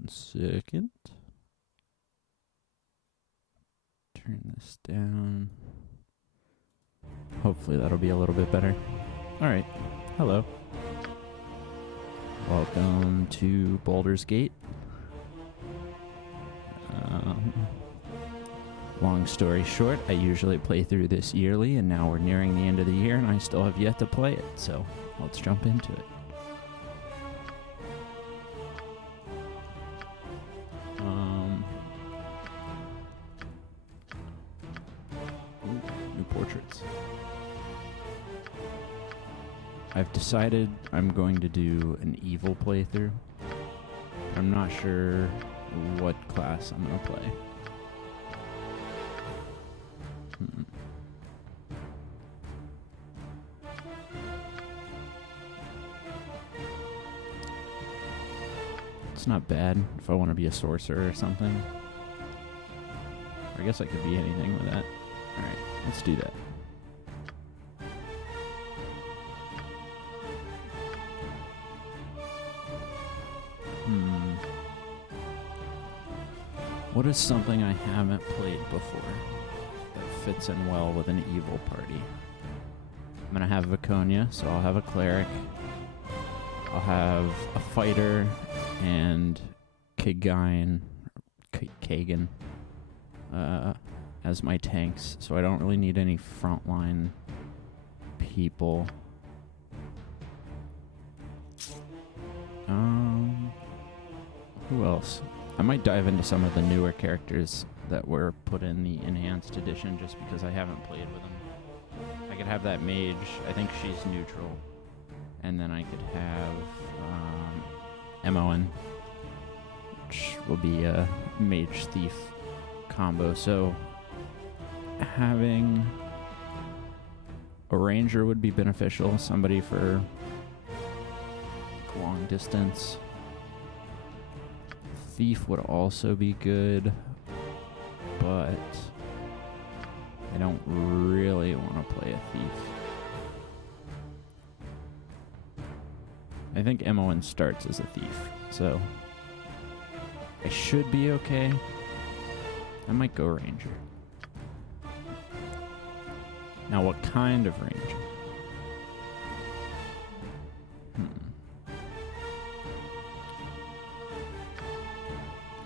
1 second. Turn this down. Hopefully that'll be a little bit better. Alright, hello. Welcome to Baldur's Gate. Long story short, I usually play through this yearly, and now we're nearing the end of the year, and I still have yet to play it, so let's jump into it. New portraits. I've decided I'm going to do an evil playthrough. I'm not sure what class I'm going to play. It's not bad if I want to be a sorcerer or something. I guess I could be anything with that. Alright, let's do that. What is something I haven't played before that fits in well with an evil party? I'm going to have Viconia, so I'll have a cleric. I'll have a fighter and Kagan as my tanks, so I don't really need any frontline people. Who else? I might dive into some of the newer characters that were put in the enhanced edition just because I haven't played with them. I could have that mage. I think she's neutral. And then I could have Mon, which will be a mage thief combo. So having a ranger would be beneficial. Somebody for long distance. Thief would also be good, but I don't really want to play a thief. I think Mon starts as a thief, so I should be okay. I might go ranger. Now, what kind of ranger?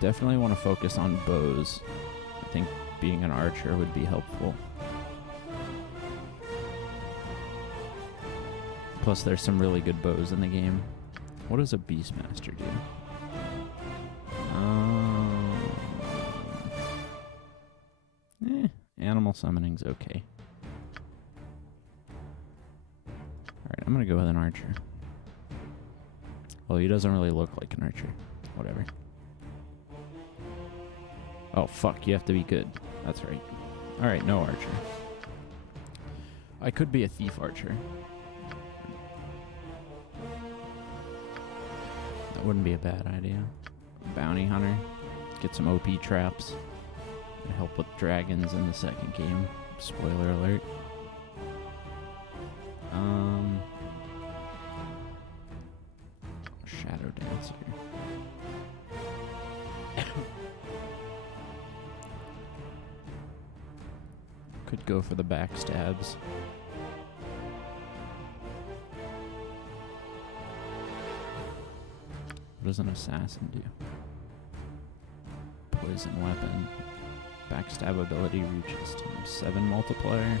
Definitely want to focus on bows. I think being an archer would be helpful. Plus, there's some really good bows in the game. What does a Beastmaster do? Animal summoning's okay. Alright, I'm gonna go with an archer. Well, he doesn't really look like an archer. Whatever. Oh, fuck, you have to be good. That's right. Alright, no archer. I could be a thief archer. That wouldn't be a bad idea. Bounty hunter. Get some OP traps. And help with dragons in the second game. Spoiler alert. Shadow dancer. Could go for the backstabs. What does an assassin do? Poison weapon. Backstab ability reaches ×7 multiplier.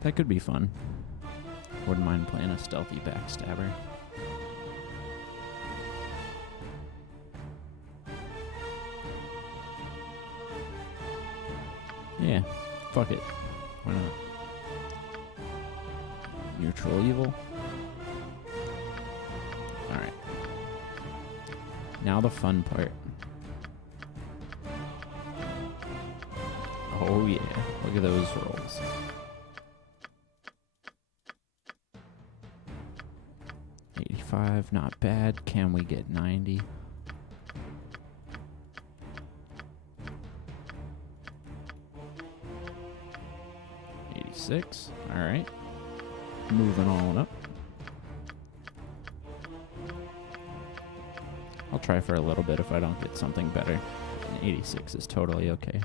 That could be fun. Wouldn't mind playing a stealthy backstabber. Yeah, fuck it. Why not? Neutral evil. Alright. Now the fun part. Oh yeah, look at those rolls. $85, not bad. Can we get 90? $86, alright. Moving on up. I'll try for a little bit if I don't get something better. An 86 is totally okay.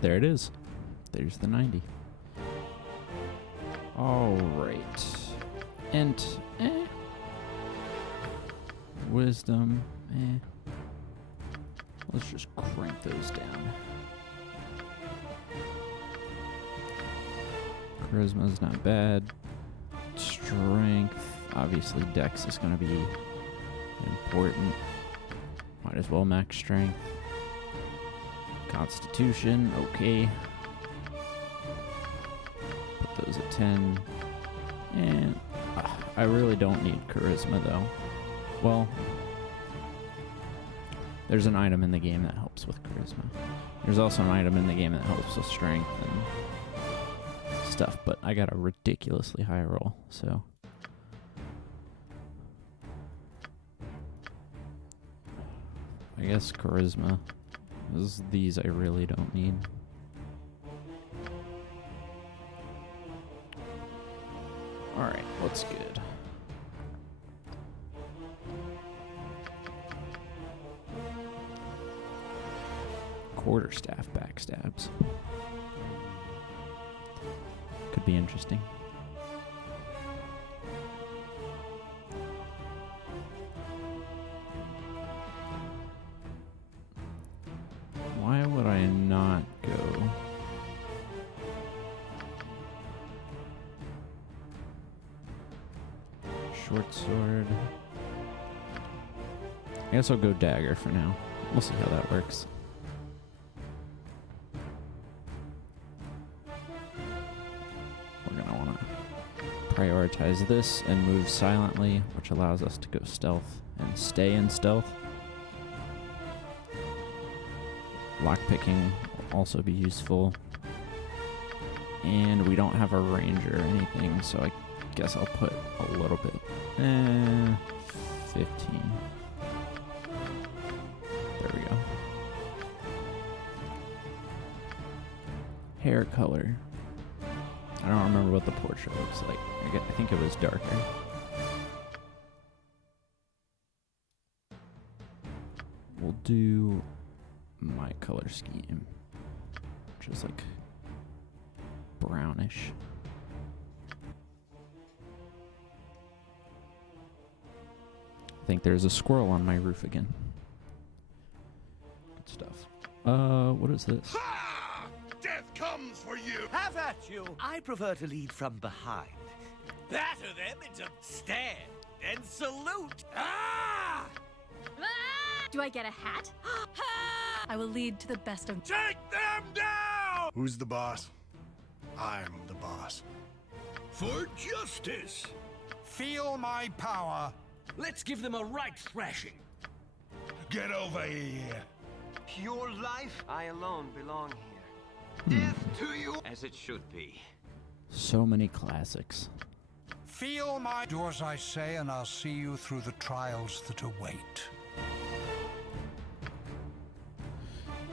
There it is. There's the 90. All right. Int, Wisdom, Let's just crank those down. Charisma's not bad. Strength, obviously Dex is going to be important. Might as well max strength. Constitution, okay. Put those at 10. And I really don't need charisma though. Well, there's an item in the game that helps with charisma. There's also an item in the game that helps with strength and stuff, but I got a ridiculously high roll, so. I guess charisma. These I really don't need. Alright, what's good? Quarterstaff backstabs. Could be interesting. Why would I not go? Short sword. I guess I'll go dagger for now. We'll see how that works. We're gonna wanna prioritize this and move silently, which allows us to go stealth and stay in stealth. Lockpicking will also be useful. And we don't have a range or anything, so I guess I'll put a little bit. 15. There we go. Hair color. I don't remember what the portrait looks like. I think it was darker. We'll do my color scheme, which is like brownish. I think there's a squirrel on my roof again. Good stuff. What is this? Ha! Death comes for you! Have at you! I prefer to lead from behind. Batter them into stand and salute! Ah! Do I get a hat? I will lead to the best of... Take them down! Who's the boss? I'm the boss. For justice! Feel my power. Let's give them a right thrashing. Get over here! Pure life, I alone belong here. Death to you, as it should be. So many classics. Feel my... Do as I say, and I'll see you through the trials that await.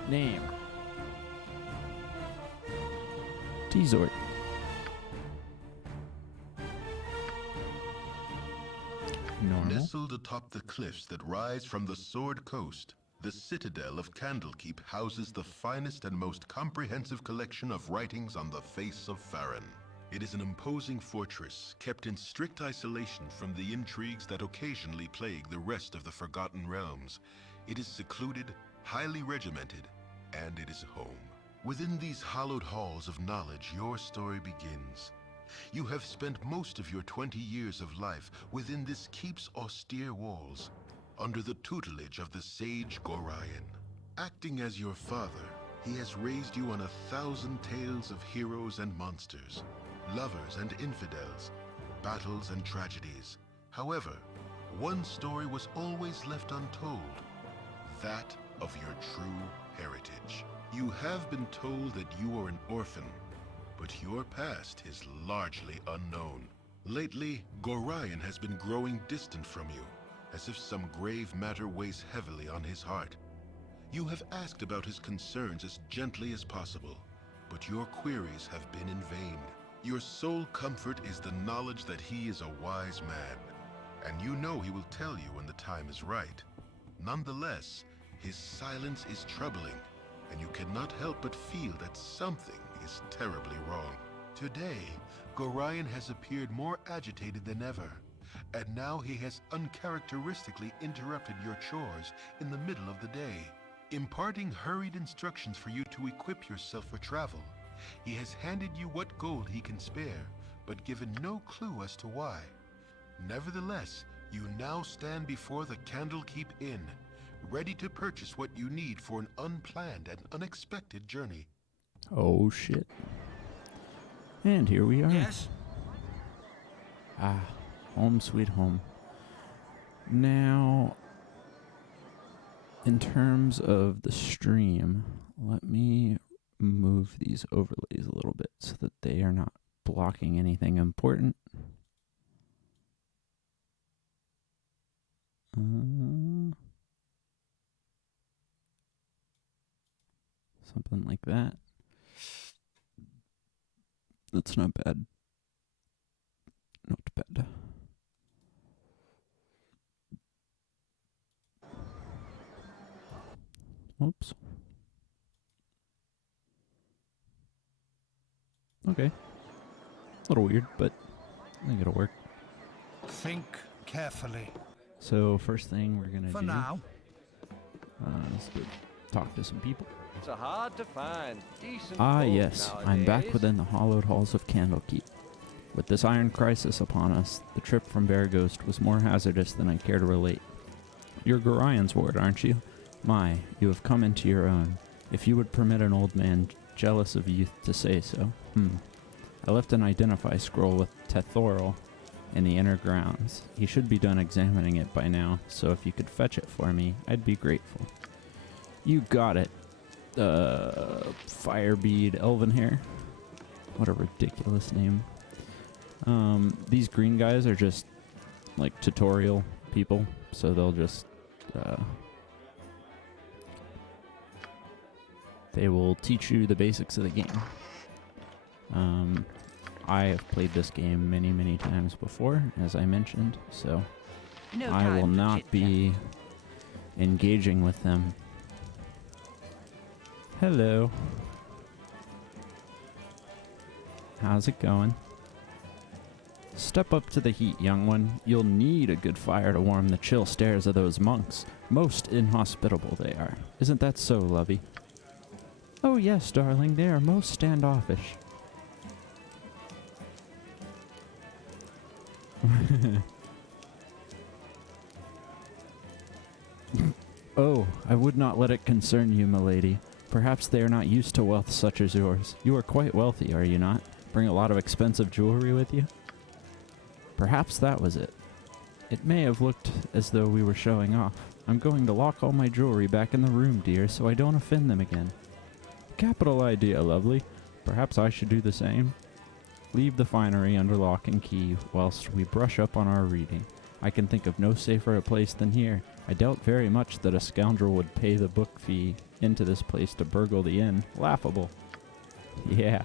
Name. T-Zort. Normal. Nestled atop the cliffs that rise from the Sword Coast, the citadel of Candlekeep houses the finest and most comprehensive collection of writings on the face of Faerun. It is an imposing fortress, kept in strict isolation from the intrigues that occasionally plague the rest of the Forgotten Realms. It is secluded, highly regimented, and it is home. Within these hallowed halls of knowledge, your story begins. You have spent most of your 20 years of life within this keep's austere walls, under the tutelage of the sage Gorion. Acting as your father, he has raised you on 1,000 tales of heroes and monsters, lovers and infidels, battles and tragedies. However, one story was always left untold, that of your true heritage. You have been told that you are an orphan, but your past is largely unknown. Lately, Gorion has been growing distant from you, as if some grave matter weighs heavily on his heart. You have asked about his concerns as gently as possible, but your queries have been in vain. Your sole comfort is the knowledge that he is a wise man, and you know he will tell you when the time is right. Nonetheless, his silence is troubling, and you cannot help but feel that something is terribly wrong. Today, Gorion has appeared more agitated than ever, and now he has uncharacteristically interrupted your chores in the middle of the day, imparting hurried instructions for you to equip yourself for travel. He has handed you what gold he can spare, but given no clue as to why. Nevertheless, you now stand before the Candlekeep Inn, ready to purchase what you need for an unplanned and unexpected journey. Oh, shit. And here we are. Yes? Ah, home sweet home. Now, in terms of the stream, let me move these overlays a little bit so that they are not blocking anything important. Something like that. That's not bad. Not bad. Oops. Okay. A little weird, but I think it'll work. Think carefully. So first thing we're gonna For do now. is go talk to some people. It's hard to find decent Ah, folk yes, I'm back nowadays. within the hallowed halls of Candlekeep. With this iron crisis upon us, the trip from Bear Ghost was more hazardous than I care to relate. You're Gorion's ward, aren't you? My, you have come into your own. If you would permit an old man jealous of youth to say so. I left an identify scroll with Tethoril in the inner grounds. He should be done examining it by now, so if you could fetch it for me, I'd be grateful. You got it. Firebead Elvenhair. What a ridiculous name. These green guys are just like tutorial people, so they'll just they will teach you the basics of the game. I have played this game many, many times before, as I mentioned, so No I will time for not chit-chat. be engaging with them. Hello. How's it going? Step up to the heat, young one. You'll need a good fire to warm the chill stares of those monks. Most inhospitable they are. Isn't that so, lovey? Oh yes, darling, they are most standoffish. Oh, I would not let it concern you, milady. Perhaps they are not used to wealth such as yours. You are quite wealthy, are you not? Bring a lot of expensive jewelry with you? Perhaps that was it. It may have looked as though we were showing off. I'm going to lock all my jewelry back in the room, dear, so I don't offend them again. Capital idea, lovely. Perhaps I should do the same. Leave the finery under lock and key whilst we brush up on our reading. I can think of no safer a place than here. I doubt very much that a scoundrel would pay the book fee into this place to burgle the inn. Laughable. Yeah.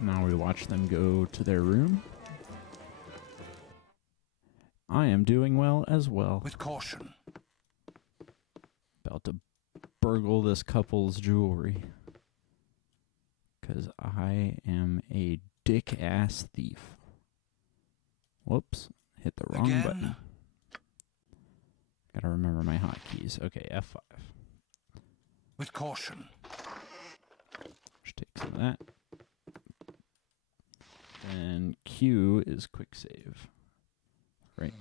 Now we watch them go to their room. I am doing well as well. With caution. About to burgle this couple's jewelry. Because I am a dick-ass thief. Whoops. Hit the wrong Again? button. Gotta remember my hotkeys. Okay, F5. With caution. Just take some of that. And Q is quick save. Right.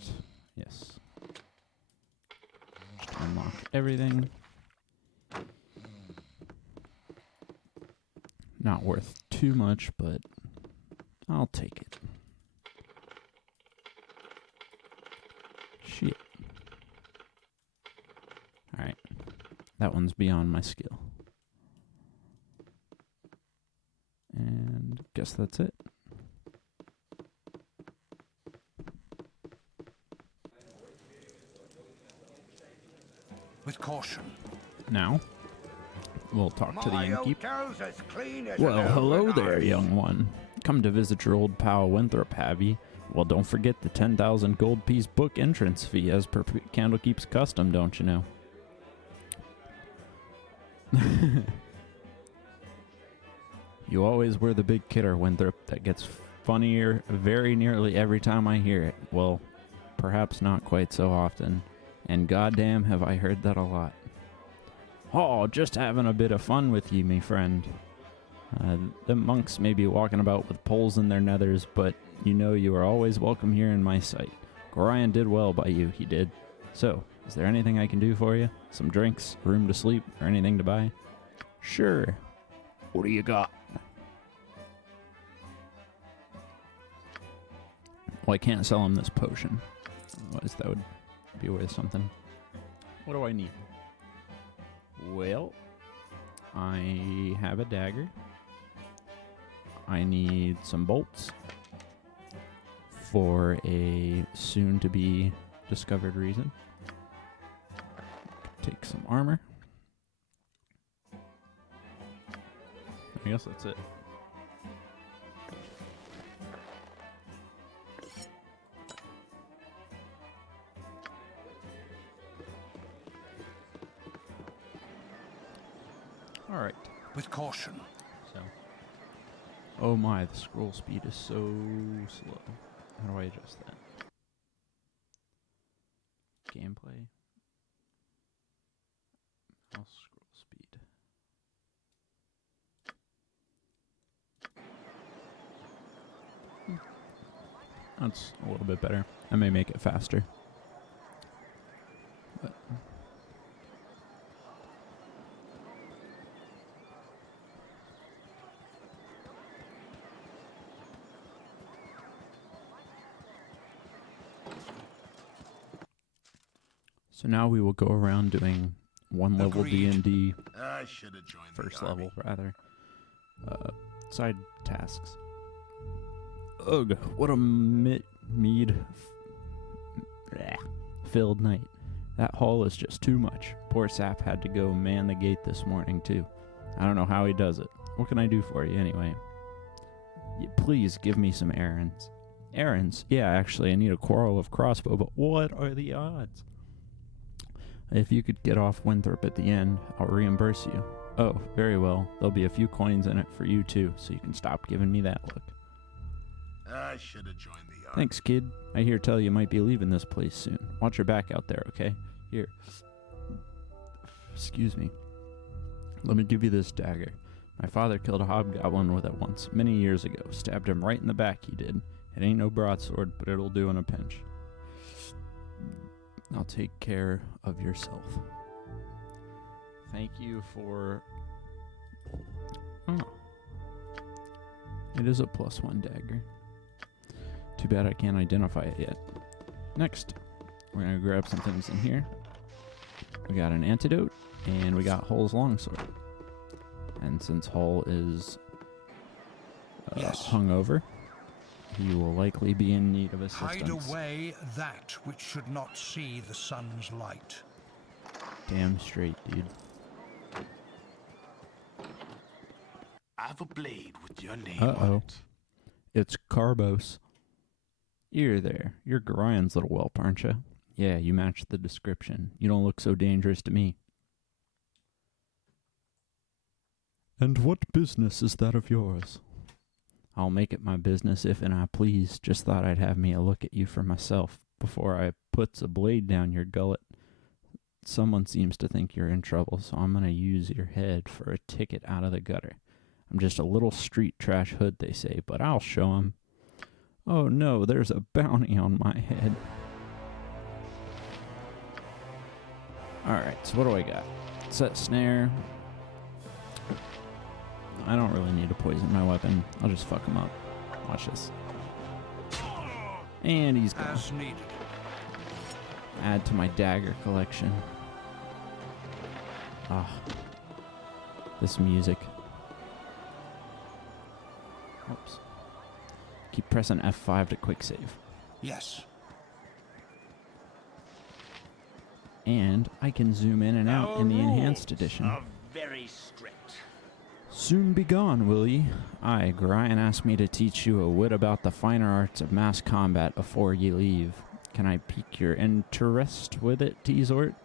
Yes. Just unlock everything. Not worth too much, but I'll take it. Shit. Alright. That one's beyond my skill. guess that's it. With caution. Now, we'll talk to the My innkeep. hotel's as clean as Well, an hello open there, ice. young one. Come to visit your old pal Winthrop, have ye? Well, don't forget the 10,000 gold piece book entrance fee as per Candlekeep's custom, don't you know? You always were the big kidder, Winthrop. That gets funnier very nearly every time I hear it. Well, perhaps not quite so often. And goddamn have I heard that a lot. Oh, just having a bit of fun with you, me friend. The monks may be walking about with poles in their nethers, but you know you are always welcome here in my sight. Gorion did well by you, he did. So, is there anything I can do for you? Some drinks, room to sleep, or anything to buy? Sure. What do you got? Well, I can't sell him this potion. Otherwise, that would be worth something. What do I need? Well, I have a dagger. I need some bolts for a soon-to-be discovered reason. Take some armor. I guess that's it. All right. With caution. So. Oh my, the scroll speed is so slow. How do I adjust that? Gameplay. Mouse scroll speed. That's a little bit better. I may make it faster. But so now we will go around doing one level Agreed. D&D, I should have joined first the army. level rather, side tasks. Ugh, what a filled night. That hall is just too much. Poor Sap had to go man the gate this morning too. I don't know how he does it. What can I do for you anyway? Please give me some errands. Errands? Yeah, actually, I need a quarrel of crossbow, but what are the odds? If you could get off Winthrop at the end, I'll reimburse you. Oh, very well. There'll be a few coins in it for you too, so you can stop giving me that look. I should have joined the army. Thanks, kid. I hear tell you might be leaving this place soon. Watch your back out there, okay? Here. Excuse me. Let me give you this dagger. My father killed a hobgoblin with it once, many years ago. Stabbed him right in the back, he did. It ain't no broadsword, but it'll do in a pinch. Now take care of yourself. Thank you for... Oh. It is a +1 dagger. Too bad I can't identify it yet. Next, we're going to grab some things in here. We got an antidote, and we got Hull's longsword. And since Hull is hungover, he will likely be in need of assistance. Hide away that which should not see the sun's light. Damn straight, dude. I've a blade with your name Uh-oh. on it. It's Carbos. You're there. You're Gorion's little whelp, aren't you? Yeah, you match the description. You don't look so dangerous to me. And what business is that of yours? I'll make it my business if and I please. Just thought I'd have me a look at you for myself before I puts a blade down your gullet. Someone seems to think you're in trouble, so I'm gonna use your head for a ticket out of the gutter. I'm just a little street trash hood, they say, but I'll show 'em. Oh no, there's a bounty on my head. Alright, so what do I got? Set snare. I don't really need to poison my weapon. I'll just fuck him up. Watch this. And he's gone. As needed. Add to my dagger collection. Ah. This music. Oops. press an F5 to quick save. Yes. And I can zoom in and out in the Enhanced Edition. Are very strict. Soon be gone, will ye? Aye, Gorion asked me to teach you a wit about the finer arts of mass combat afore ye leave. Can I pique your interest with it, T-Zort?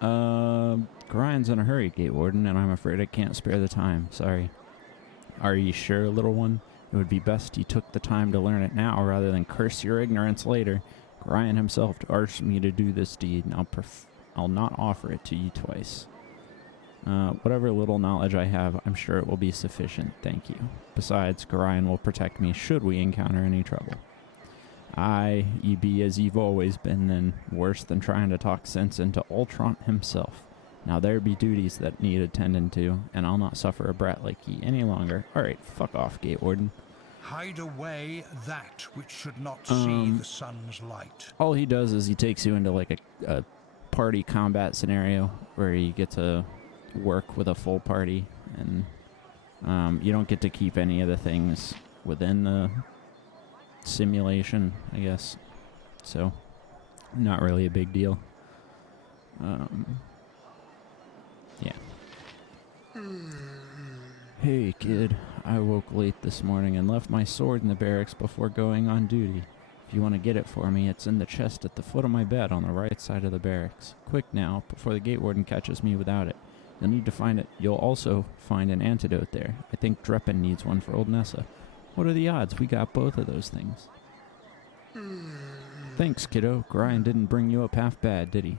Gorion's in a hurry, Gate Warden, and I'm afraid I can't spare the time. Sorry. Are ye sure, little one? It would be best ye took the time to learn it now rather than curse your ignorance later. Gorion himself urged me to do this deed, and I'll not offer it to ye twice. Whatever little knowledge I have, I'm sure it will be sufficient, thank you. Besides, Gorion will protect me should we encounter any trouble. Aye, ye be as ye've always been, then, worse than trying to talk sense into Ultron himself. Now there be duties that need attending to, and I'll not suffer a brat like ye any longer. Alright, fuck off, Gate Warden. Hide away that which should not see the sun's light. All he does is he takes you into like a party combat scenario where you get to work with a full party, and you don't get to keep any of the things within the simulation, I guess. So, not really a big deal. Yeah. Hey, kid. I woke late this morning and left my sword in the barracks before going on duty. If you want to get it for me, it's in the chest at the foot of my bed on the right side of the barracks. Quick now, before the Gate Warden catches me without it. You'll need to find it. You'll also find an antidote there. I think Dreppen needs one for old Nessa. What are the odds we got both of those things? Thanks, kiddo. Gorion didn't bring you up half bad, did he?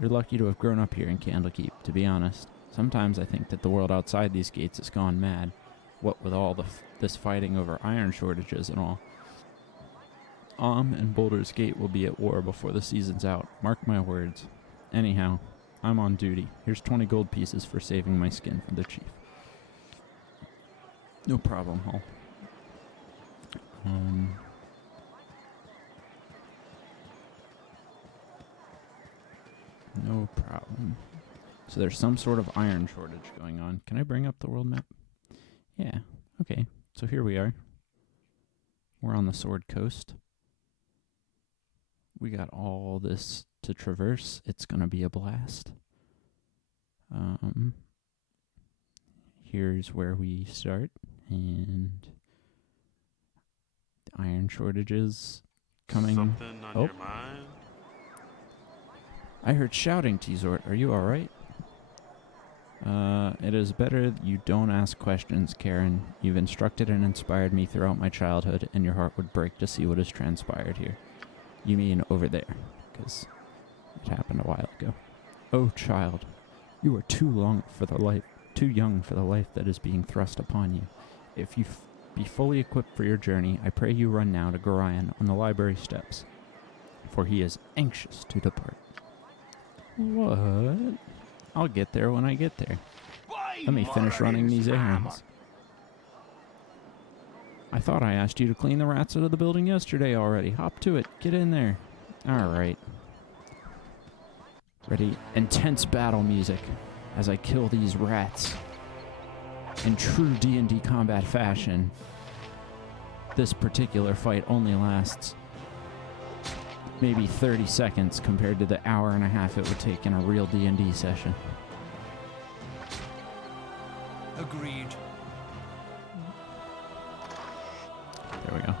You're lucky to have grown up here in Candlekeep, to be honest. Sometimes I think that the world outside these gates has gone mad. What with all this fighting over iron shortages and all. And Baldur's Gate will be at war before the season's out. Mark my words. Anyhow, I'm on duty. Here's 20 gold pieces for saving my skin from the chief. No problem, Hall. No problem. So there's some sort of iron shortage going on. Can I bring up the world map? Yeah. Okay. So here we are. We're on the Sword Coast. We got all this to traverse. It's going to be a blast. Here's where we start. And the iron shortages coming. Something on your mind? I heard shouting, T-Zort. Are you alright? It is better you don't ask questions, Karen. You've instructed and inspired me throughout my childhood, and your heart would break to see what has transpired here. You mean over there, because it happened a while ago. Oh, child, you are too young for the life that is being thrust upon you. If you be fully equipped for your journey, I pray you run now to Gorion on the library steps, for he is anxious to depart. What? I'll get there when I get there. Let me finish running these errands. I thought I asked you to clean the rats out of the building yesterday already. Hop to it. Get in there. Alright. Ready? Intense battle music as I kill these rats. In true D&D combat fashion, this particular fight only lasts maybe 30 seconds compared to the hour and a half it would take in a real D&D session. Agreed. There we go.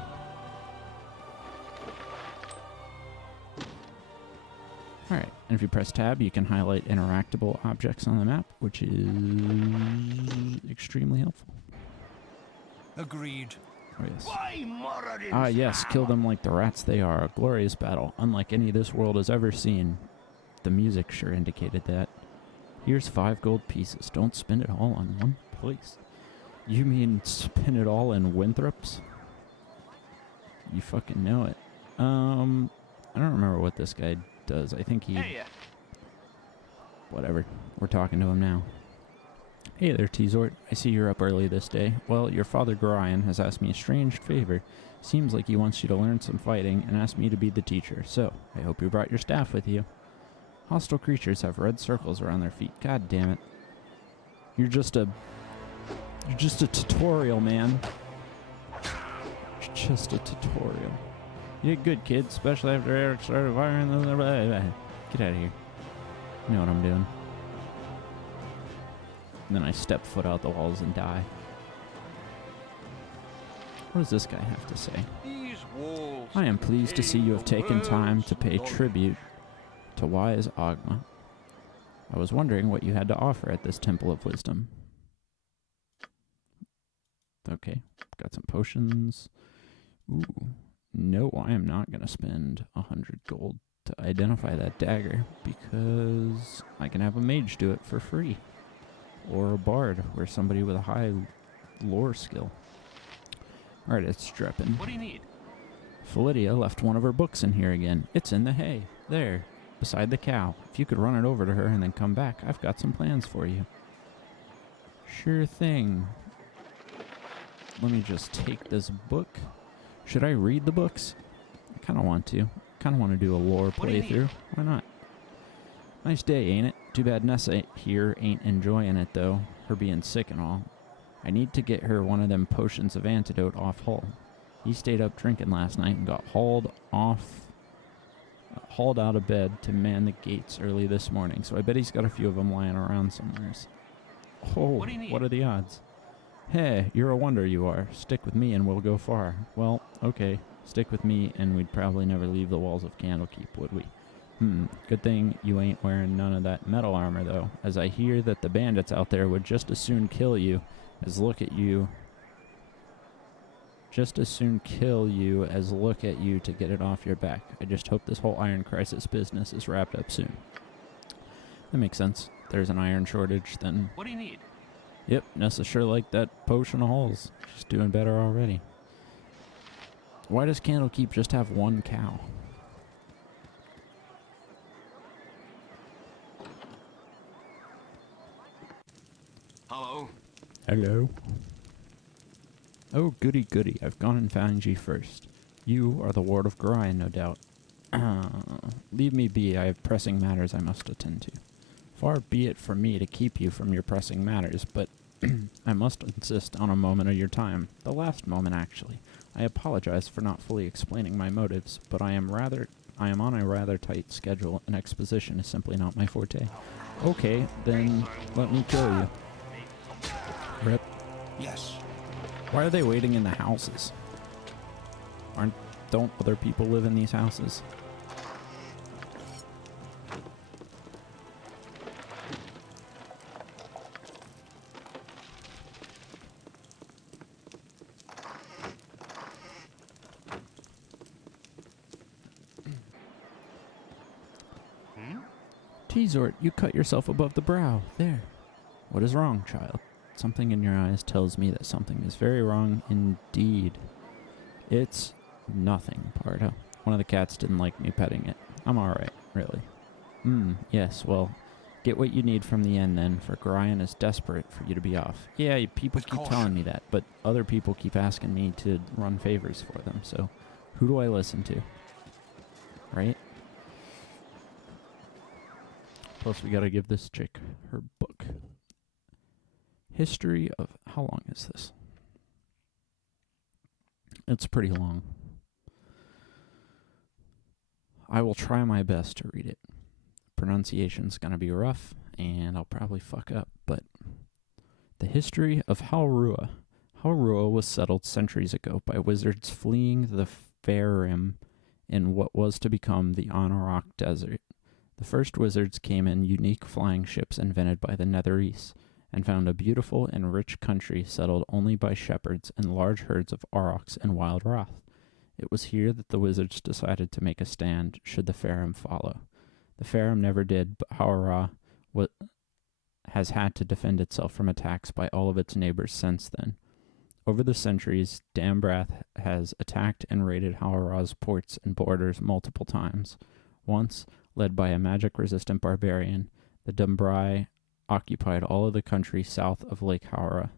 Alright, and if you press tab, you can highlight interactable objects on the map, which is extremely helpful. Agreed. Oh, yes. Yes, kill them like the rats they are. A glorious battle, unlike any this world has ever seen. The music sure indicated that. Here's 5 gold pieces. Don't spend it all on one place. You mean spend it all in Winthrops? You fucking know it. I don't remember what this guy does. I think he... Hey, Whatever. We're talking to him now. Hey there, T-Zort. I see you're up early this day. Well, your father Gorion has asked me a strange favor. Seems like he wants you to learn some fighting and asked me to be the teacher. So, I hope you brought your staff with you. Hostile creatures have red circles around their feet. God damn it. You're just a tutorial, man. just a tutorial. You did good, kid, especially after Eric started firing. Get out of here. You know what I'm doing. And then I step foot out the walls and die. What does this guy have to say? These walls. I am pleased to see you have taken time to pay tribute to wise Ogma. I was wondering what you had to offer at this Temple of Wisdom. Okay, got some potions. Ooh, no, I am not going to spend 100 gold to identify that dagger because I can have a mage do it for free. Or a bard, or somebody with a high lore skill. Alright, it's Dreppin. What do you need? Philidia left one of her books in here again. It's in the hay. There, beside the cow. If you could run it over to her and then come back, I've got some plans for you. Sure thing. Let me just take this book. Should I read the books? I kind of want to. Kind of want to do a lore playthrough. Why not? Nice day, ain't it? Too bad Nessa here ain't enjoying it, though. Her being sick and all. I need to get her one of them potions of Antidote off Hull. He stayed up drinking last night and got hauled out of bed to man the gates early this morning, so I bet he's got a few of them lying around somewheres. Oh, what are the odds? Hey, you're a wonder, you are. Stick with me and we'll go far. Well, okay. Stick with me and we'd probably never leave the walls of Candlekeep, would we? Good thing you ain't wearing none of that metal armor, though, as I hear that the bandits out there would just as soon kill you as look at you. Just as soon kill you as look at you to get it off your back. I just hope this whole iron crisis business is wrapped up soon. That makes sense. If there's an iron shortage, then... What do you need? Yep, Nessa sure liked that potion of holes. She's doing better already. Why does Candlekeep just have one cow? Hello? Hello? Oh, goody goody. I've gone and found ye first. You are the ward of Grian, no doubt. Leave me be. I have pressing matters I must attend to. Far be it from me to keep you from your pressing matters, but I must insist on a moment of your time. The last moment, actually. I apologize for not fully explaining my motives, but I am on a rather tight schedule, and exposition is simply not my forte. Okay, then let me kill you. Rip. Yes. Why are they waiting in the houses? Don't other people live in these houses? Teazort, you cut yourself above the brow. There. What is wrong, child? Something in your eyes tells me that something is very wrong indeed. It's nothing, Pardo. One of the cats didn't like me petting it. I'm alright, really. Yes, well, get what you need from the inn then, for Grian is desperate for you to be off. Yeah, people keep telling me that, but other people keep asking me to run favors for them, so who do I listen to? Right? Plus, we gotta give this chick her book. History of... How long is this? It's pretty long. I will try my best to read it. Pronunciation's gonna be rough, and I'll probably fuck up, but... The history of Halrua. Halrua was settled centuries ago by wizards fleeing the Faerûn in what was to become the Anauroch Desert. The first wizards came in unique flying ships invented by the Netherese, and found a beautiful and rich country settled only by shepherds and large herds of aurochs and wild wrath. It was here that the wizards decided to make a stand should the Faerûn follow. The Faerûn never did, but Halrua has had to defend itself from attacks by all of its neighbors since then. Over the centuries, Dambrath has attacked and raided Halrua's ports and borders multiple times. Once, led by a magic-resistant barbarian, the Dumbrai occupied all of the country south of Lake Halrua.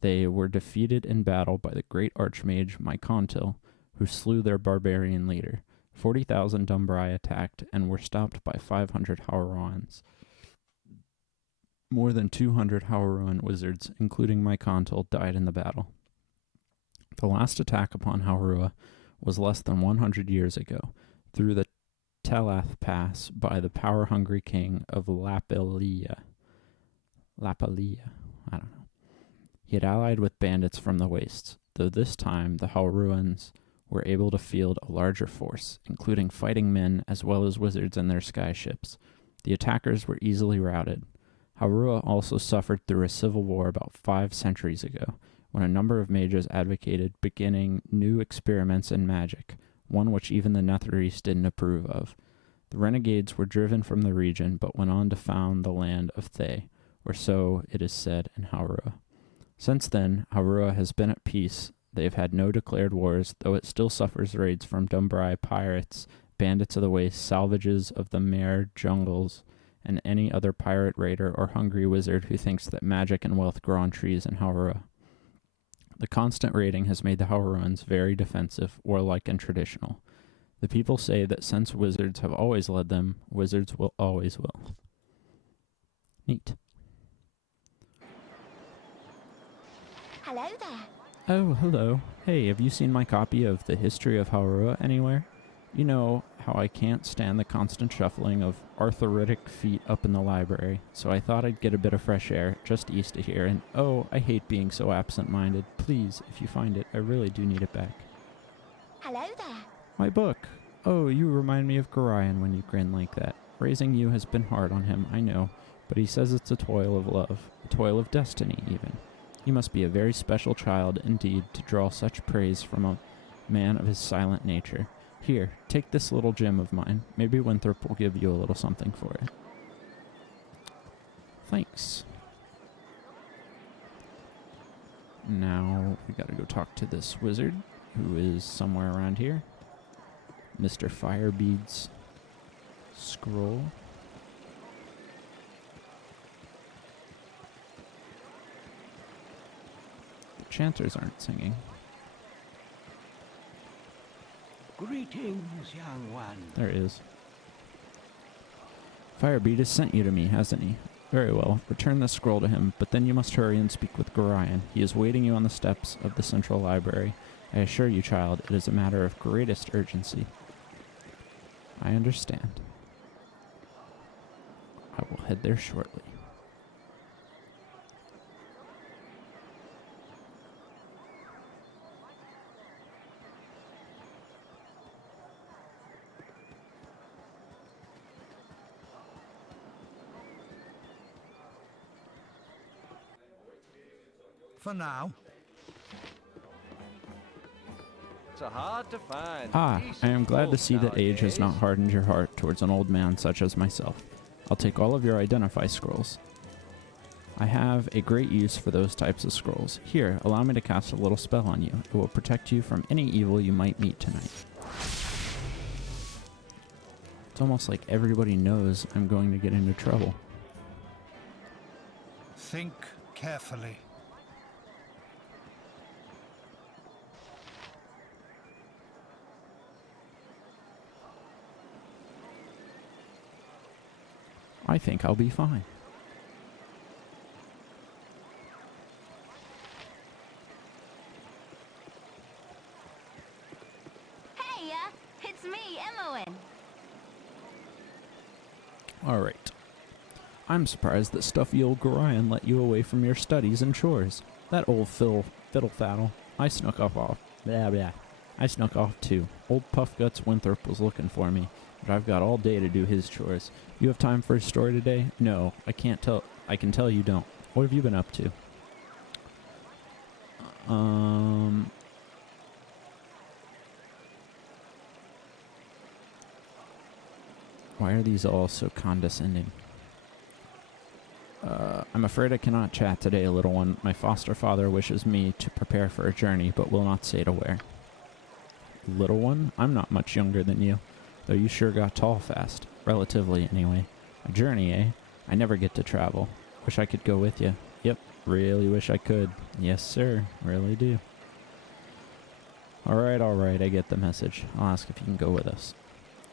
They were defeated in battle by the great archmage Mycontil, who slew their barbarian leader. 40,000 Dumbrai attacked and were stopped by 500 Halruans. More than 200 Halruan wizards, including Mycontil, died in the battle. The last attack upon Haurua was less than 100 years ago, through the Telath Pass by the power-hungry king of Lapalia. I don't know. He had allied with bandits from the wastes, though this time the Hauruans were able to field a larger force, including fighting men as well as wizards in their skyships. The attackers were easily routed. Haurua also suffered through a civil war about 5 centuries ago, when a number of mages advocated beginning new experiments in magic, one which even the Netherese didn't approve of. The renegades were driven from the region, but went on to found the land of Thay, or so it is said in Haurua. Since then, Haurua has been at peace. They have had no declared wars, though it still suffers raids from Dumbrai pirates, bandits of the waste, salvages of the mare jungles, and any other pirate raider or hungry wizard who thinks that magic and wealth grow on trees in Haurua. The constant raiding has made the Hauruans very defensive, warlike, and traditional. The people say that since wizards have always led them, wizards will always will. Neat. Hello there. Oh, hello. Hey, have you seen my copy of The History of Haurua anywhere? You know how I can't stand the constant shuffling of arthritic feet up in the library, so I thought I'd get a bit of fresh air just east of here, and oh, I hate being so absent-minded. Please, if you find it, I really do need it back. Hello there. My book. Oh, you remind me of Gorion when you grin like that. Raising you has been hard on him, I know, but he says it's a toil of love, a toil of destiny, even. He must be a very special child indeed to draw such praise from a man of his silent nature. Here, take this little gem of mine. Maybe Winthrop will give you a little something for it. Thanks. Now, we gotta go talk to this wizard, who is somewhere around here. Mr. Firebead's scroll. The chanters aren't singing. Greetings, young one. There it is. Firebead has sent you to me, hasn't he? Very well. Return the scroll to him, but then you must hurry and speak with Gorion. He is waiting you on the steps of the central library. I assure you, child, it is a matter of greatest urgency. I understand. I will head there shortly. For now. It's hard to find. Ah, I am glad to see that age has not hardened your heart towards an old man such as myself. I'll take all of your identify scrolls. I have a great use for those types of scrolls. Here, allow me to cast a little spell on you. It will protect you from any evil you might meet tonight. It's almost like everybody knows I'm going to get into trouble. Think carefully. I think I'll be fine. Hey, it's me, Imoen. Alright. I'm surprised that stuffy old Gorion let you away from your studies and chores. That old fiddle-faddle. I snuck off. I snuck off too. Old Puffguts Winthrop was looking for me, but I've got all day to do his chores. You have time for a story today? No, I can't tell. I can tell you don't. What have you been up to? Why are these all so condescending? I'm afraid I cannot chat today, little one. My foster father wishes me to prepare for a journey, but will not say to where. Little one? I'm not much younger than you, though you sure got tall fast. Relatively, anyway. A journey, eh? I never get to travel. Wish I could go with you. Yep, really wish I could. Yes, sir. Really do. Alright, I get the message. I'll ask if you can go with us.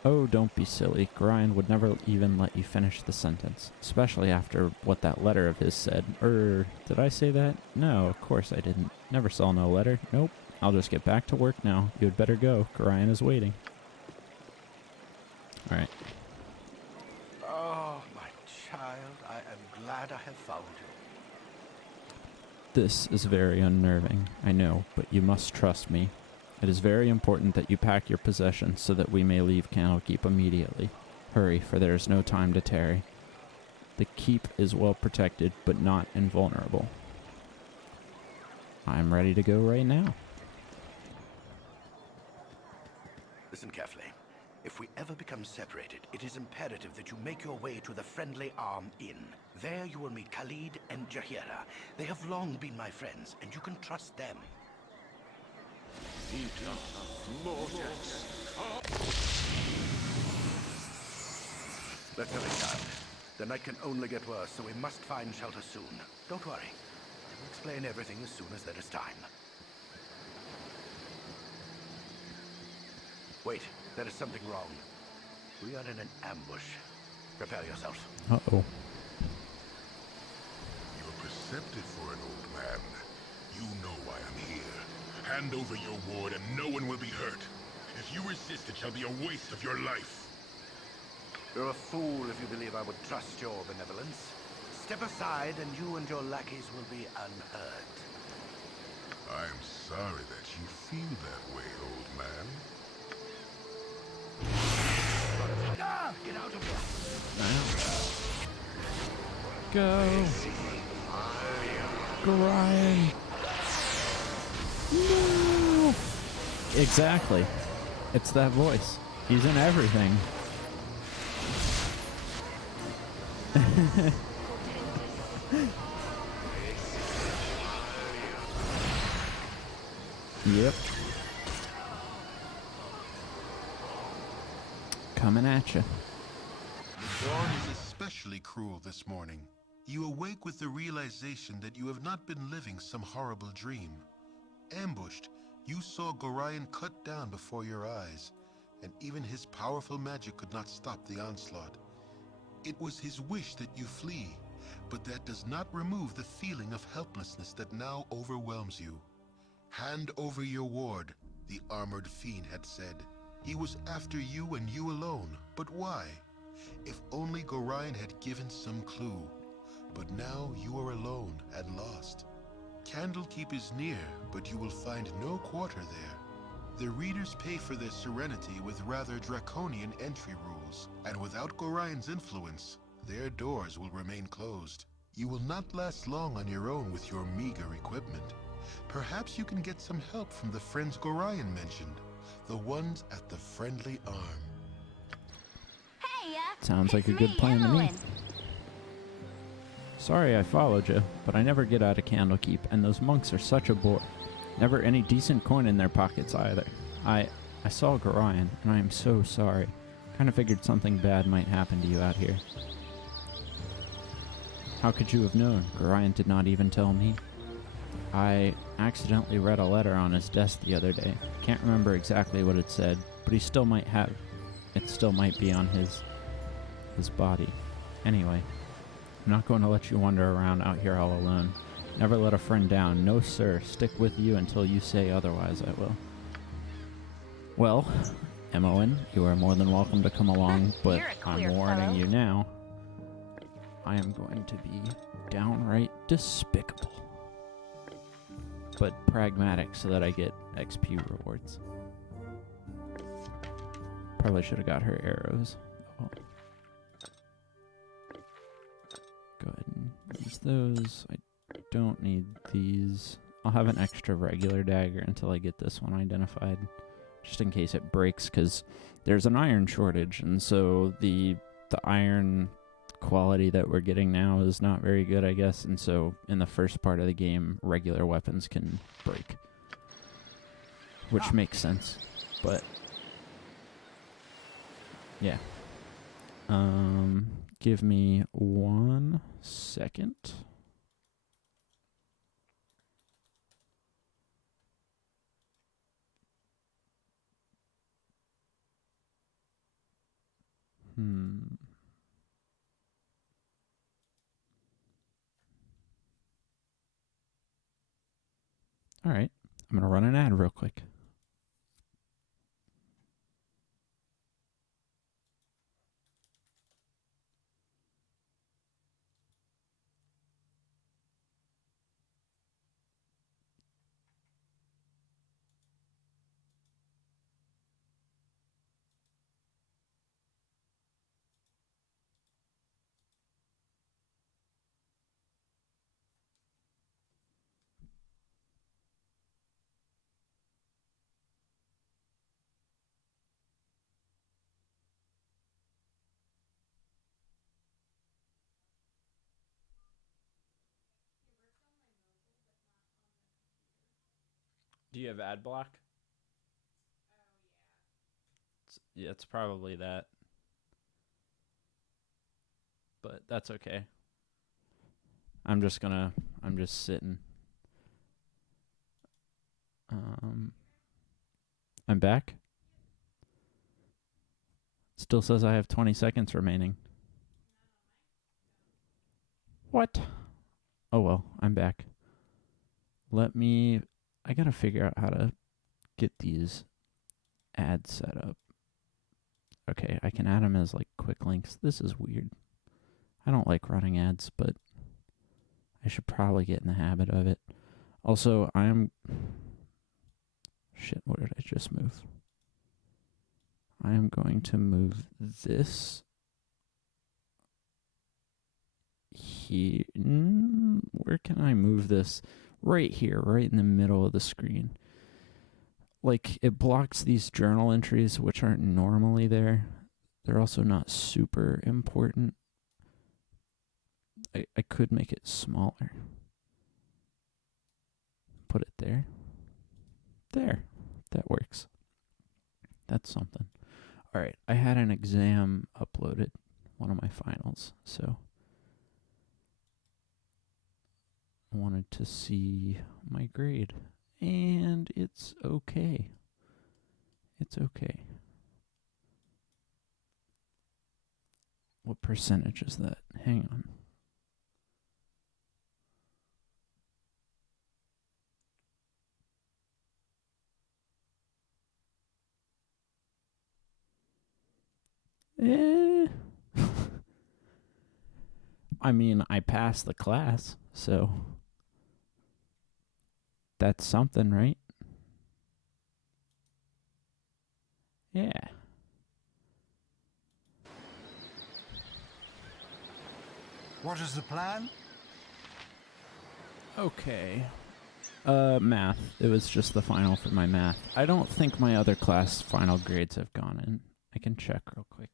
Oh, don't be silly. Gorion would never even let you finish the sentence, especially after what that letter of his said. Did I say that? No, of course I didn't. Never saw no letter. Nope. I'll just get back to work now. You had better go. Gorion is waiting. All right. Oh, my child, I am glad I have found you. This is very unnerving, I know, but you must trust me. It is very important that you pack your possessions so that we may leave Candlekeep immediately. Hurry, for there is no time to tarry. The keep is well protected, but not invulnerable. I'm ready to go right now. Listen carefully. If we ever become separated, it is imperative that you make your way to the Friendly Arm Inn. There you will meet Khalid and Jaheira. They have long been my friends, and you can trust them. Let's hurry, child. The night can only get worse, so we must find shelter soon. Don't worry. I will explain everything as soon as there is time. Wait, there is something wrong. We are in an ambush. Prepare yourself. Uh-oh. You're perceptive for an old man. You know why I'm here. Hand over your ward and no one will be hurt. If you resist, it shall be a waste of your life. You're a fool if you believe I would trust your benevolence. Step aside and you and your lackeys will be unhurt. I'm sorry that you feel that way, old man. Get out of here! Go! Gorion! No! Exactly. It's that voice. He's in everything. Yep. Coming at you. The dawn is especially cruel this morning. You awake with the realization that you have not been living some horrible dream. Ambushed, you saw Gorion cut down before your eyes, and even his powerful magic could not stop the onslaught. It was his wish that you flee, but that does not remove the feeling of helplessness that now overwhelms you. Hand over your ward, the armored fiend had said. He was after you and you alone, but why? If only Gorion had given some clue. But now you are alone and lost. Candlekeep is near, but you will find no quarter there. The readers pay for their serenity with rather draconian entry rules, and without Gorion's influence, their doors will remain closed. You will not last long on your own with your meager equipment. Perhaps you can get some help from the friends Gorion mentioned, the ones at the Friendly Arm. Hey, Sounds like it's a good me, plan to me. Emmeline. Sorry I followed you, but I never get out of Candlekeep, and those monks are such a bore. Never any decent coin in their pockets either. I saw Gorion, and I am so sorry. Kind of figured something bad might happen to you out here. How could you have known? Gorion did not even tell me. I accidentally read a letter on his desk the other day. Can't remember exactly what it said, but he still might have. It still might be on his body. Anyway, I'm not going to let you wander around out here all alone. Never let a friend down. No, sir. Stick with you until you say otherwise, I will. Well, Emmeline, you are more than welcome to come along, but You're a I'm queer warning fellow. you now. I am going to be downright despicable. But pragmatic so that I get XP rewards. Probably should have got her arrows. Oh. Go ahead and use those. I don't need these. I'll have an extra regular dagger until I get this one identified, just in case it breaks, because there's an iron shortage, and so the iron quality that we're getting now is not very good, I guess, and so in the first part of the game, regular weapons can break, which makes sense, but yeah. Give me 1 second. All right. I'm going to run an ad real quick. Do you have ad block? Yeah, it's probably that. But that's okay. I'm just sitting. I'm back. Still says I have 20 seconds remaining. What? Oh well, I'm back. I gotta figure out how to get these ads set up. Okay, I can add them as like quick links. This is weird. I don't like running ads, but I should probably get in the habit of it. Also, shit, what did I just move? I am going to move this here. Where can I move this? Right here, right in the middle of the screen. Like, it blocks these journal entries, which aren't normally there. They're also not super important. I could make it smaller. Put it there. There. That works. That's something. Alright, I had an exam uploaded, one of my finals, so I wanted to see my grade. And it's okay. It's okay. What percentage is that? Hang on. I mean, I passed the class, so that's something, right? Yeah. What is the plan? Okay. Math. It was just the final for my math. I don't think my other class final grades have gone in. I can check real quick.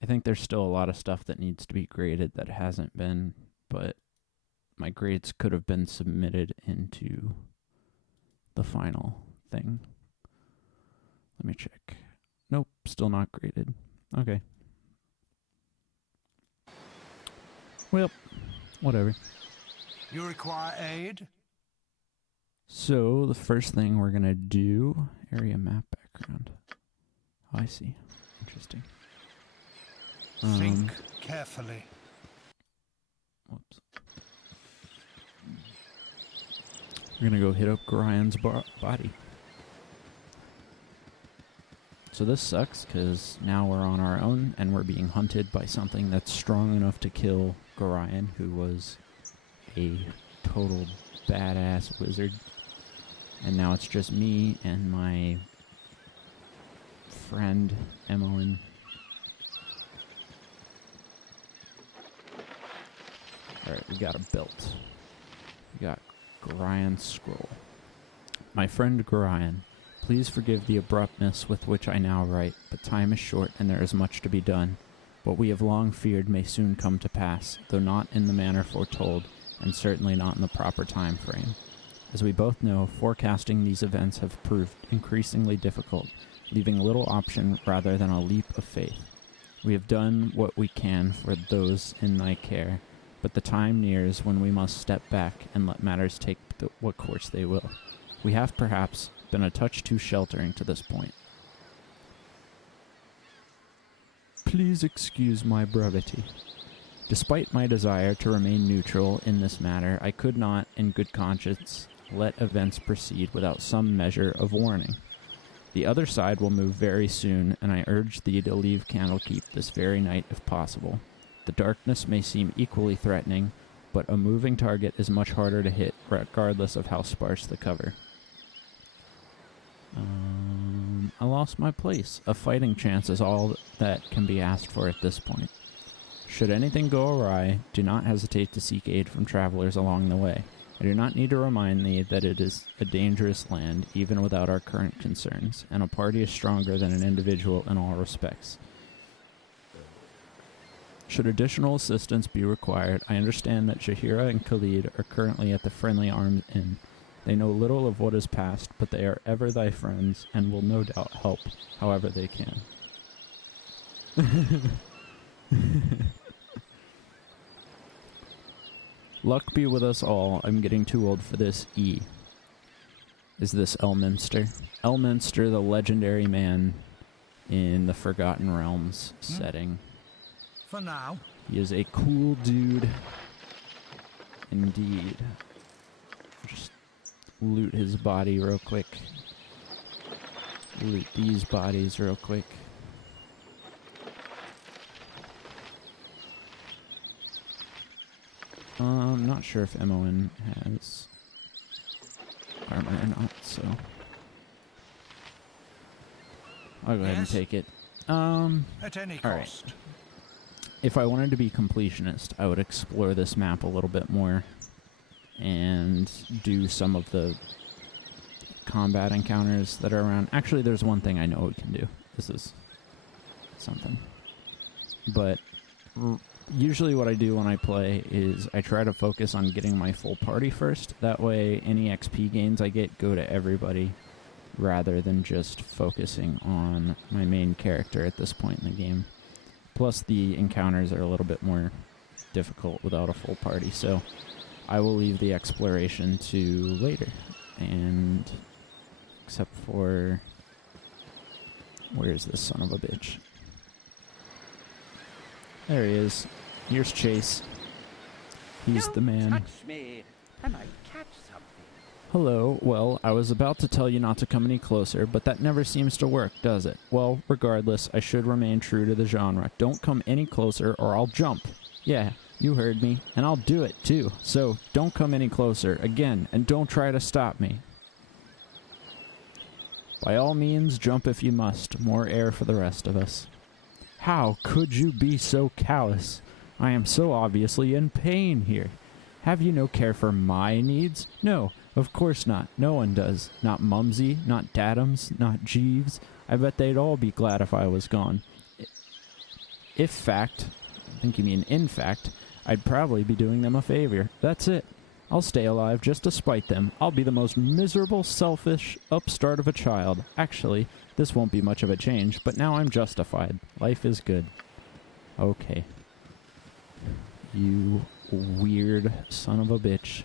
I think there's still a lot of stuff that needs to be graded that hasn't been, but my grades could have been submitted into the final thing. Let me check. Nope, still not graded. Okay. Well, whatever. You require aid? So, the first thing we're going to do, area map background. Oh, I see. Interesting. Think carefully. Whoops. We're going to go hit up Gorion's body. So this sucks, because now we're on our own, and we're being hunted by something that's strong enough to kill Gorion, who was a total badass wizard. And now it's just me and my friend, Emmeline. Alright, we got a belt. We got Gorion's scroll. My friend Gorion, please forgive the abruptness with which I now write, but time is short and there is much to be done. What we have long feared may soon come to pass, though not in the manner foretold, and certainly not in the proper time frame. As we both know, forecasting these events have proved increasingly difficult, leaving little option rather than a leap of faith. We have done what we can for those in thy care, but the time nears when we must step back and let matters take what course they will. We have perhaps been a touch too sheltering to this point. Please excuse my brevity. Despite my desire to remain neutral in this matter, I could not, in good conscience, let events proceed without some measure of warning. The other side will move very soon, and I urge thee to leave Candlekeep this very night if possible. The darkness may seem equally threatening, but a moving target is much harder to hit, regardless of how sparse the cover. I lost my place. A fighting chance is all that can be asked for at this point. Should anything go awry, do not hesitate to seek aid from travelers along the way. I do not need to remind thee that it is a dangerous land, even without our current concerns, and a party is stronger than an individual in all respects. Should additional assistance be required, I understand that Jaheira and Khalid are currently at the Friendly Arms Inn. They know little of what is past, but they are ever thy friends, and will no doubt help however they can. Luck be with us all. I'm getting too old for this. E. Is this Elminster? Elminster, the legendary man in the Forgotten Realms setting. For now. He is a cool dude. Indeed. Just loot his body real quick. Loot these bodies real quick. I'm not sure if MON has armor or not, so I'll go ahead and take it. At any cost. Right. If I wanted to be completionist, I would explore this map a little bit more and do some of the combat encounters that are around. Actually, there's one thing I know we can do. This is something. But usually what I do when I play is I try to focus on getting my full party first. That way any XP gains I get go to everybody rather than just focusing on my main character at this point in the game. Plus the encounters are a little bit more difficult without a full party, so I will leave the exploration to later. And except for... where's this son of a bitch? There he is. Here's Chase. He's the man. Touch me. I might catch something. Hello. Well, I was about to tell you not to come any closer, but that never seems to work, does it? Well, regardless, I should remain true to the genre. Don't come any closer or I'll jump. Yeah, you heard me. And I'll do it, too. So, don't come any closer, again, and don't try to stop me. By all means, jump if you must. More air for the rest of us. How could you be so callous? I am so obviously in pain here. Have you no care for my needs? No, of course not. No one does. Not Mumsy, not Daddums, not Jeeves. I bet they'd all be glad if I was gone. I think you mean in fact, I'd probably be doing them a favor. That's it. I'll stay alive just to spite them. I'll be the most miserable, selfish upstart of a child. Actually, this won't be much of a change, but now I'm justified. Life is good. Okay. You weird son of a bitch.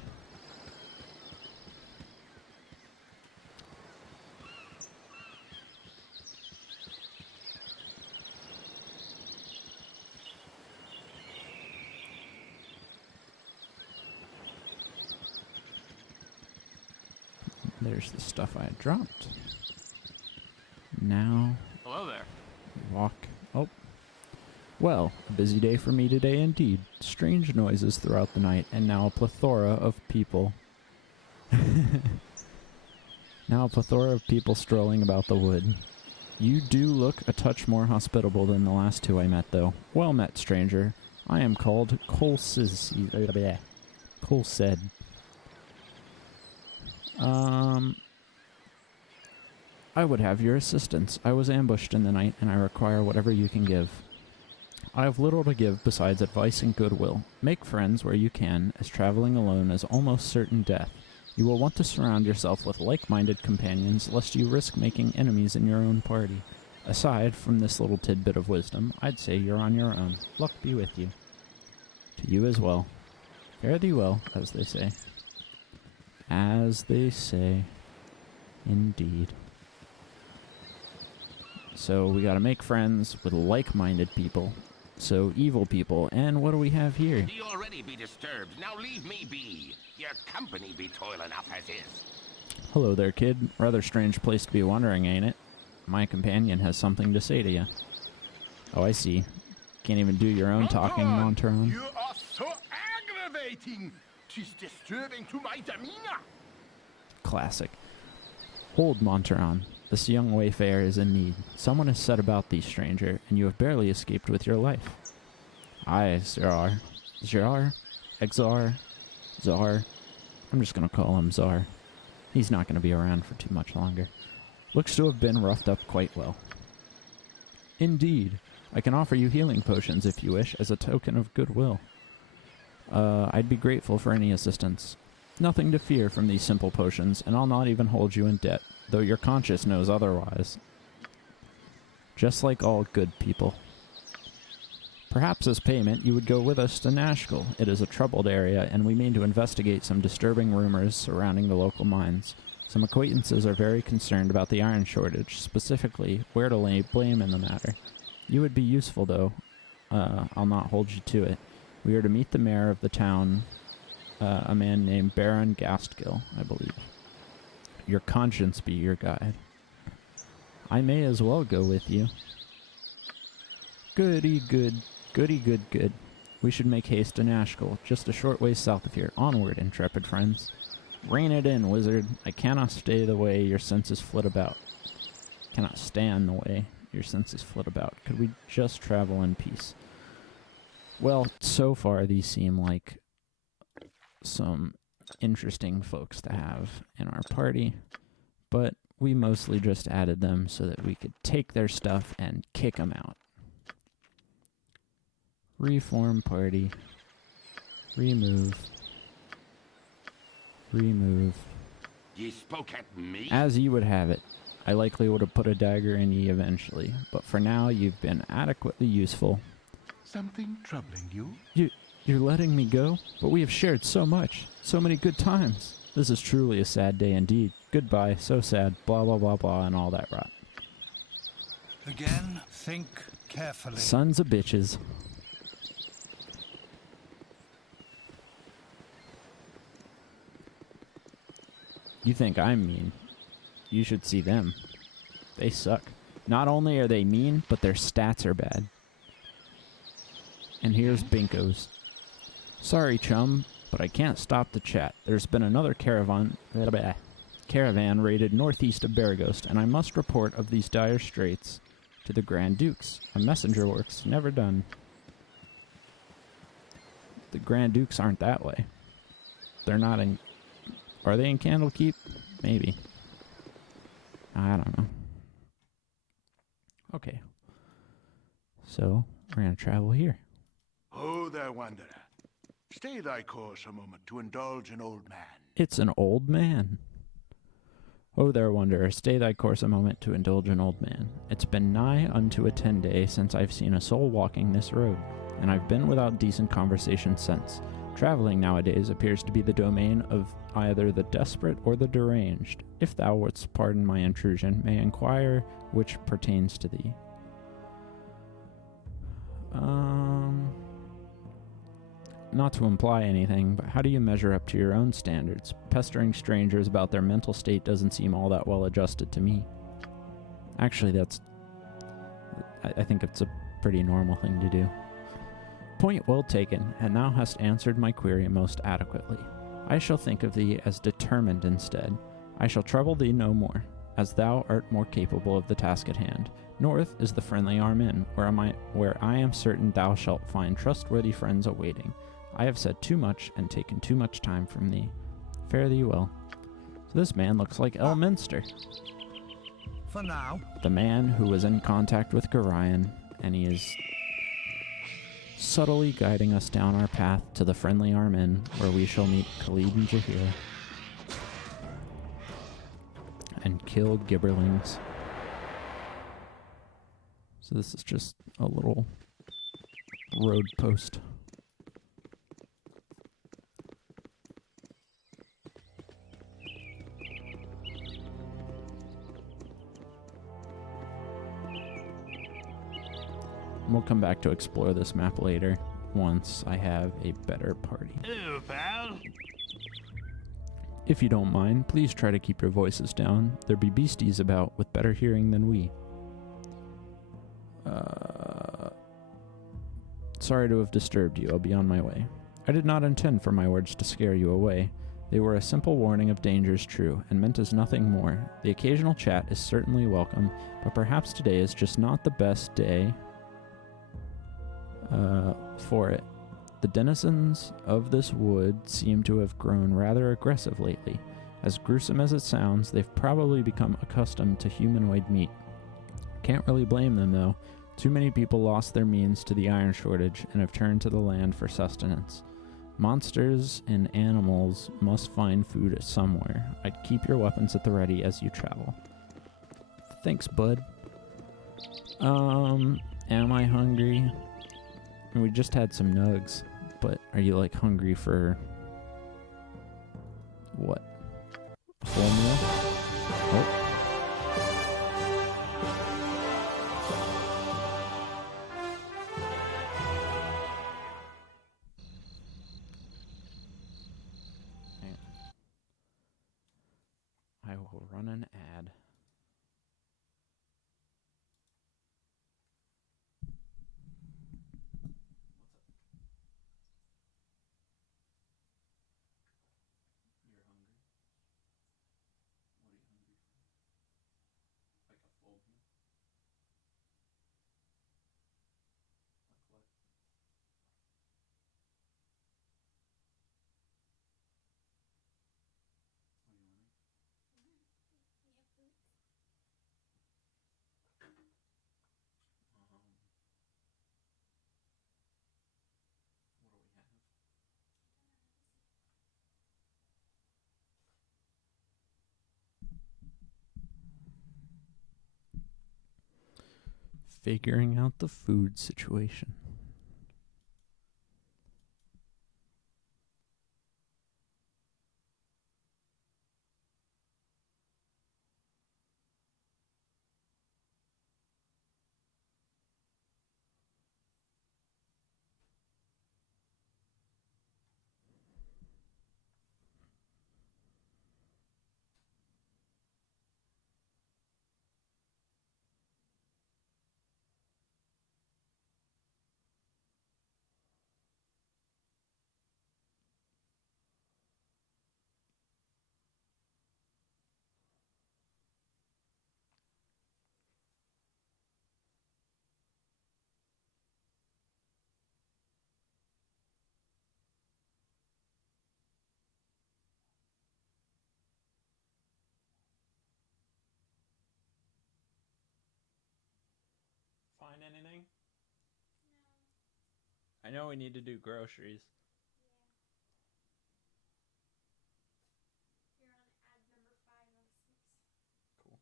There's the stuff I had dropped. Now... hello there. Walk. Oh. Well, a busy day for me today indeed. Strange noises throughout the night, and now a plethora of people. Now a plethora of people strolling about the wood. You do look a touch more hospitable than the last two I met, though. Well met, stranger. I am called Colsed. I would have your assistance. I was ambushed in the night, and I require whatever you can give. I have little to give besides advice and goodwill. Make friends where you can, as traveling alone is almost certain death. You will want to surround yourself with like-minded companions, lest you risk making enemies in your own party. Aside from this little tidbit of wisdom, I'd say you're on your own. Luck be with you. To you as well. Fare thee well, as they say. As they say. Indeed. So we gotta make friends with like-minded people. So, evil people. And what do we have here? You already be disturbed. Now leave me be. Your company be toil enough as is. Hello there, kid. Rather strange place to be wandering, ain't it? My companion has something to say to you. Oh, I see. Can't even do your own talking, Montaron. You are so aggravating. 'Tis disturbing to my demeanor. Classic. Hold, Montaron. This young wayfarer is in need. Someone has set about thee, stranger, and you have barely escaped with your life. Aye, Zar. Exar? Zar? I'm just gonna call him Zar. He's not gonna be around for too much longer. Looks to have been roughed up quite well. Indeed. I can offer you healing potions if you wish, as a token of goodwill. I'd be grateful for any assistance. Nothing to fear from these simple potions, and I'll not even hold you in debt, though your conscience knows otherwise. Just like all good people. Perhaps as payment, you would go with us to Nashkel. It is a troubled area, and we mean to investigate some disturbing rumors surrounding the local mines. Some acquaintances are very concerned about the iron shortage, specifically where to lay blame in the matter. You would be useful, though. I'll not hold you to it. We are to meet the mayor of the town, a man named Baron Gastgill, I believe. Your conscience be your guide. I may as well go with you. Goody good. We should make haste to Nashkel, just a short way south of here. Onward, intrepid friends. Rein it in, wizard. I cannot stay the way your senses flit about. Cannot stand the way your senses flit about. Could we just travel in peace? Well, so far these seem like some interesting folks to have in our party, but we mostly just added them so that we could take their stuff and kick them out. Reform party. Remove. Ye spoke at me? As you would have it. I likely would have put a dagger in ye eventually, but for now you've been adequately useful. Something troubling you? You're letting me go? But we have shared so much, so many good times. This is truly a sad day indeed. Goodbye, so sad, blah blah blah blah, and all that rot. Again, think carefully. Sons of bitches. You think I'm mean? You should see them. They suck. Not only are they mean, but their stats are bad. And here's Binko's. Sorry, chum, but I can't stop the chat. There's been another caravan raided northeast of Baragost, and I must report of these dire straits to the Grand Dukes. A messenger works, never done. The Grand Dukes aren't that way. They're not in... Are they in Candlekeep? Maybe. I don't know. Okay. So, we're going to travel here. Oh, there, wanderer. Stay thy course a moment to indulge an old man. It's an old man. Oh there, wanderer, stay thy course a moment to indulge an old man. It's been nigh unto a 10-day since I've seen a soul walking this road, and I've been without decent conversation since. Traveling nowadays appears to be the domain of either the desperate or the deranged. If thou wouldst pardon my intrusion, may inquire which pertains to thee. Not to imply anything, but how do you measure up to your own standards? Pestering strangers about their mental state doesn't seem all that well adjusted to me. Actually, I think it's a pretty normal thing to do. Point well taken, and thou hast answered my query most adequately. I shall think of thee as determined instead. I shall trouble thee no more, as thou art more capable of the task at hand. North is the friendly arm in, where I am certain thou shalt find trustworthy friends awaiting. I have said too much and taken too much time from thee. Fare thee well. So this man looks like Elminster. For now. The man who was in contact with Gorion, and he is subtly guiding us down our path to the friendly arm in, where we shall meet Khalid and Jahira and kill gibberlings. So this is just a little road post. We'll come back to explore this map later, once I have a better party. Hello, pal. If you don't mind, please try to keep your voices down. There be beasties about with better hearing than we. Sorry to have disturbed you. I'll be on my way. I did not intend for my words to scare you away. They were a simple warning of dangers true, and meant as nothing more. The occasional chat is certainly welcome, but perhaps today is just not the best day for it. The denizens of this wood seem to have grown rather aggressive lately. As gruesome as it sounds, they've probably become accustomed to humanoid meat. Can't really blame them, though. Too many people lost their means to the iron shortage and have turned to the land for sustenance. Monsters and animals must find food somewhere. I'd keep your weapons at the ready as you travel. Thanks, bud. Am I hungry? We just had some nugs, but are you like hungry for what? A full meal? Oh. I will run an ad. Figuring out the food situation. Find anything? No. I know we need to do groceries. Yeah. You're on ad number 5 of 6. Cool.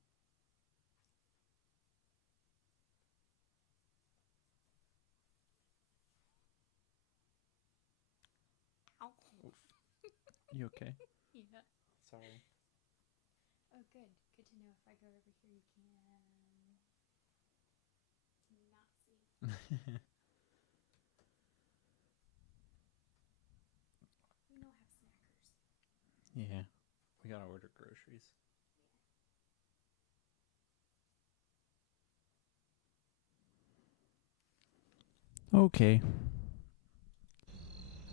Ow. You okay? Yeah. Sorry. Oh, good. Good to know if I go over here, you can not see. We don't have snackers. Yeah. We gotta order groceries. Okay.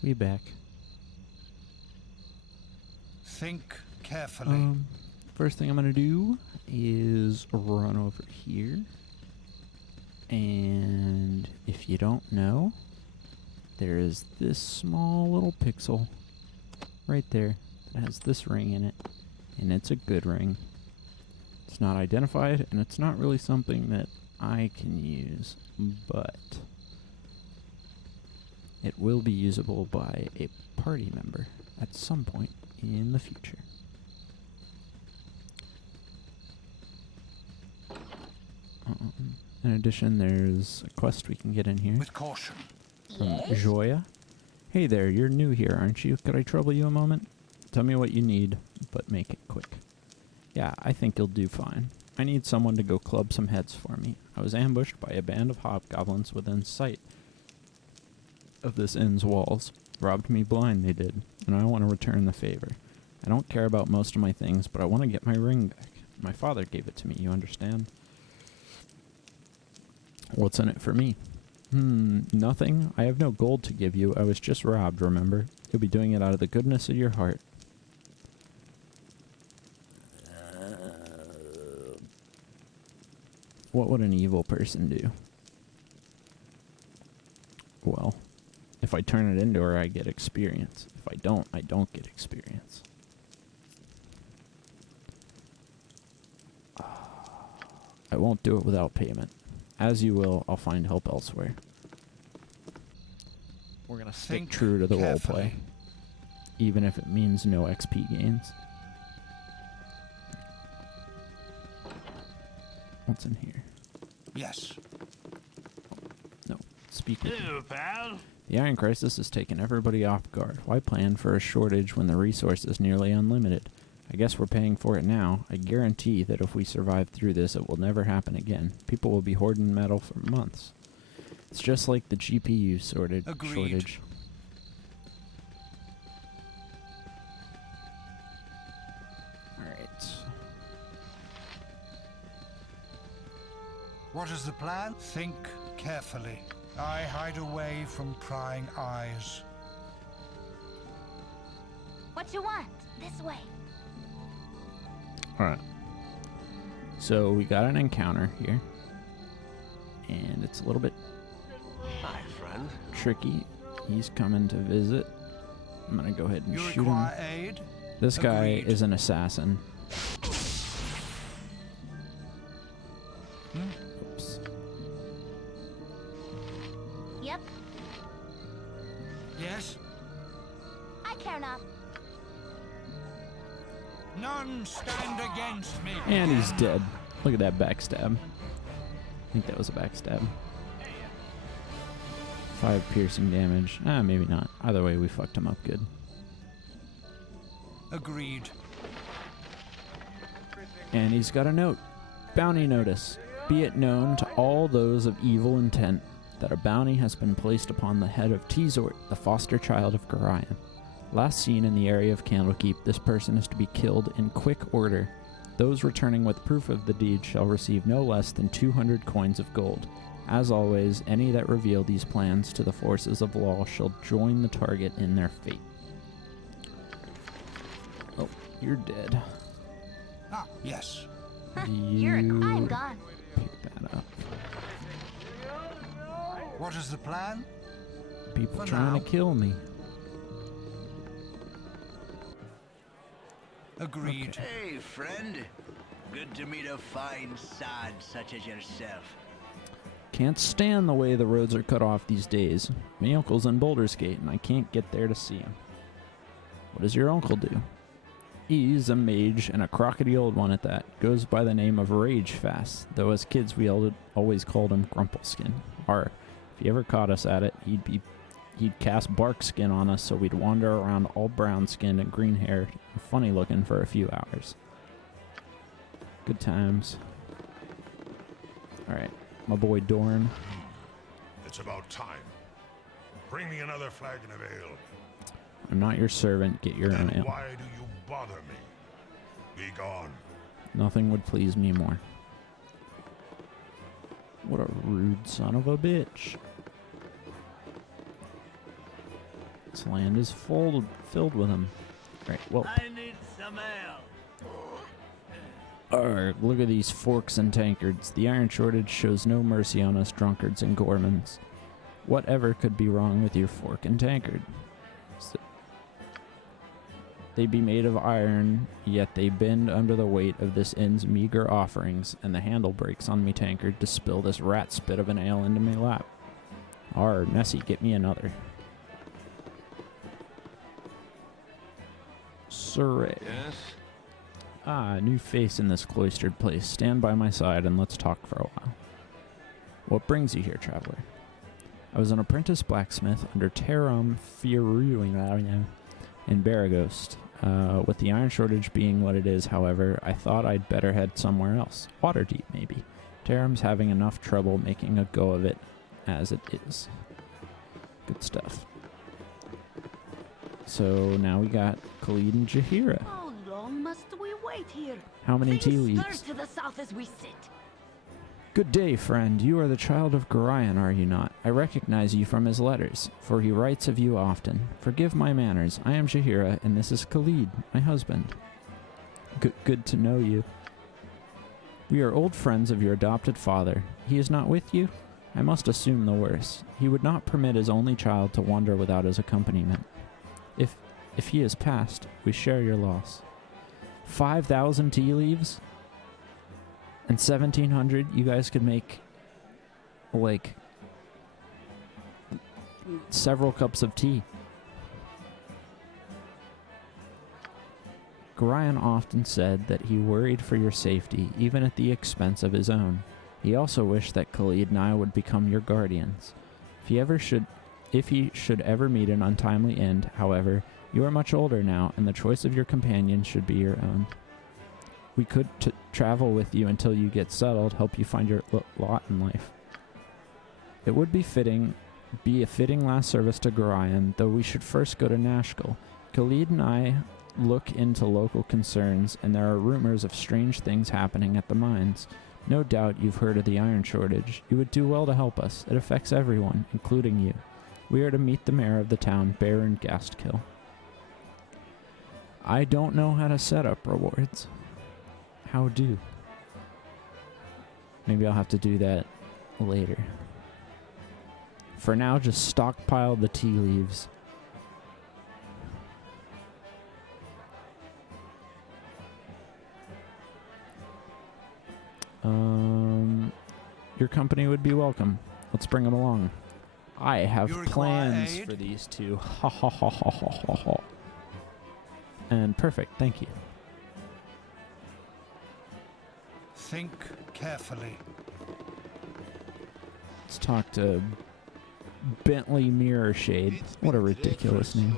We back. Think carefully. First thing I'm gonna do is run over here. And if you don't know, there is this small little pixel right there that has this ring in it. And it's a good ring. It's not identified, and it's not really something that I can use, but it will be usable by a party member at some point in the future. In addition, there's a quest we can get in here. With caution. From Joya. Hey there, you're new here, aren't you? Could I trouble you a moment? Tell me what you need, but make it quick. Yeah, I think you'll do fine. I need someone to go club some heads for me. I was ambushed by a band of hobgoblins within sight of this inn's walls. Robbed me blind, they did, and I want to return the favor. I don't care about most of my things, but I want to get my ring back. My father gave it to me, you understand? What's in it for me? Nothing. I have no gold to give you. I was just robbed, remember? You'll be doing it out of the goodness of your heart. What would an evil person do? Well, if I turn it into her, I get experience. If I don't get experience. I won't do it without payment. As you will, I'll find help elsewhere. We're gonna stick true to the roleplay, even if it means no XP gains. What's in here? Yes. No. Speak with Hello, pal. The Iron Crisis has taken everybody off guard. Why plan for a shortage when the resource is nearly unlimited? I guess we're paying for it now. I guarantee that if we survive through this, it will never happen again. People will be hoarding metal for months. It's just like the GPU shortage. Alright. What is the plan? Think carefully. I hide away from prying eyes. What you want? This way. Alright. So we got an encounter here. And it's a little bit Hi, friend. tricky. He's coming to visit. I'm gonna go ahead and You shoot him. require aid? This guy Agreed. is an assassin. Oops. Yep. Yes? I care not. None stand against me. And he's dead. Look at that backstab. I think that was a backstab. 5 piercing damage. Maybe not. Either way, we fucked him up good. Agreed. And he's got a note. Bounty notice. Be it known to all those of evil intent that a bounty has been placed upon the head of Tizort, the foster child of Gorion. Last seen in the area of Candlekeep, this person is to be killed in quick order. Those returning with proof of the deed shall receive no less than 200 coins of gold. As always, any that reveal these plans to the forces of law shall join the target in their fate. Oh, you're dead. Ah, yes. I'm gone. Pick that up. What is the plan? People For trying now. to kill me. Agreed. Hey, friend. Good to meet a fine sod such as yourself. Can't stand the way the roads are cut off these days. My uncle's in Baldur's Gate, and I can't get there to see him. What does your uncle do? He's a mage, and a crockety old one at that. Goes by the name of Rage Fast, though as kids we always called him Grumpleskin. If he ever caught us at it, he'd cast bark skin on us so we'd wander around all brown skinned and green haired and funny looking for a few hours. Good times. Alright, my boy Dorn. It's about time. Bring me another flagon of ale. I'm not your servant, get your own Then ale. why do you bother me? Be gone. Nothing would please me more. What a rude son of a bitch. This land is filled with them. Right, well. I need some ale. Arrgh, look at these forks and tankards. The iron shortage shows no mercy on us drunkards and gormans. Whatever could be wrong with your fork and tankard? They be made of iron, yet they bend under the weight of this inn's meager offerings, and the handle breaks on me tankard to spill this rat spit of an ale into my lap. Nessie, get me another. Surrey. Yes? New face in this cloistered place. Stand by my side and let's talk for a while. What brings you here, traveler? I was an apprentice blacksmith under Terum Firuing in Baragost. With the iron shortage being what it is, however, I thought I'd better head somewhere else. Waterdeep, maybe. Taram's having enough trouble making a go of it as it is. Good stuff. So now we got Khalid and Jaheira. How long must we wait here? How many tea Things leaves? stir to the south as we sit. Good day, friend. You are the child of Gorion, are you not? I recognize you from his letters, for he writes of you often. Forgive my manners. I am Jaheira, and this is Khalid, my husband. Good to know you. We are old friends of your adopted father. He is not with you? I must assume the worst. He would not permit his only child to wander without his accompaniment. If he has passed, we share your loss. 5,000 tea leaves? And 1,700, you guys could make, like, several cups of tea. Gorion often said that he worried for your safety, even at the expense of his own. He also wished that Khalid and I would become your guardians. If he should ever meet an untimely end, however, you are much older now, and the choice of your companion should be your own. We could travel with you until you get settled, help you find your lot in life. It would be a fitting last service to Gorion, though we should first go to Nashkel. Khalid and I look into local concerns, and there are rumors of strange things happening at the mines. No doubt you've heard of the iron shortage. You would do well to help us. It affects everyone, including you. We are to meet the mayor of the town, Baron Gastkill. I don't know how to set up rewards. How do? Maybe I'll have to do that later. For now, just stockpile the tea leaves. Your company would be welcome. Let's bring them along. I have plans for these two. Ha ha ha ha ha ha ha. And perfect, thank you. Think carefully. Let's talk to Bentley Mirrorshade. What a ridiculous name.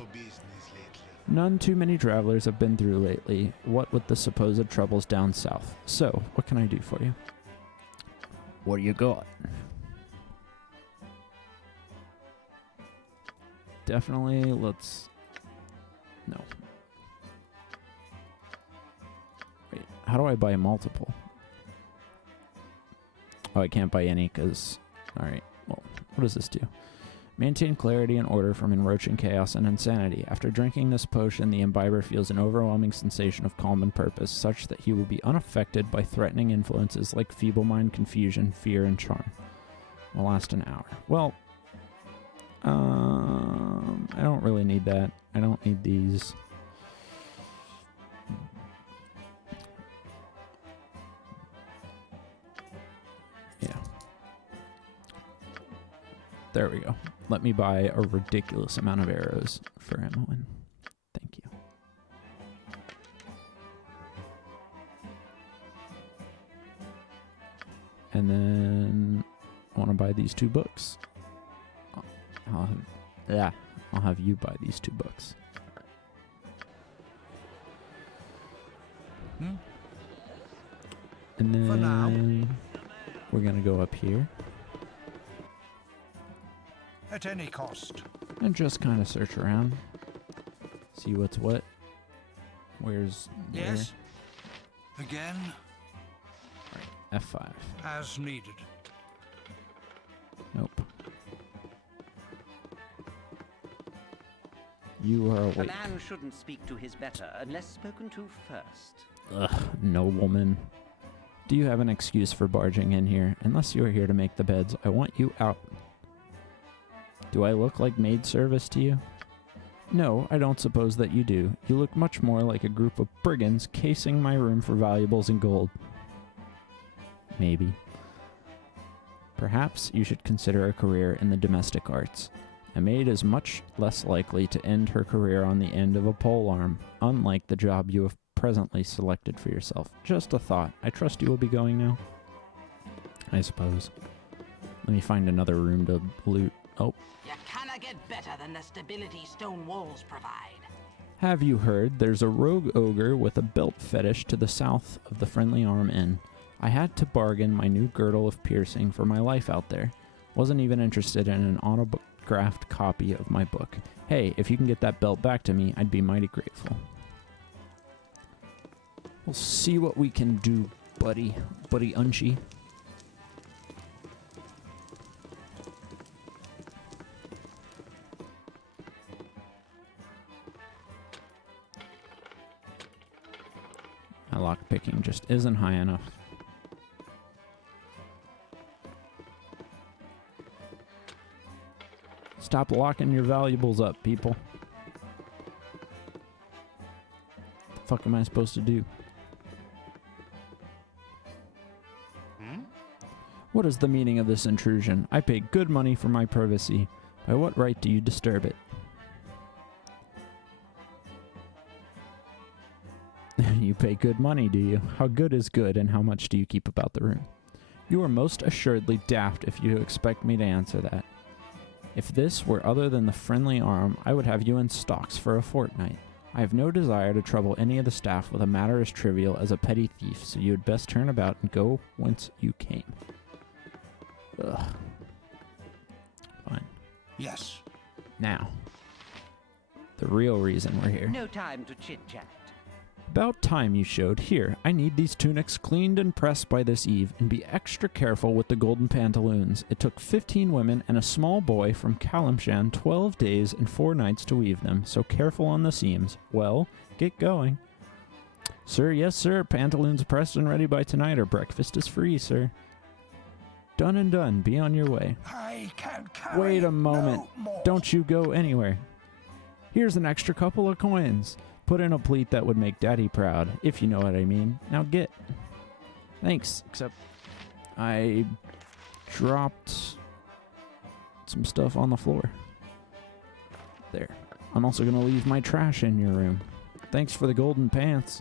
None too many travelers have been through lately, what with the supposed troubles down south. So, what can I do for you? What do you got? Definitely, let's... No. Wait, how do I buy multiple? Oh, I can't buy any because... Alright, well, what does this do? Maintain clarity and order from encroaching chaos and insanity. After drinking this potion, the imbiber feels an overwhelming sensation of calm and purpose, such that he will be unaffected by threatening influences like feeble mind, confusion, fear, and charm. Will last an hour. Well, I don't really need that. I don't need these. Yeah. There we go. Let me buy a ridiculous amount of arrows for Emmeline. Thank you. And then I want to buy these 2 books. I'll have you buy these 2 books. And then For now, we're going to go up here. at any cost. And just kind of search around. See what's what. Where's Yes. Again. Right, F5. As needed. Nope. You are awake. A man shouldn't speak to his better unless spoken to first. Ugh, nobleman. Do you have an excuse for barging in here? Unless you are here to make the beds, I want you out. Do I look like maid service to you? No, I don't suppose that you do. You look much more like a group of brigands casing my room for valuables and gold. Maybe. Perhaps you should consider a career in the domestic arts. A maid is much less likely to end her career on the end of a polearm, unlike the job you have presently selected for yourself. Just a thought. I trust you will be going now? I suppose. Let me find another room to loot. Oh. You cannot get better than the stability stone walls provide. Have you heard there's a rogue ogre with a belt fetish to the south of the Friendly Arm Inn? I had to bargain my new girdle of piercing for my life out there. Wasn't even interested in an autographed copy of my book. Hey, if you can get that belt back to me, I'd be mighty grateful. We'll see what we can do, buddy. Buddy Unchi. My lockpicking just isn't high enough. Stop locking your valuables up, people. What the fuck am I supposed to do? What is the meaning of this intrusion? I pay good money for my privacy. By what right do you disturb it? You pay good money, do you? How good is good, and how much do you keep about the room? You are most assuredly daft if you expect me to answer that. If this were other than the Friendly Arm, I would have you in stocks for a fortnight. I have no desire to trouble any of the staff with a matter as trivial as a petty thief, so you had best turn about and go whence you came. Ugh. Fine. Yes. Now, the real reason we're here. No time to chit-chat. About time you showed. Here, I need these tunics cleaned and pressed by this eve, and be extra careful with the golden pantaloons. It took 15 women and a small boy from Kalimshan 12 days and 4 nights to weave them, so careful on the seams. Well, get going. Sir, yes, sir. Pantaloons pressed and ready by tonight, or breakfast is free, sir. Done and done. Be on your way. I can't carry. Wait a moment. No more. Don't you go anywhere. Here's an extra couple of coins. Put in a pleat that would make Daddy proud, if you know what I mean. Now get. Thanks, except I dropped some stuff on the floor. There. I'm also going to leave my trash in your room. Thanks for the golden pants.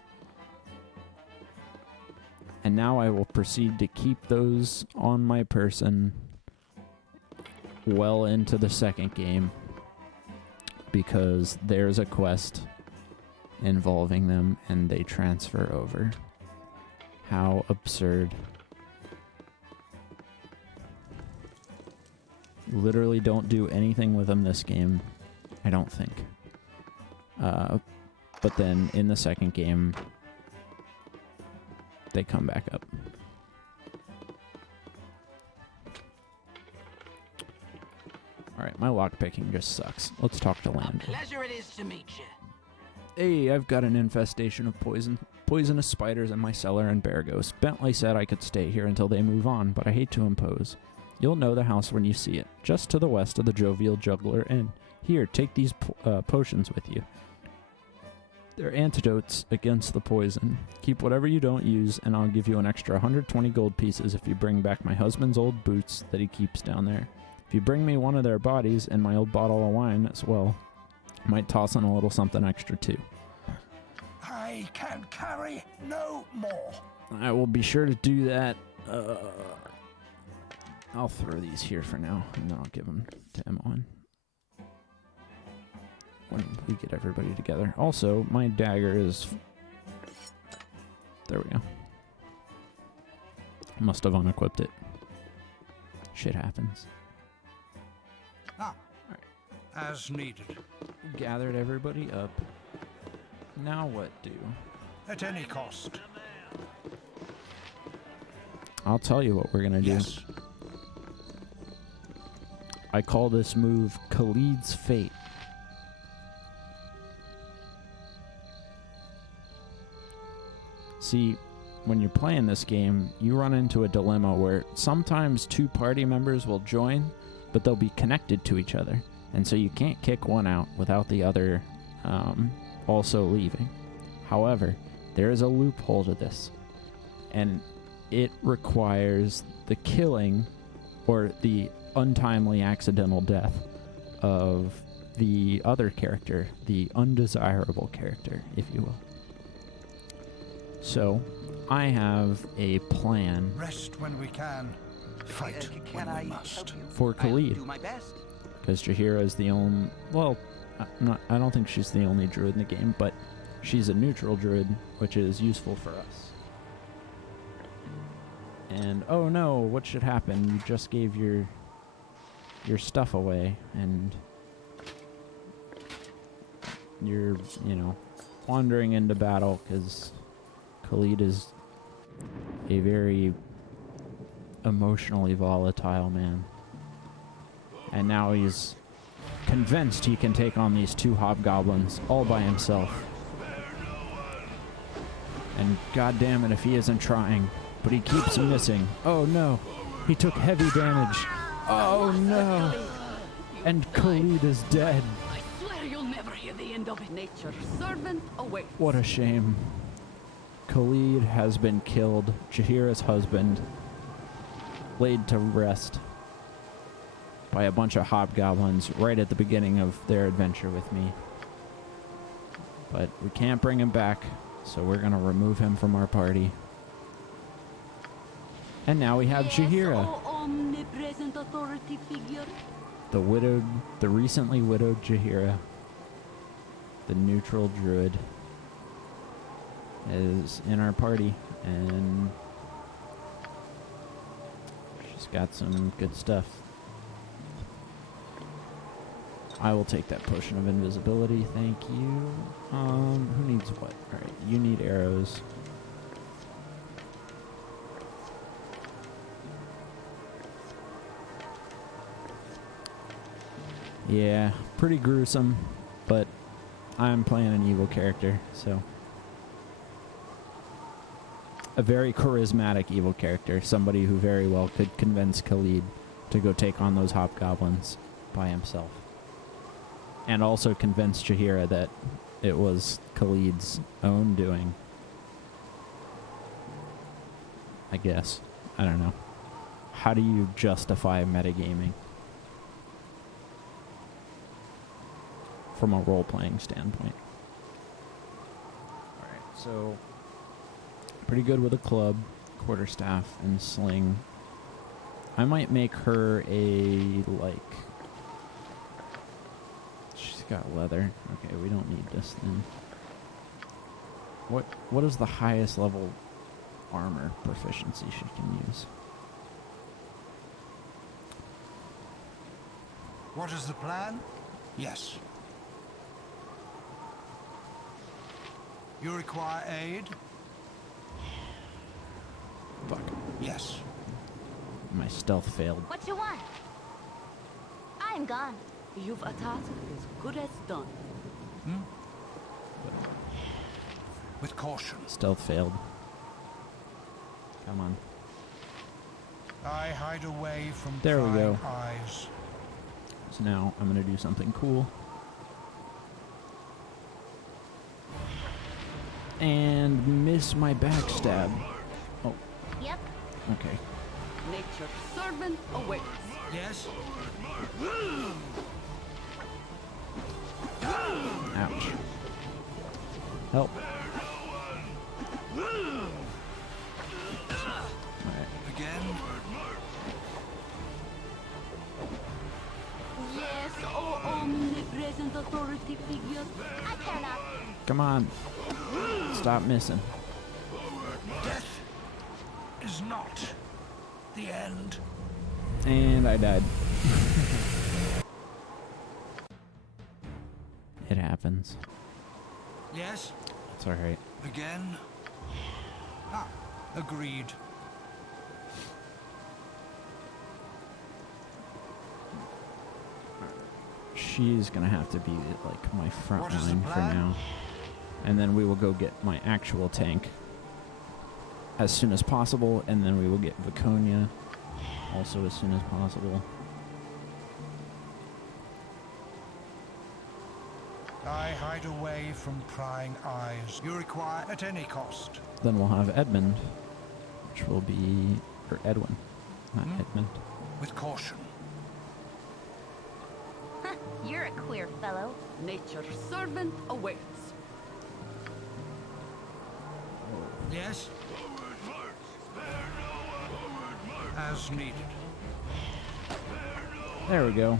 And now I will proceed to keep those on my person well into the second game, because there's a quest involving them and they transfer over. How absurd. Literally don't do anything with them this game, I don't think. But then in the second game, they come back up. Alright, my lockpicking just sucks. Let's talk to Land. Pleasure it is to meet you. Hey, I've got an infestation of poisonous spiders in my cellar in Baragos. Bentley said I could stay here until they move on, but I hate to impose. You'll know the house when you see it, just to the west of the Jovial Juggler Inn. Here, take these potions with you. They're antidotes against the poison. Keep whatever you don't use, and I'll give you an extra 120 gold pieces if you bring back my husband's old boots that he keeps down there. If you bring me one of their bodies and my old bottle of wine as well, I might toss in a little something extra too. I can carry no more. I will be sure to do that. I'll throw these here for now, and then I'll give them to Emmeline when we get everybody together. Also, my dagger is... There we go. Must have unequipped it. Shit happens. Ah, as needed. Gathered everybody up. Now what do? At any cost. I'll tell you what we're gonna do. Yes. I call this move Khalid's Fate. See, when you're playing this game, you run into a dilemma where sometimes 2 party members will join, but they'll be connected to each other. And so you can't kick one out without the other also leaving. However, there is a loophole to this. And it requires the killing or the untimely accidental death of the other character, the undesirable character, if you will. So, I have a plan. Rest when we can. Fight when we must. For Khalid. Do my best. Because Jaheira is the only... Well, I don't think she's the only druid in the game, but she's a neutral druid, which is useful for us. And oh no, what should happen? You just gave your stuff away, and you're, you know, wandering into battle because Khalid is a very emotionally volatile man. And now he's convinced he can take on these 2 hobgoblins all by himself. And goddamn it if he isn't trying, but he keeps missing. Oh no, he took heavy damage. Oh no, and Khalid is dead. I swear you'll never hear the end of it. Nature's servant awaits. What a shame. Khalid has been killed. Jahira's husband laid to rest by a bunch of hobgoblins right at the beginning of their adventure with me. But we can't bring him back, so we're gonna remove him from our party. And now we have Jahira, Omnipresent authority figure. the recently widowed Jahira, the neutral druid, is in our party, and she's got some good stuff. I will take that potion of invisibility, thank you. Who needs what? Alright, you need arrows. Yeah, pretty gruesome, but I'm playing an evil character, so. A very charismatic evil character, somebody who very well could convince Khalid to go take on those hobgoblins by himself. And also convince Jahira that it was Khalid's own doing. I guess. I don't know. How do you justify metagaming? From a role-playing standpoint. Alright, so pretty good with a club, quarterstaff, and sling. I might make her a, like... She's got leather. Okay, we don't need this then. What is the highest level armor proficiency she can use? What is the plan? Yes. You require aid? Fuck. Yes. My stealth failed. What you want? I'm gone. You've a task as good as done. With caution. Stealth failed. Come on. I hide away from There we go. eyes. So now I'm gonna do something cool. And miss my backstab. Oh. Yep. Okay. Nature's servant awaits. Yes. Ouch. Help. Alright. Again. Yes, oh omnipresent authority figure. I cannot. Come on. Stop missing. Death is not the end. And I died. It happens. Yes. It's alright. Again. Ah, agreed. She's gonna have to be like my front What is the line for plan? now. And then we will go get my actual tank as soon as possible, and then we will get Viconia also as soon as possible. I hide away from prying eyes. You require at any cost. Then we'll have Edmund, which will be... or Edwin, not Edmund. With caution. You're a queer fellow. Nature's servant awaits. Yes? As needed. There we go.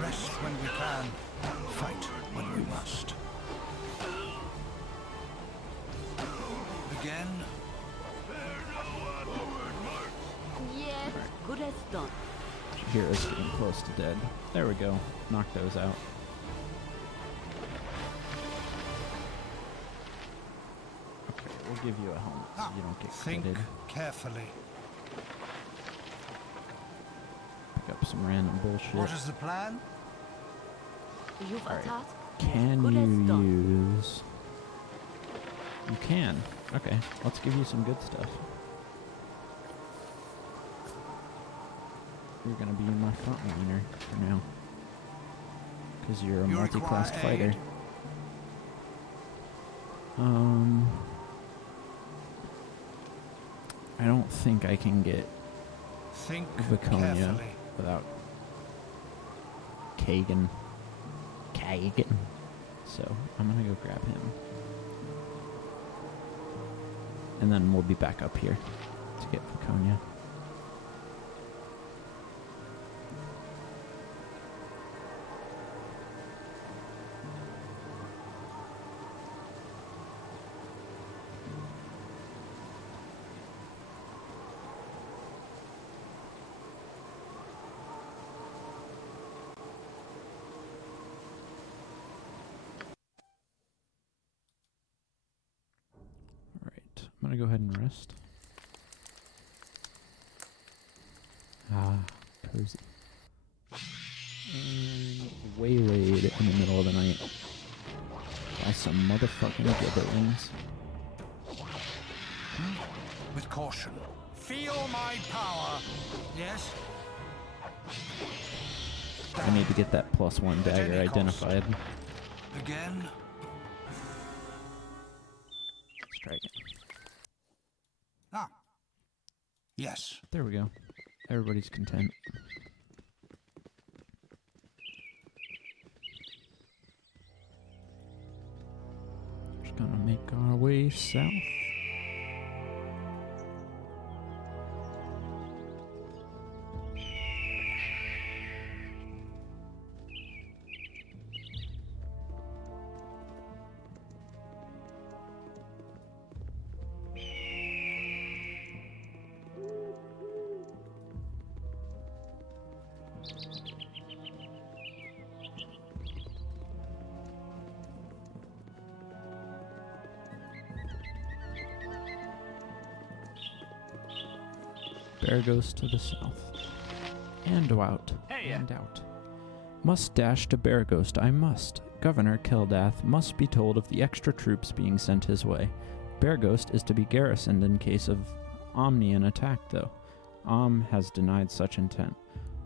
Rest when we can. Fight when you must. Again. Yes, good as done. Jahira's getting close to dead. There we go. Knock those out. Okay, we'll give you a helmet so you don't get Think critted. carefully. Pick up some random bullshit. What is the plan? You've All right. a task. Can Good as you done. use... You can. Okay, let's give you some good stuff. You're gonna be my frontliner for now. Because you're a You multi-classed require fighter. aid? I don't think I can get Think Viconia carefully. without Kagan. So I'm gonna go grab him. And then we'll be back up here to get Viconia. I'm gonna go ahead and rest. Cozy. And waylaid in the middle of the night by some motherfucking gibberlings. With caution. Feel my power. Yes? I need to get that +1 dagger any cost. identified. Again? Strike it. Ah. Yes. There we go. Everybody's content. Just gonna make our way south. Bear goes to the south. And out. And out. Must dash to Bear Ghost, I must. Governor Keldath must be told of the extra troops being sent his way. Bear Ghost is to be garrisoned in case of Omnian attack, though. Has denied such intent.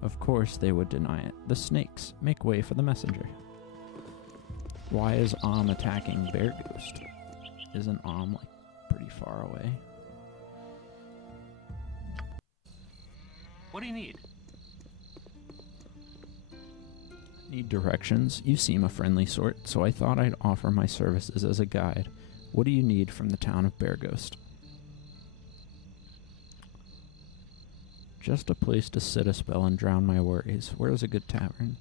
Of course they would deny it. The snakes. Make way for the messenger. Why is attacking Bear Ghost? Isn't like, pretty far away? What do you need? Need directions? You seem a friendly sort, so I thought I'd offer my services as a guide. What do you need from the town of Bear Ghost? Just a place to sit a spell and drown my worries. Where's a good tavern?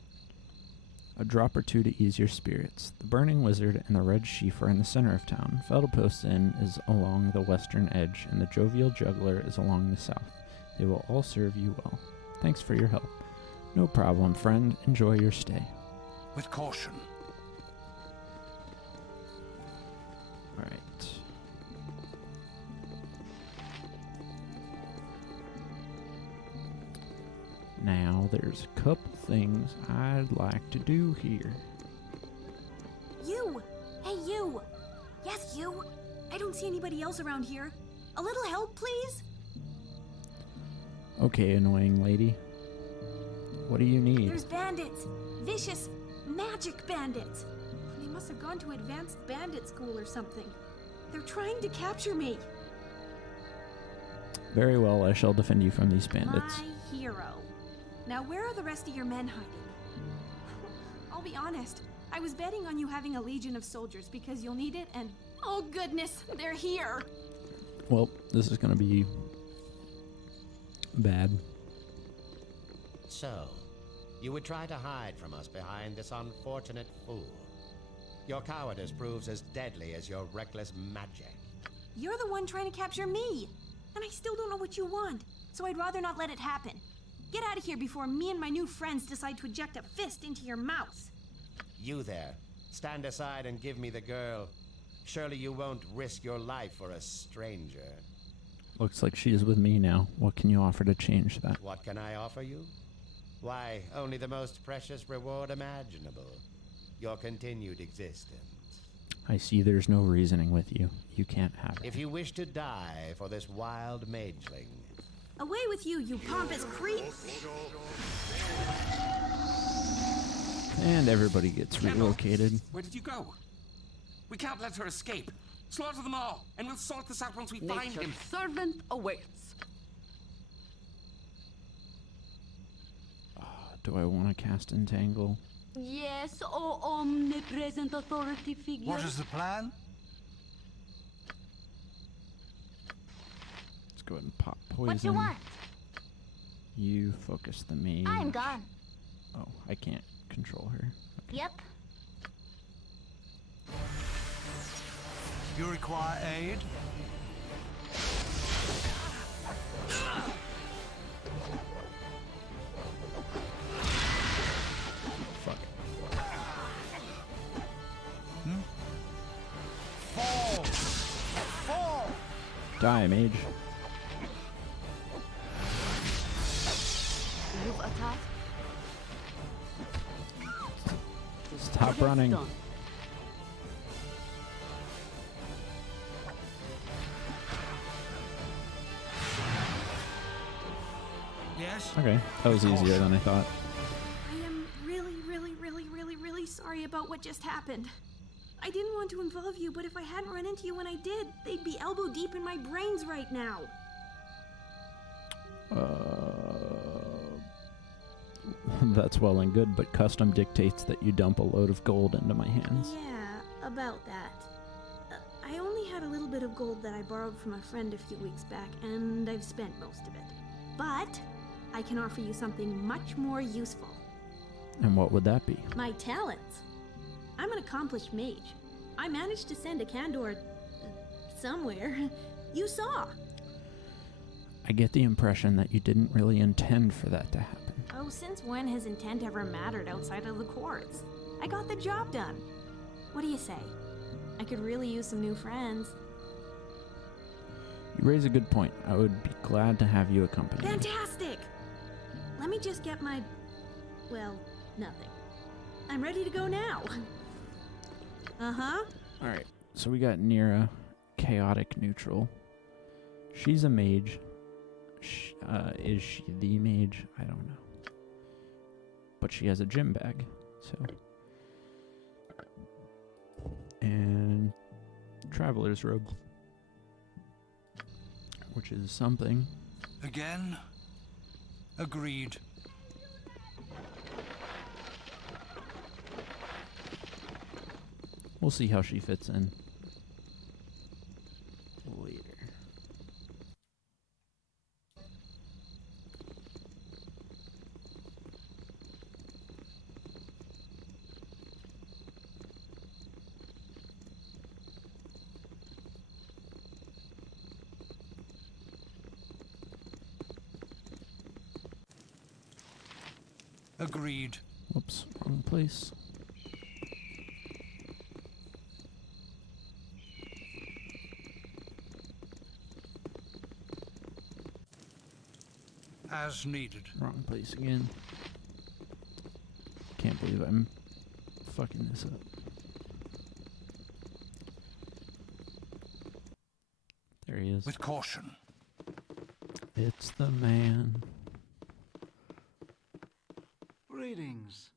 A drop or two to ease your spirits. The Burning Wizard and the Red Sheaf are in the center of town. Feldpost Inn is along the western edge, and the Jovial Juggler is along the south. They will all serve you well. Thanks for your help. No problem, friend. Enjoy your stay. With caution. All right. Now, there's a couple things I'd like to do here. You! Hey, you! Yes, you! I don't see anybody else around here. A little help, please? Okay, annoying lady. What do you need? There's bandits! Vicious, magic bandits! They must have gone to advanced bandit school or something. They're trying to capture me. Very well, I shall defend you from these bandits. My hero. Now, where are the rest of your men hiding? I'll be honest. I was betting on you having a legion of soldiers because you'll need it, and oh goodness, they're here! Well, this is gonna be bad. So, You would try to hide from us behind this unfortunate fool. Your cowardice proves as deadly as your reckless magic. You're the one trying to capture me, and I still don't know what you want, so I'd rather not let it happen. Get out of here before me and my new friends decide to eject a fist into your mouth. You there, stand aside and give me the girl. Surely you won't risk your life for a stranger. Looks like she is with me now. What can you offer to change that? What can I offer you? Why, only the most precious reward imaginable. Your continued existence. I see there's no reasoning with you. You can't have it. If you wish to die for this wild mageling. Away with you, you pompous creep! And everybody gets relocated. Where did you go? We can't let her escape. Slaughter them all, and we'll sort this out once we find him. Servant awaits. Do I want to cast Entangle? Yes, O omnipresent authority figure. What is the plan? Let's go ahead and pop poison. What you want? You focus the mage. I'm gone. Oh, I can't control her. Okay. Yep. You require aid? Fuck. Fall! Fall! Die, mage. You've attacked. Stop running. Done. Yes? Okay, that was easier than I thought. I am really sorry about what just happened. I didn't want to involve you, but if I hadn't run into you when I did, they'd be elbow deep in my brains right now. That's well and good, but custom dictates that you dump a load of gold into my hands. Yeah, about that. I only had a little bit of gold that I borrowed from a friend a few weeks back, and I've spent most of it. But I can offer you something much more useful. And what would that be? My talents. I'm an accomplished mage. I managed to send a Candor somewhere. You saw. I get the impression that you didn't really intend for that to happen. Oh, since when has intent ever mattered outside of the courts? I got the job done. What do you say? I could really use some new friends. You raise a good point. I would be glad to have you accompany me. Fantastic! Let me just get my... well, nothing. I'm ready to go now. Uh-huh. Alright, so we got Nira, chaotic neutral. She's a mage. Is she the mage? I don't know. But she has a gym bag, so... And... Traveler's robe. Which is something. Again? Agreed. We'll see how she fits in later. Agreed. Whoops, wrong place. As needed. Wrong place again. Can't believe I'm fucking this up. There he is. With caution. It's the man. Greetings.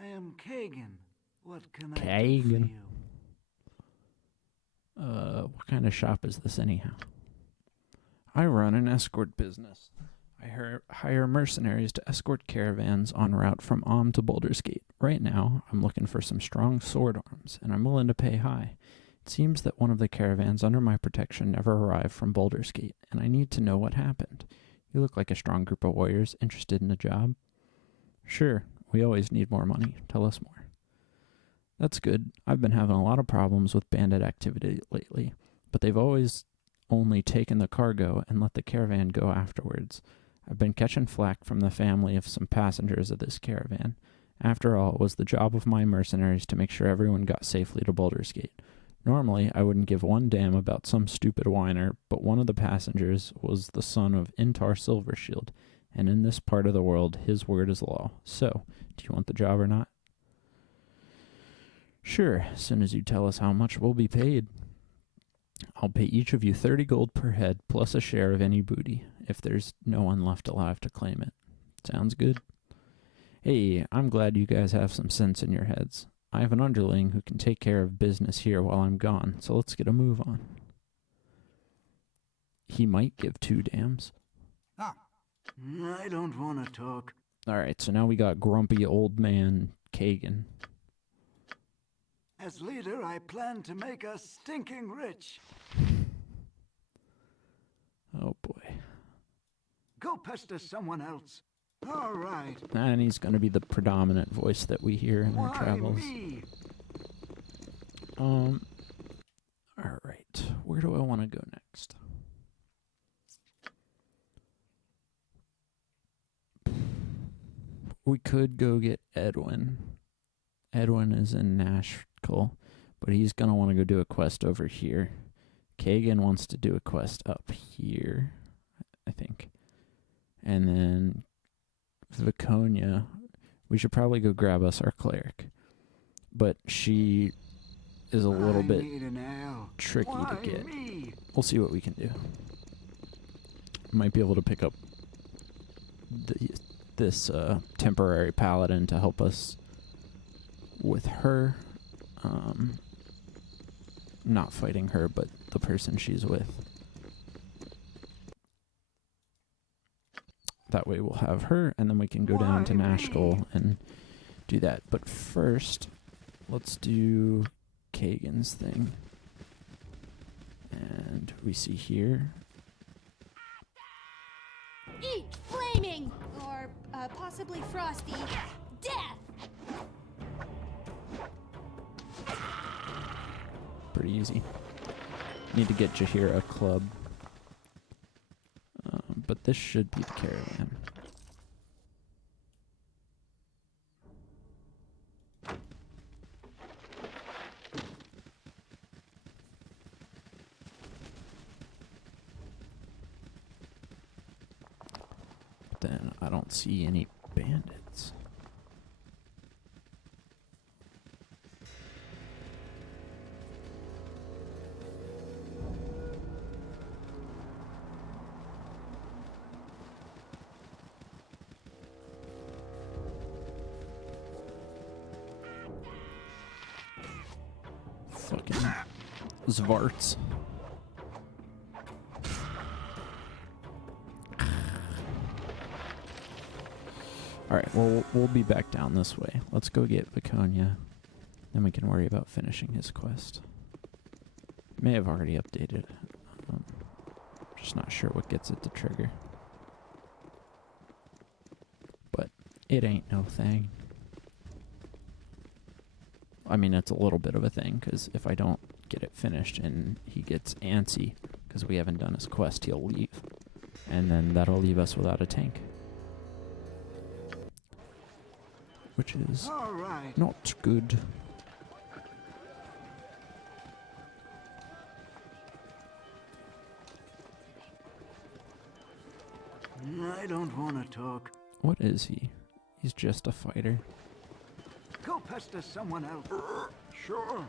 I am Kagan. What can I do for Kagan. you? What kind of shop is this anyhow? I run an escort business. I hire mercenaries to escort caravans en route from to Baldur's Gate. Right now, I'm looking for some strong sword arms, and I'm willing to pay high. It seems that one of the caravans under my protection never arrived from Baldur's Gate, and I need to know what happened. You look like a strong group of warriors interested in a job. Sure, We always need more money. Tell us more. That's good. I've been having a lot of problems with bandit activity lately, but they've always only taken the cargo and let the caravan go afterwards. I've been catching flack from the family of some passengers of this caravan. After all, it was the job of my mercenaries to make sure everyone got safely to Baldur's Gate. Normally, I wouldn't give one damn about some stupid whiner, but one of the passengers was the son of Intar Silvershield, and in this part of the world, his word is law. So, do you want the job or not? Sure, as soon as you tell us how much we'll be paid. I'll pay each of you 30 gold per head, plus a share of any booty, if there's no one left alive to claim it. Sounds good? Hey, I'm glad you guys have some sense in your heads. I have an underling who can take care of business here while I'm gone, so let's get a move on. He might give two damns. I don't want to talk. Alright, so now we got grumpy old man Kagan. As leader, I plan to make us stinking rich. Oh boy. Go pester someone else. All right. And he's going to be the predominant voice that we hear in our travels. Me? Alright, where do I want to go next? We could go get Edwin. Edwin is in Nashville, but he's going to want to go do a quest over here. Kagan wants to do a quest up here, I think. And then Viconia, we should probably go grab us our cleric. But she is a little bit tricky to get. We'll see what we can do. Might be able to pick up this temporary paladin to help us with her. Not fighting her, but the person she's with. That way we'll have her, and then we can go down to Nashville and do that. But first, let's do Kagan's thing. And we see here. Eat flaming, or possibly frosty, death! Pretty easy. Need to get Jaheira a club. But this should be the caravan. But then I don't see any bandits. Fucking Zvarts. Alright, well, we'll be back down this way. Let's go get Viconia. Then we can worry about finishing his quest. May have already updated. Just not sure what gets it to trigger. But it ain't no thing. I mean, it's a little bit of a thing, because if I don't get it finished and he gets antsy, because we haven't done his quest, he'll leave. And then that'll leave us without a tank. Which is not good. I don't want to talk. What is he? He's just a fighter. Go pester someone else. Sure.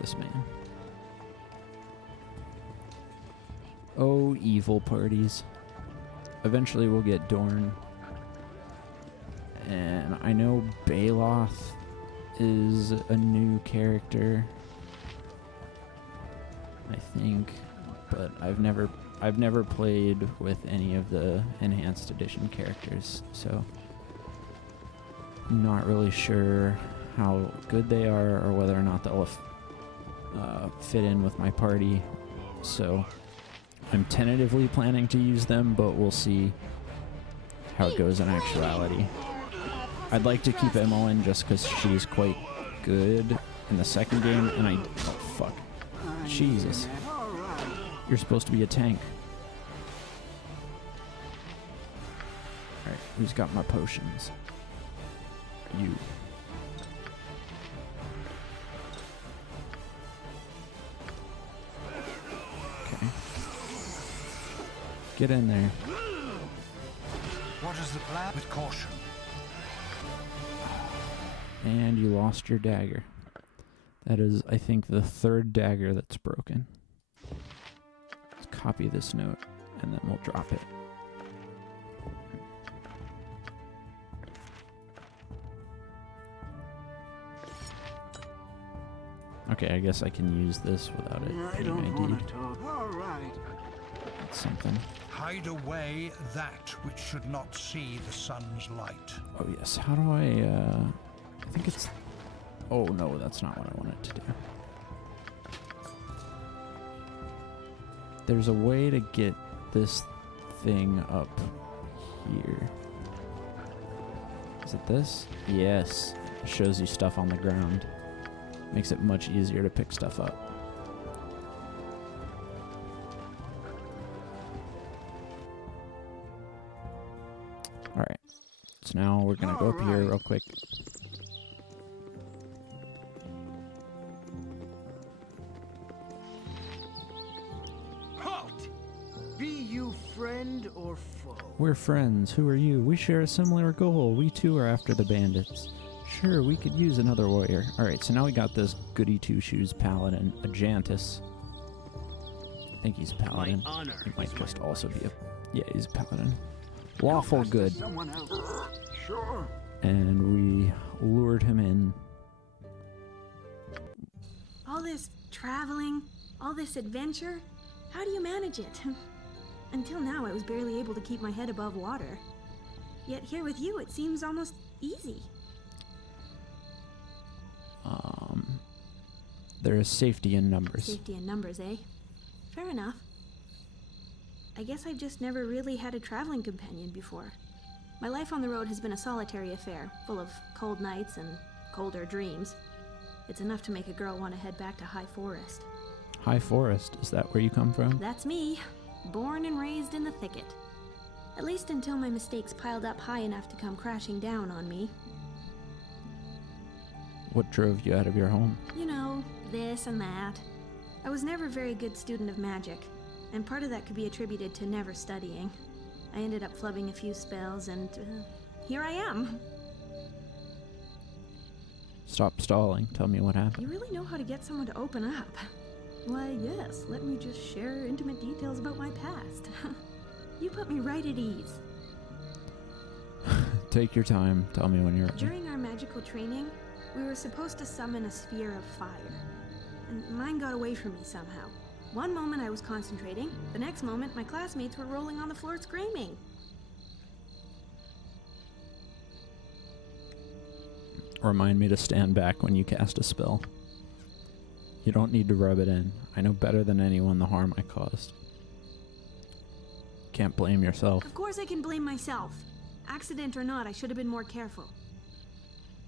This man. Oh, evil parties. Eventually we'll get Dorn. And I know Baloth is a new character, I think, but I've never played with any of the enhanced edition characters, so I'm not really sure how good they are or whether or not they'll fit in with my party. So I'm tentatively planning to use them, but we'll see how it goes in actuality. I'd like to keep Emmeline just because she's quite good in the second game, and oh fuck. Jesus. You're supposed to be a tank. Alright, who's got my potions? You. Okay. Get in there. What is the plan? With caution. And you lost your dagger. That is, I think, the third dagger that's broken. Let's copy this note, and then we'll drop it. Okay, I guess I can use this without it I being don't want ID'd. to talk. All right. That's something. Hide away that which should not see the sun's light. Oh yes, how do I think it's... Oh no, that's not what I wanted to do. There's a way to get this thing up here. Is it this? Yes. It shows you stuff on the ground. Makes it much easier to pick stuff up. Alright. So now we're gonna go up here real quick. Halt! Be you friend or foe? We're friends. Who are you? We share a similar goal. We too are after the bandits. Sure, we could use another warrior. Alright, so now we got this goody two-shoes paladin, a Jantis. I think he's a paladin. He might just also be a... Yeah, he's a paladin. Lawful good. Someone else. Sure. And we lured him in. All this traveling, all this adventure, how do you manage it? Until now, I was barely able to keep my head above water. Yet here with you, it seems almost easy. There is safety in numbers. Safety in numbers, eh? Fair enough. I guess I've just never really had a traveling companion before. My life on the road has been a solitary affair, full of cold nights and colder dreams. It's enough to make a girl want to head back to High Forest. High Forest, is that where you come from? That's me, born and raised in the thicket. At least until my mistakes piled up high enough to come crashing down on me. What drove you out of your home? You know, this and that. I was never a very good student of magic, and part of that could be attributed to never studying. I ended up flubbing a few spells, and here I am. Stop stalling. Tell me what happened. You really know how to get someone to open up. Why, yes, let me just share intimate details about my past. You put me right at ease. Take your time. Tell me when you're ready. During our magical training, we were supposed to summon a sphere of fire, and mine got away from me somehow. One moment I was concentrating, the next moment my classmates were rolling on the floor screaming. Remind me to stand back when you cast a spell. You don't need to rub it in. I know better than anyone the harm I caused. Can't blame yourself. Of course I can blame myself. Accident or not, I should have been more careful.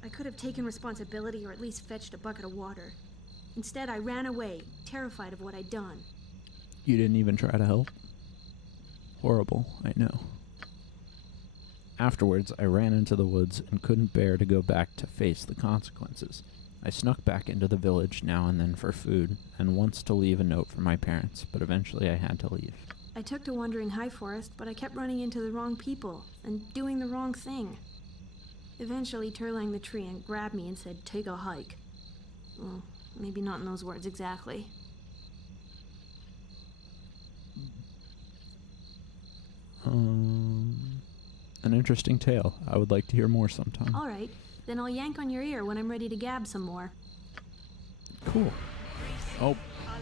I could have taken responsibility or at least fetched a bucket of water. Instead, I ran away, terrified of what I'd done. You didn't even try to help? Horrible, I know. Afterwards, I ran into the woods and couldn't bear to go back to face the consequences. I snuck back into the village now and then for food, and once to leave a note for my parents, but eventually I had to leave. I took to wandering High Forest, but I kept running into the wrong people and doing the wrong thing. Eventually, Turlang the tree and grabbed me and said, "Take a hike." Well, maybe not in those words exactly. An interesting tale. I would like to hear more sometime. All right, then I'll yank on your ear when I'm ready to gab some more. Cool. Oh. I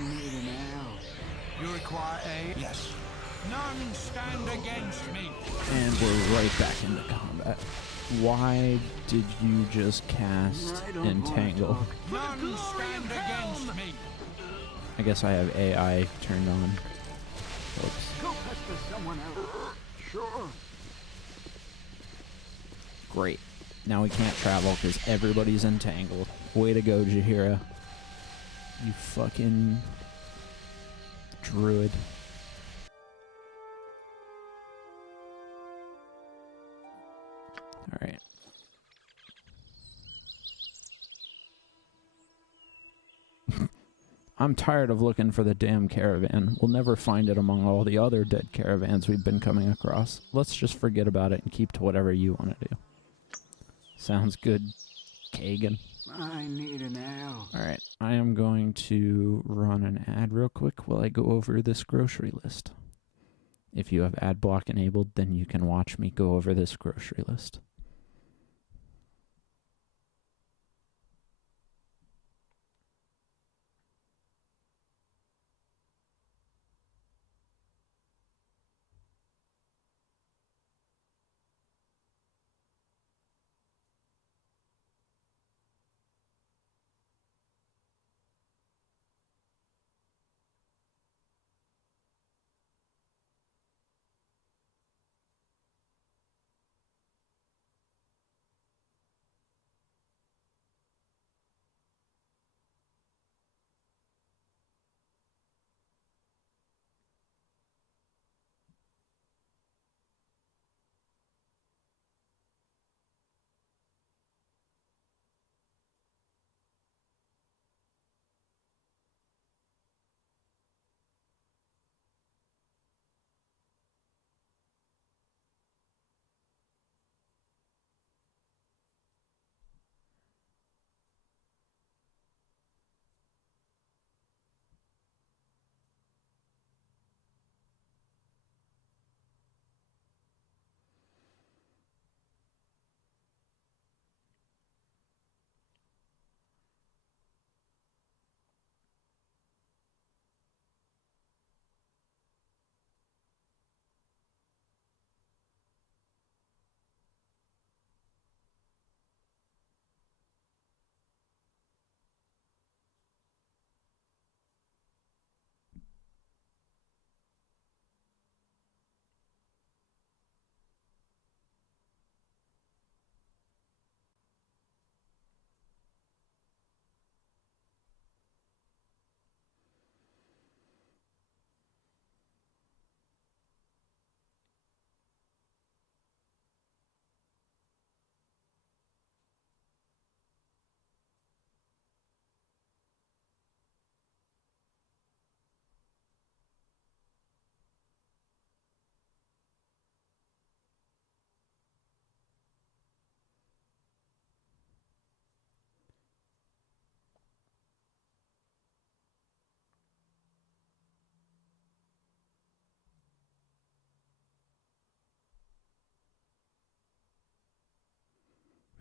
need an help. You require aid? Yes. None stand against me. And we're right back into combat. Why did you just cast Entangle? None stand against me. I guess I have AI turned on. Oops. Go pester someone else. Sure. Great. Now we can't travel because everybody's entangled. Way to go, Jaheira. You fucking druid. Alright. I'm tired of looking for the damn caravan. We'll never find it among all the other dead caravans we've been coming across. Let's just forget about it and keep to whatever you want to do. Sounds good, Kagan. I need an ale. Alright, I am going to run an ad real quick while I go over this grocery list. If you have ad block enabled, then you can watch me go over this grocery list.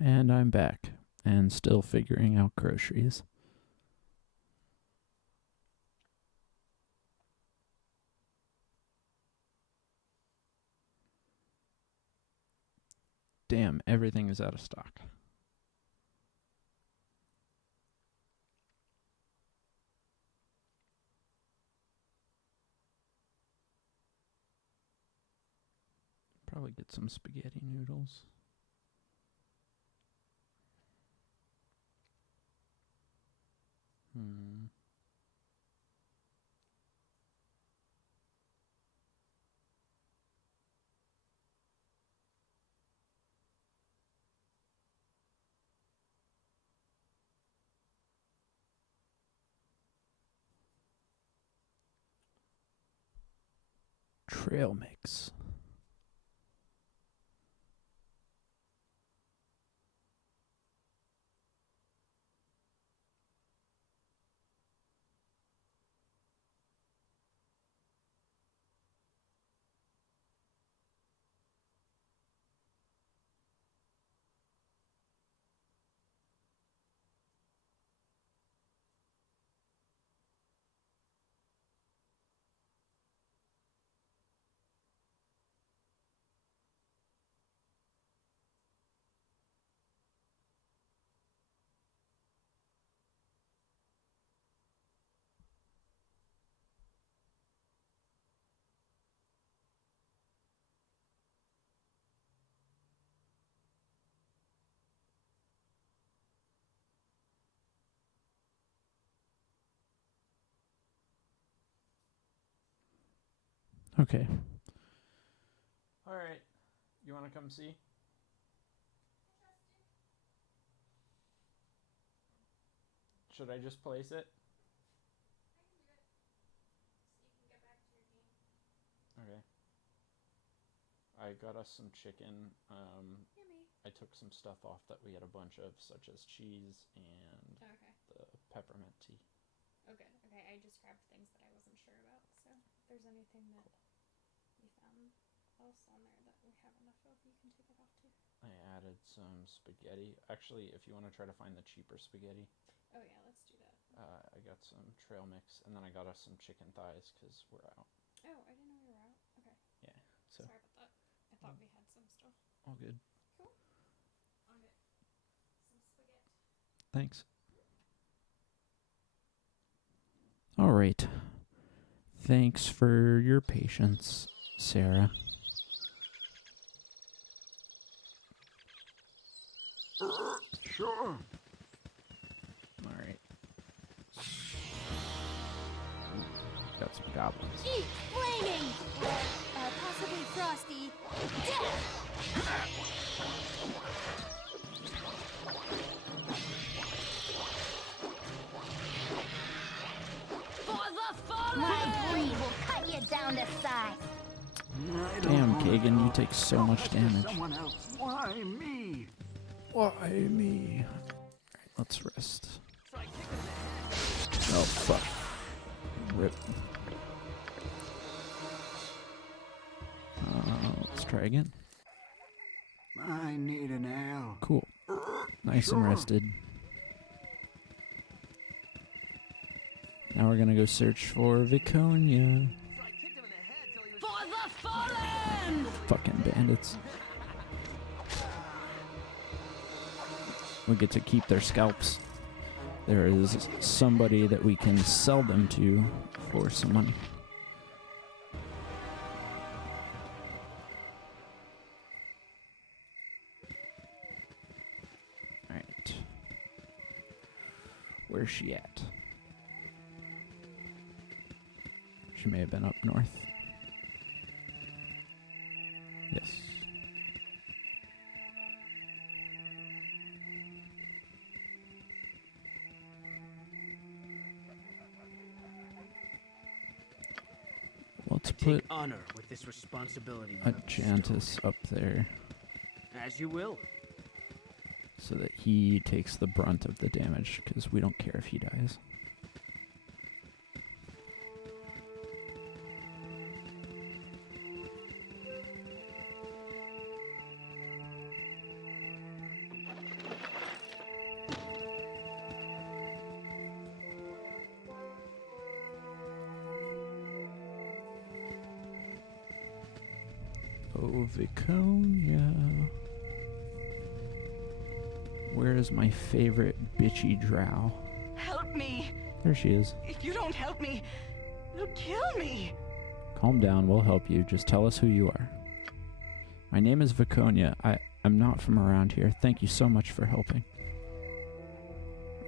And I'm back, and still figuring out groceries. Damn, everything is out of stock. Probably get some spaghetti noodles. Trail mix. Okay. All right. You want to come see? Should I just place it? Okay. I got us some chicken. I took some stuff off that we had a bunch of, such as cheese and the peppermint tea. Oh, good. Okay, I just grabbed things that I wasn't sure about, so if there's anything that you found else on there that we have enough of, you can take it off too. I added some spaghetti. Actually, if you want to try to find the cheaper spaghetti. Oh yeah, let's do that. I got some trail mix, and then I got us some chicken thighs because we're out. Oh, I didn't know we were out. Okay. Yeah. So. Sorry about that. I thought we had some stuff. All good. Cool. I'll get some spaghetti. Thanks. All right. Thanks for your patience, Sarah. Sure. All right. Got some goblins. Eat flaming! Possibly frosty. Death! For the fallen! My breed will cut you down to size. Damn, Kagan, you take so much damage. Someone else. Why me? Why me? Alright, let's rest. Oh, fuck. Rip. Let's try again. I need an ale. Cool. Nice and rested. Now we're gonna go search for Viconia. For the fallen! Fucking bandits. We get to keep their scalps. There is somebody that we can sell them to for some money. Alright. Where's she at? She may have been up north. Yes. Let's Take put honor with this responsibility. a Jantis up there As you will. so that he takes the brunt of the damage, because we don't care if he dies. Oh, Viconia. Where is my favorite bitchy drow? Help me! There she is. If you don't help me, you'll kill me! Calm down, we'll help you. Just tell us who you are. My name is Viconia. I'm not from around here. Thank you so much for helping.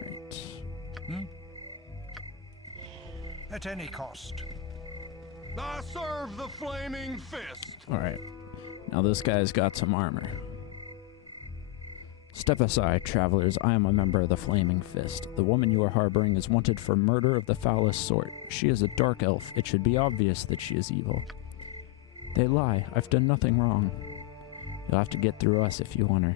Right. At any cost. I serve the flaming fist! Alright. Now this guy's got some armor. Step aside, travelers. I am a member of the Flaming Fist. The woman you are harboring is wanted for murder of the foulest sort. She is a dark elf. It should be obvious that she is evil. They lie. I've done nothing wrong. You'll have to get through us if you want her.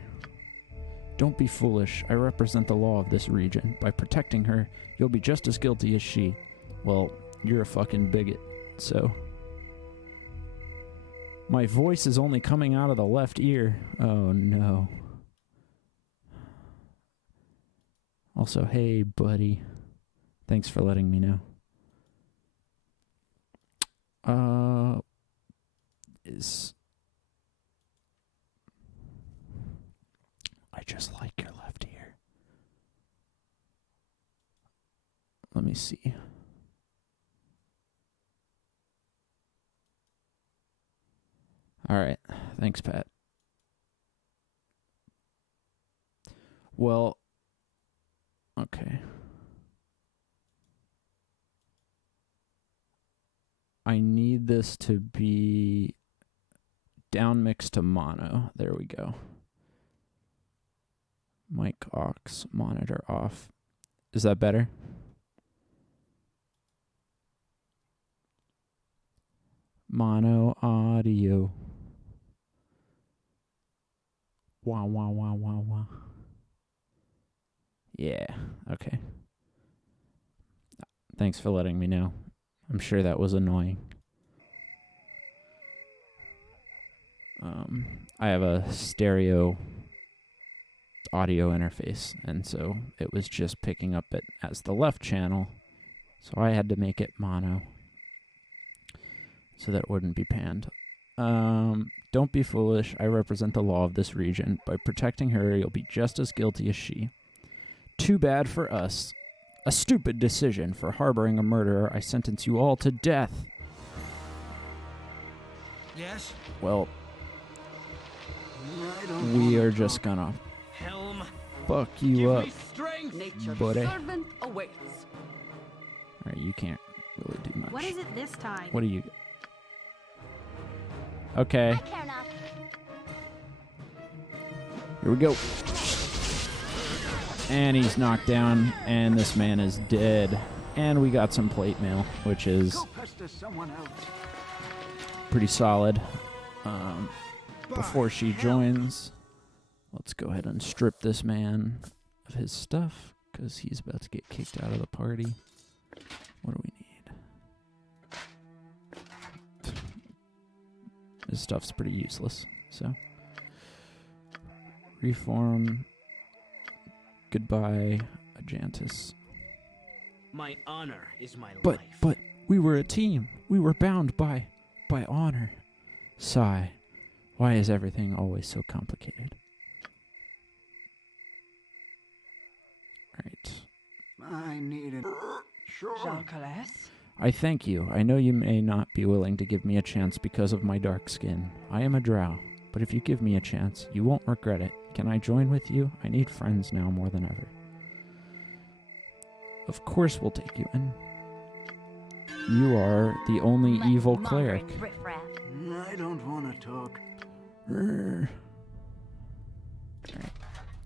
Don't be foolish. I represent the law of this region. By protecting her, you'll be just as guilty as she. Well, you're a fucking bigot, so... My voice is only coming out of the left ear. Oh no. Also, hey, buddy. Thanks for letting me know. I just like your left ear. Let me see. All right. Thanks, Pat. Well, okay. I need this to be down mixed to mono. There we go. Mic aux, monitor off. Is that better? Mono audio. Wah, wah, wah, wah, wah. Yeah, okay. Thanks for letting me know. I'm sure that was annoying. I have a stereo audio interface, and so it was just picking up it as the left channel, so I had to make it mono so that it wouldn't be panned. Don't be foolish. I represent the law of this region. By protecting her, you'll be just as guilty as she. Too bad for us. A stupid decision. For harboring a murderer, I sentence you all to death. Yes? Well, we are just gonna Helm. fuck you up, Nature's buddy. servant awaits. Alright, you can't really do much. What is it this time? What do you... Okay. I care not. Here we go. And he's knocked down, and this man is dead. And we got some plate mail, which is pretty solid. Before she joins, let's go ahead and strip this man of his stuff, because he's about to get kicked out of the party. What do we need? This stuff's pretty useless, so. Reform. Goodbye, Ajantis. My honor is my But life. we were a team. We were bound by honor. Sigh. Why is everything always so complicated? Right. I need it. Sure. Jean-Calais? I thank you. I know you may not be willing to give me a chance because of my dark skin. I am a drow, but if you give me a chance, you won't regret it. Can I join with you? I need friends now more than ever. Of course we'll take you in. You are the only evil cleric. I don't want to talk. Alright.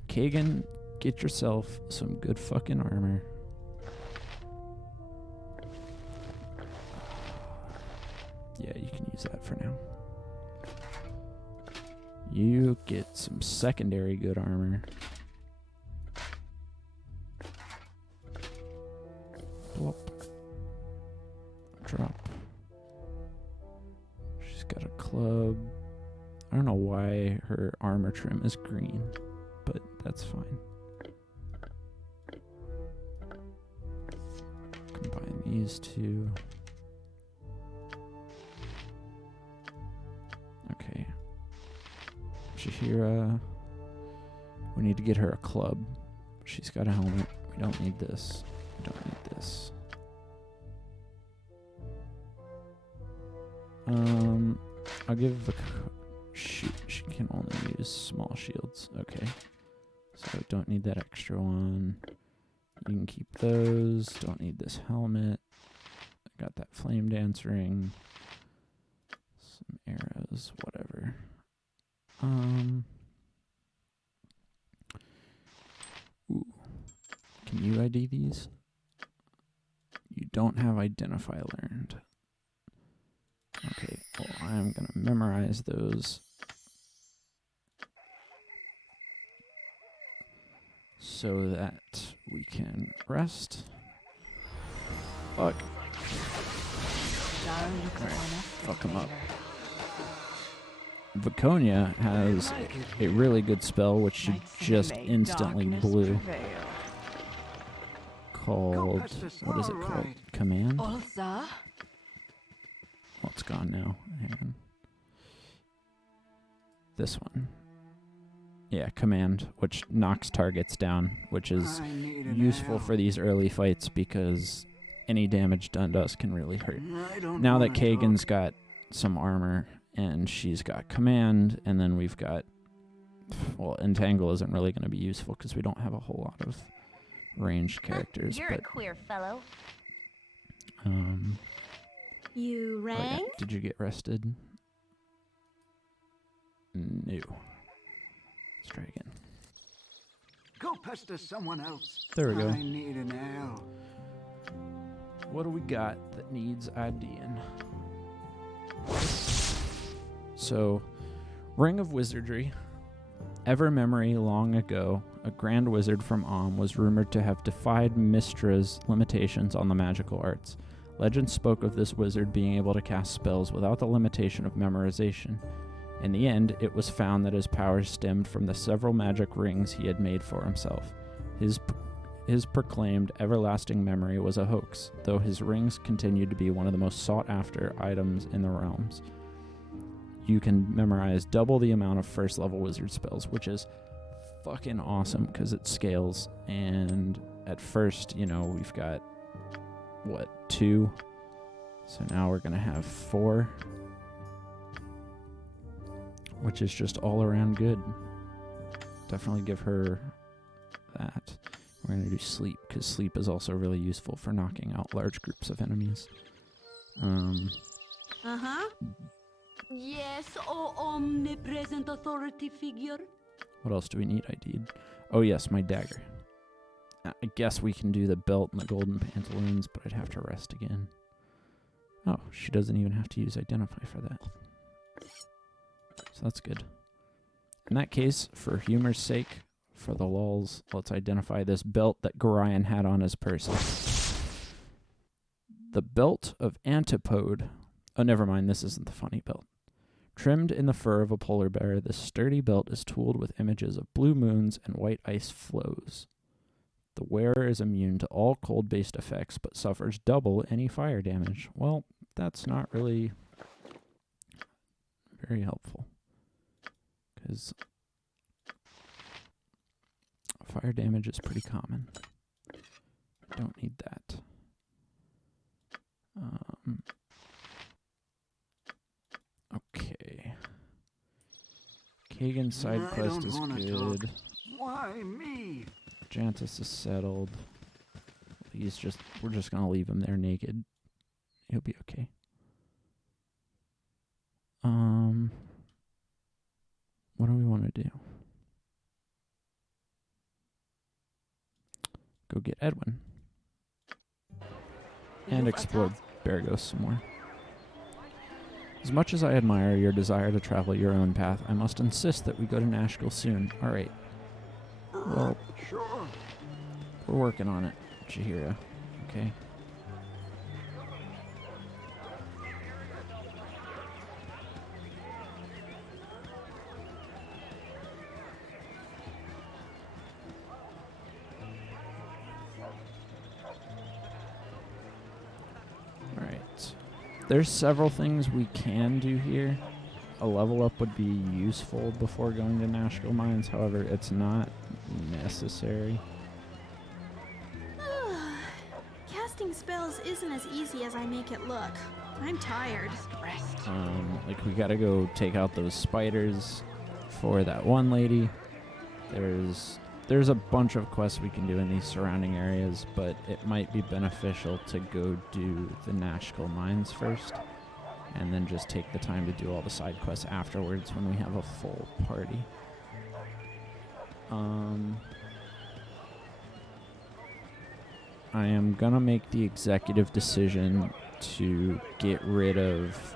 Kagan, get yourself some good fucking armor. Yeah, you can use that for now. You get some secondary good armor. Plop. Drop. She's got a club. I don't know why her armor trim is green, but that's fine. Combine these two. Okay. Shahira. We need to get her a club. She's got a helmet. We don't need this. We don't need this. I'll give the... Shoot, she can only use small shields. Okay. So don't need that extra one. You can keep those. Don't need this helmet. Got that flame dance ring. Some arrows, whatever. Ooh. Can you ID these? You don't have identify learned. Okay, well, I'm gonna memorize those so that we can rest. Fuck. Alright, fuck him up. Viconia has a really good spell which she just instantly blew. Called, what is it called? Command? Ulsa? Oh, it's gone now. Hang on. This one. Yeah, command, which knocks targets down, which is useful for these early fights because any damage done to us can really hurt. Now that Kagan's got some armor and she's got command, and then we've got... Well, Entangle isn't really going to be useful because we don't have a whole lot of ranged characters. You're but, a queer fellow. You Oh, yeah. rang? Did you get rested? No. Let's try again. Go pester someone else. There we go. I need an ale. What do we got that needs IDing? So, Ring of Wizardry. Ever memory long ago, a grand wizard from was rumored to have defied Mystra's limitations on the magical arts. Legend spoke of this wizard being able to cast spells without the limitation of memorization. In the end, it was found that his powers stemmed from the several magic rings he had made for himself. His proclaimed everlasting memory was a hoax, though his rings continued to be one of the most sought-after items in the realms. You can memorize double the amount of first-level wizard spells, which is fucking awesome because it scales. And at first, we've got, 2? So now we're going to have 4, which is just all around good. Definitely give her that. We're going to do sleep, because sleep is also really useful for knocking out large groups of enemies. Uh-huh. Yes, oh omnipresent authority figure. What else do we need ID'd? Oh yes, my dagger. I guess we can do the belt and the golden pantaloons, but I'd have to rest again. Oh, she doesn't even have to use identify for that. So that's good. In that case, for humor's sake, for the lulz, let's identify this belt that Gorion had on his person. The Belt of Antipode. Oh, never mind, this isn't the funny belt. Trimmed in the fur of a polar bear, this sturdy belt is tooled with images of blue moons and white ice flows. The wearer is immune to all cold-based effects, but suffers double any fire damage. Well, that's not really very helpful, because fire damage is pretty common. Don't need that. Okay. Kagan's side quest is good. Why me? Jantis is settled. We're just gonna leave him there naked. He'll be okay. What do we want to do? Go get Edwin. And explore Baragos some more. As much as I admire your desire to travel your own path, I must insist that we go to Nashville soon. Alright. Well, sure. We're working on it, Chihira. Okay? Alright. There's several things we can do here. A level up would be useful before going to Nashville Mines, however, it's not necessary. Casting spells isn't as easy as I make it look. I'm tired. We gotta go take out those spiders for that one lady. There's a bunch of quests we can do in these surrounding areas, but it might be beneficial to go do the Nashville Mines first, and then just take the time to do all the side quests afterwards when we have a full party. I am gonna make the executive decision to get rid of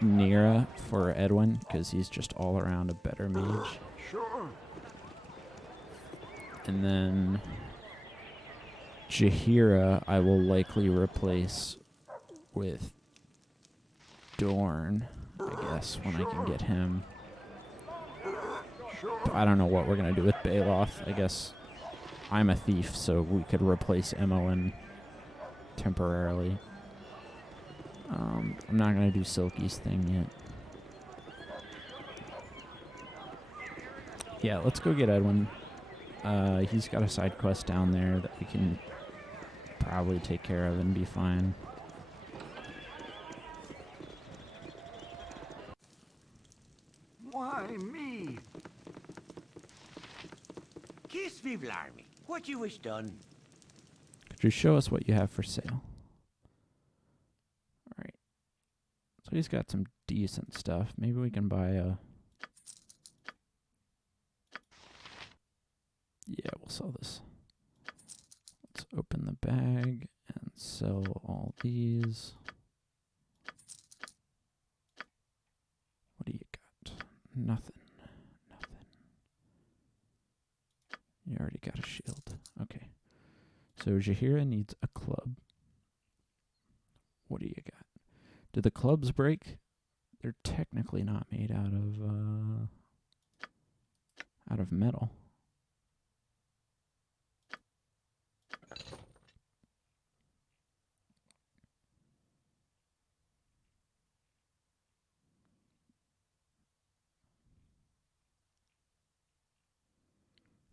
Nira for Edwin, because he's just all around a better mage. Sure. And then Chihira I will likely replace with Dorn, I guess, when I can get him. But I don't know what we're going to do with Baloth. I guess I'm a thief, so we could replace Emmeline temporarily. I'm not going to do Silky's thing yet. Yeah, let's go get Edwin. He's got a side quest down there that we can probably take care of and be fine. Why me? Kiss me, blarmy. What you wish done? Could you show us what you have for sale? Alright. So he's got some decent stuff. Maybe we can buy a... Yeah, we'll sell this. Let's open the bag and sell all these. What do you got? Nothing. Nothing. You already got a shield. Okay. So Jaheira needs a club. What do you got? Do the clubs break? They're technically not made out of metal.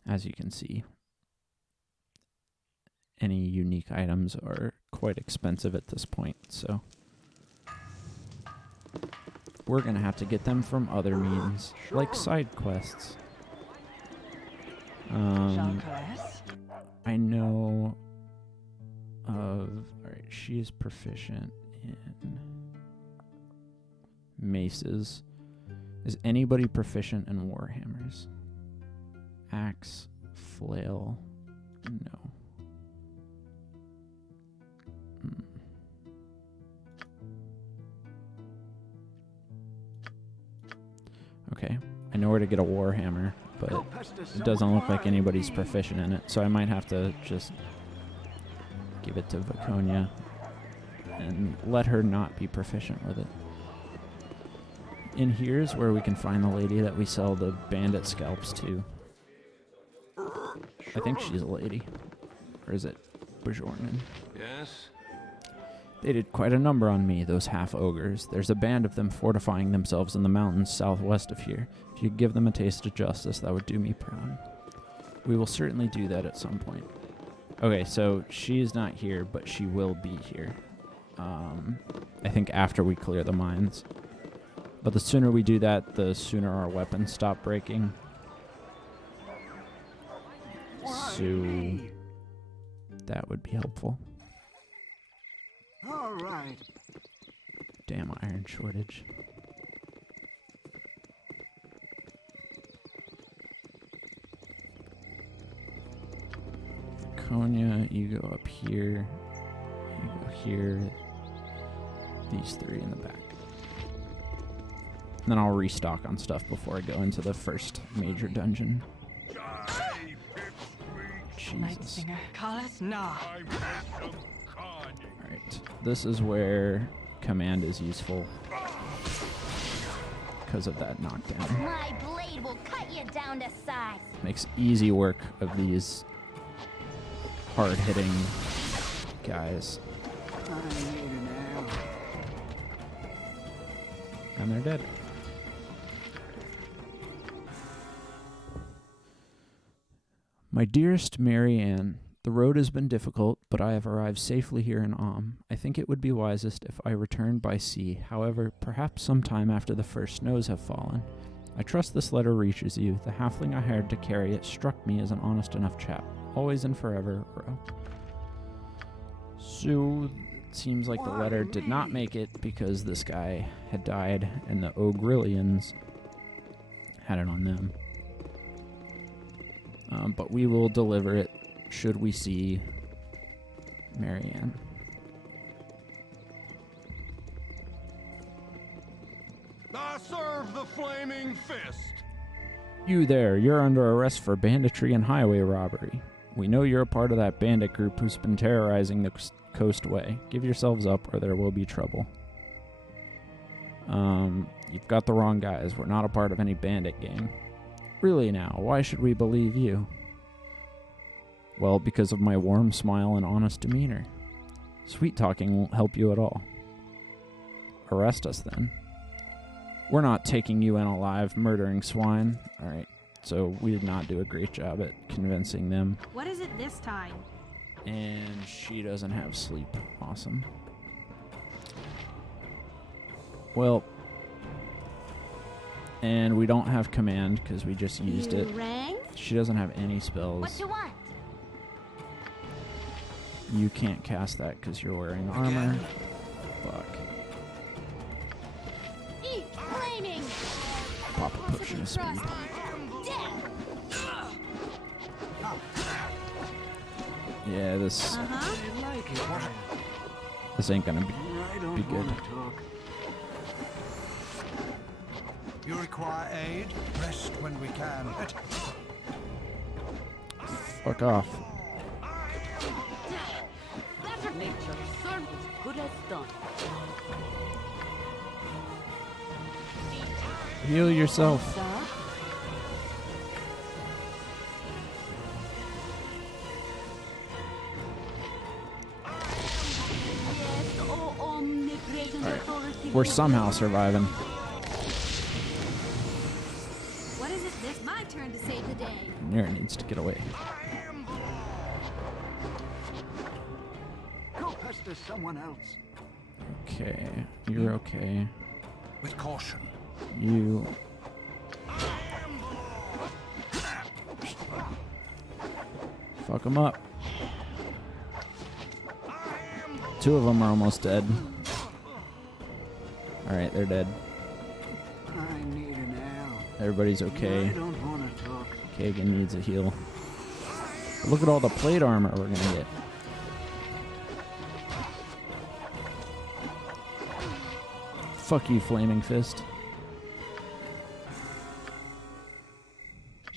As you can see, any unique items are quite expensive at this point, so we're going to have to get them from other means, like side quests. I know of... Alright, she is proficient in maces. Is anybody proficient in warhammers? Axe, flail, no. Okay, I know where to get a warhammer, but it doesn't look like anybody's proficient in it, so I might have to just give it to Viconia and let her not be proficient with it. In here's where we can find the lady that we sell the bandit scalps to. I think she's a lady. Or is it Bajornan? Yes? They did quite a number on me, those half-ogres. There's a band of them fortifying themselves in the mountains southwest of here. If you'd give them a taste of justice, that would do me proud. We will certainly do that at some point. Okay, so she's not here, but she will be here. I think after we clear the mines. But the sooner we do that, the sooner our weapons stop breaking. So that would be helpful. All right. Damn iron shortage. Konya, you go up here. You go here. These three in the back. And then I'll restock on stuff before I go into the first major dungeon. Jesus. Alright, this is where command is useful because of that knockdown. My blade will cut you down to size. Makes easy work of these hard-hitting guys. And they're dead. My dearest Mary Ann, the road has been difficult, but I have arrived safely here in I think it would be wisest if I returned by sea. However, perhaps sometime after the first snows have fallen. I trust this letter reaches you. The halfling I hired to carry it struck me as an honest enough chap. Always and forever, Ro. So, it seems like the letter did not make it because this guy had died and the Ogrillians had it on them. But we will deliver it should we see Marianne. I serve the flaming fist. You there, you're under arrest for banditry and highway robbery. We know you're a part of that bandit group who's been terrorizing the coastway. Give yourselves up or there will be trouble. You've got the wrong guys. We're not a part of any bandit gang. Really now, why should we believe you? Well, because of my warm smile and honest demeanor. Sweet talking won't help you at all. Arrest us then. We're not taking you in alive, murdering swine. Alright, so we did not do a great job at convincing them. What is it this time? And she doesn't have sleep. Awesome. Well, and we don't have command because we just used it. Rang? She doesn't have any spells. What you want? You can't cast that because you're wearing armor. Fuck. pop a potion of speed. Yeah, this ain't gonna be good. You require aid? Rest when we can. Fuck off. Nature served as good as done. Heal yourself. Alright, we're somehow surviving. What is it? It's my turn to save the day. Nira needs to get away. Go pester someone else. Okay, you're okay. With caution. You... Fuck them up. 2 of them are almost dead. Alright, they're dead. I need an L. Everybody's okay. I don't want to talk. Kagan needs a heal. But look at all the plate armor we're gonna get. Fuck you, Flaming Fist.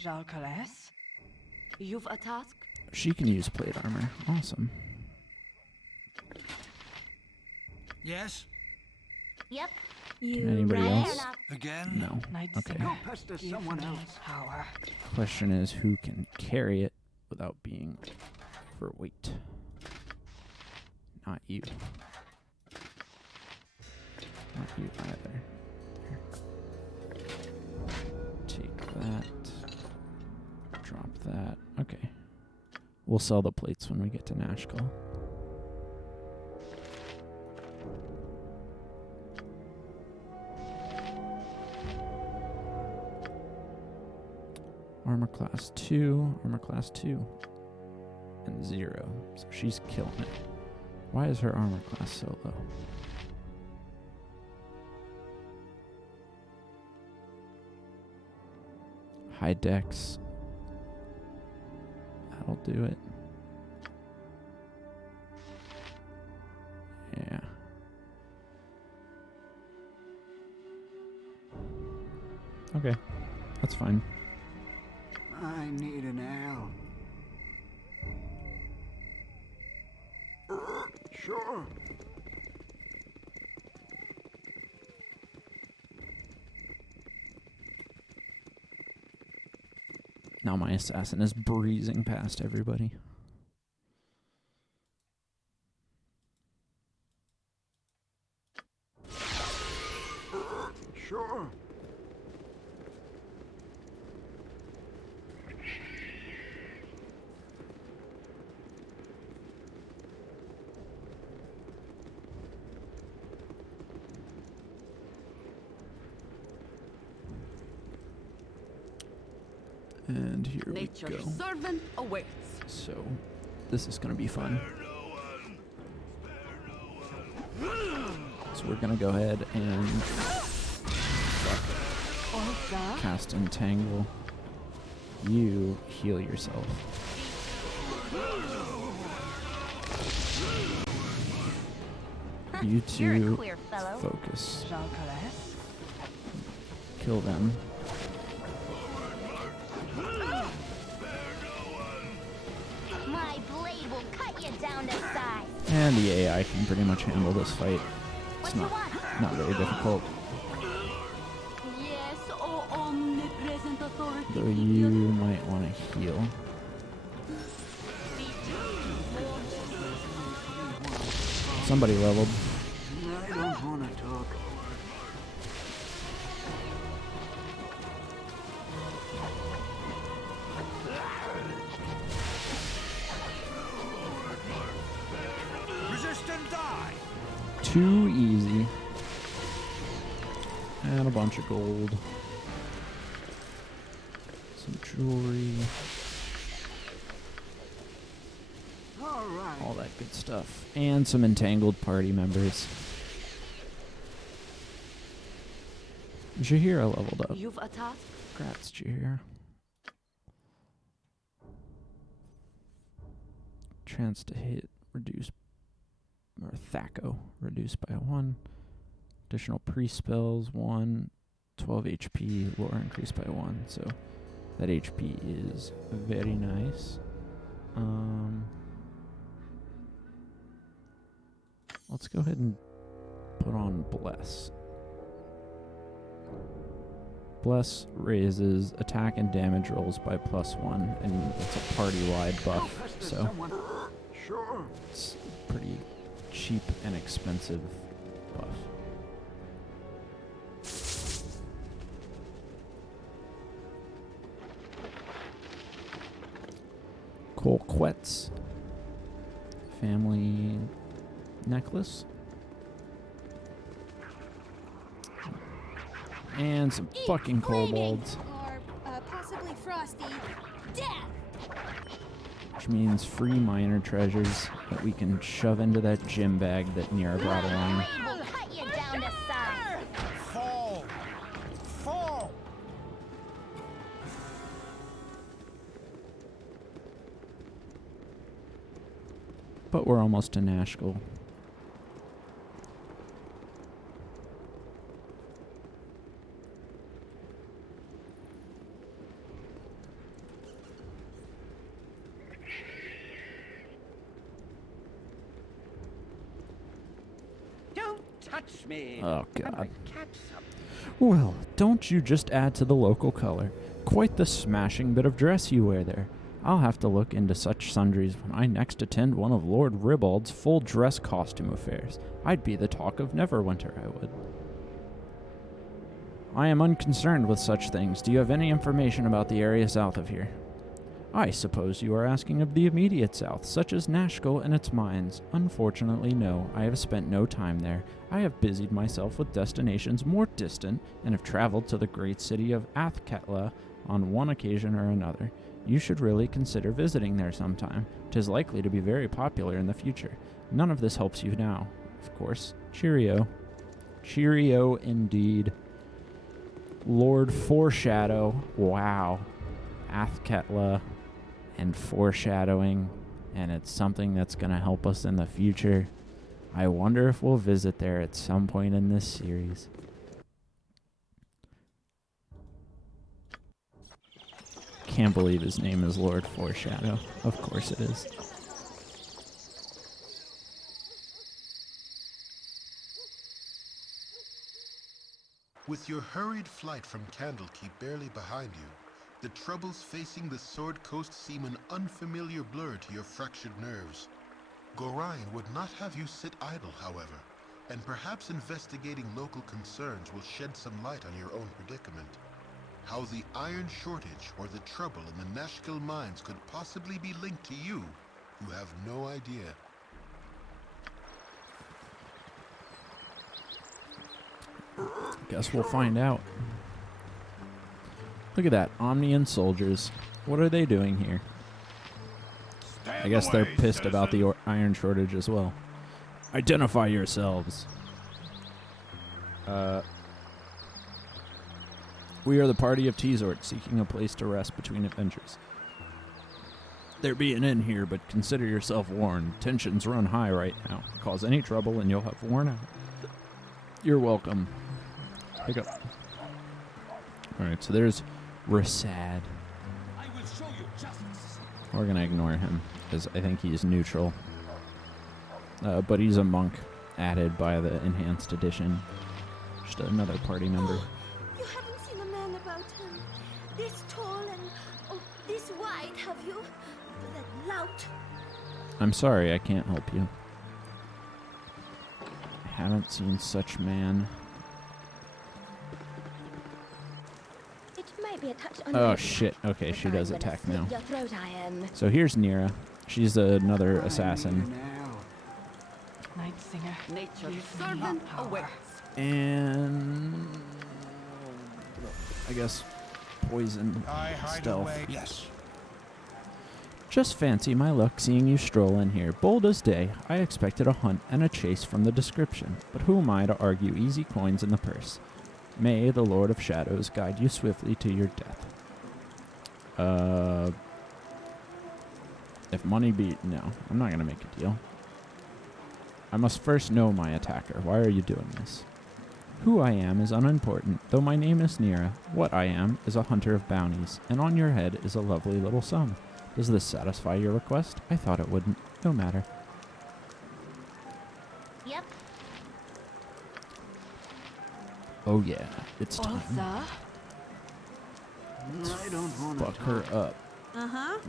Jalcales, you've a task? She can use plate armor. Awesome. Yes? Yep. Can anybody else? Again? No. Okay. Go pester someone else. Power. Question is who can carry it without being overweight? Not you. Not you either. There. Take that. Drop that. Okay. We'll sell the plates when we get to Nashkel. Armor class 2, armor class 2, and 0. So she's killing it. Why is her armor class so low? High dex. That'll do it. Yeah. Okay. That's fine. I need an L. Sure. Now my assassin is breezing past everybody. Sure. And here Nature's we go. servant awaits. So, this is going to be fun. So we're going to go ahead and cast Entangle. You heal yourself. You two focus. Kill them. My blade will cut you down to size. And the AI can pretty much handle this fight. It's not very difficult. Yes, oh omnipresent authority. Though you might want to heal. Somebody leveled. I don't want to talk. Resist and die! Too easy. And a bunch of gold. Some jewelry. All that good stuff. And some entangled party members. Jaheira leveled up. You've a task? Congrats, Jaheira. Chance to hit reduced, or Thaco reduced by 1. Additional pre-spells 1. 12 HP, lore increased by 1. So that HP is very nice. Let's go ahead and put on Bless. Bless raises attack and damage rolls by +1, and it's a party-wide buff, so it's pretty cheap and expensive buff. Colquet's family necklace. And some fucking kobolds. Or possibly frosty. Death! Which means free minor treasures that we can shove into that gym bag that Nira brought along. We'll cut you down to size. Fall! Fall! But we're almost to Nashkel. Touch me. Oh, God. I might catch something. Well, don't you just add to the local color. Quite the smashing bit of dress you wear there. I'll have to look into such sundries when I next attend one of Lord Ribald's full dress costume affairs. I'd be the talk of Neverwinter, I would. I am unconcerned with such things. Do you have any information about the area south of here? I suppose you are asking of the immediate south, such as Nashkel and its mines. Unfortunately, no. I have spent no time there. I have busied myself with destinations more distant, and have traveled to the great city of Athkatla on one occasion or another. You should really consider visiting there sometime. 'Tis likely to be very popular in the future. None of this helps you now, of course. Cheerio. Cheerio indeed. Lord Foreshadow. Wow. Athkatla. And foreshadowing, and it's something that's going to help us in the future. I wonder if we'll visit there at some point in this series. Can't believe his name is Lord Foreshadow. Of course it is. With your hurried flight from Candlekeep barely behind you, the troubles facing the Sword Coast seem an unfamiliar blur to your fractured nerves. Gorion would not have you sit idle, however, and perhaps investigating local concerns will shed some light on your own predicament. How the iron shortage or the trouble in the Nashkel mines could possibly be linked to you have no idea. Guess we'll find out. Look at that, Omnian soldiers. What are they doing here? I guess they're pissed about the iron shortage as well. Identify yourselves. We are the party of Teazort, seeking a place to rest between adventures. There be an inn here, but consider yourself warned. Tensions run high right now. Cause any trouble and you'll have worn out. You're welcome. Pick up. Alright, so there's Rasad. I will show you justice. We're gonna ignore him, because I think he's neutral. But he's a monk added by the enhanced edition. Just another party member. You haven't seen a man about him. This tall and this wide, have you? That lout. I'm sorry, I can't help you. I haven't seen such man. Be a touch Oh shit, okay, she does attack now. Your throat iron. So here's Nira. She's another assassin. Night Singer. Nature's servant awaits. And I guess poison stealth. Yes. Just fancy my luck seeing you stroll in here. Bold as day. I expected a hunt and a chase from the description, but who am I to argue easy coins in the purse? May the Lord of Shadows guide you swiftly to your death. If money be... No, I'm not going to make a deal. I must first know my attacker. Why are you doing this? Who I am is unimportant, though my name is Nira. What I am is a hunter of bounties, and on your head is a lovely little sum. Does this satisfy your request? I thought it wouldn't. No matter. Yep. Oh yeah, it's time. Sir? I don't want to Fuck her up. Uh-huh.